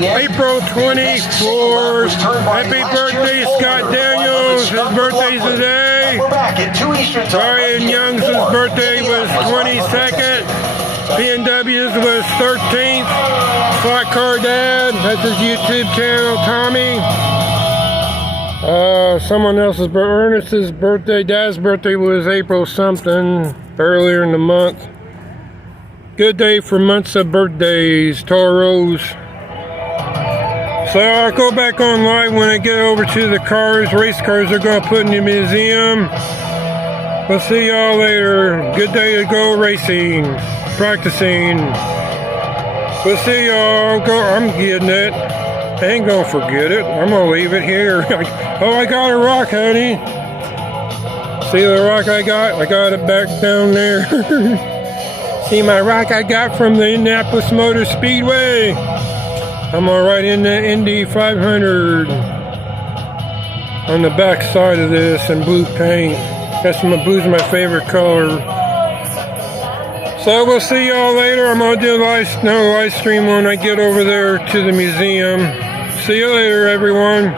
April 24th. Happy birthday, Scott Daniels. His birthday's today. Ryan Young's birthday was 22nd. B&W's was 13th. Slot Car Dad, that's his YouTube channel, Tommy. Someone else's, Ernest's birthday, Dad's birthday was April something, earlier in the month. Good day for months of birthdays, Toros. So I'll go back on live when I get over to the cars. Race cars are going to put in the museum. We'll see y'all later. Good day to go racing, practicing. We'll see y'all. I'm getting it. I ain't gonna forget it. I'm gonna leave it here. Oh, I got a rock, honey. See the rock I got? I got it back down there. See my rock I got from the Indianapolis Motor Speedway. I'm all right in the Indy 500 on the back side of this in blue paint. Blue's my favorite color. So we'll see y'all later. I'm gonna do a live stream when I get over there to the museum. See you later, everyone.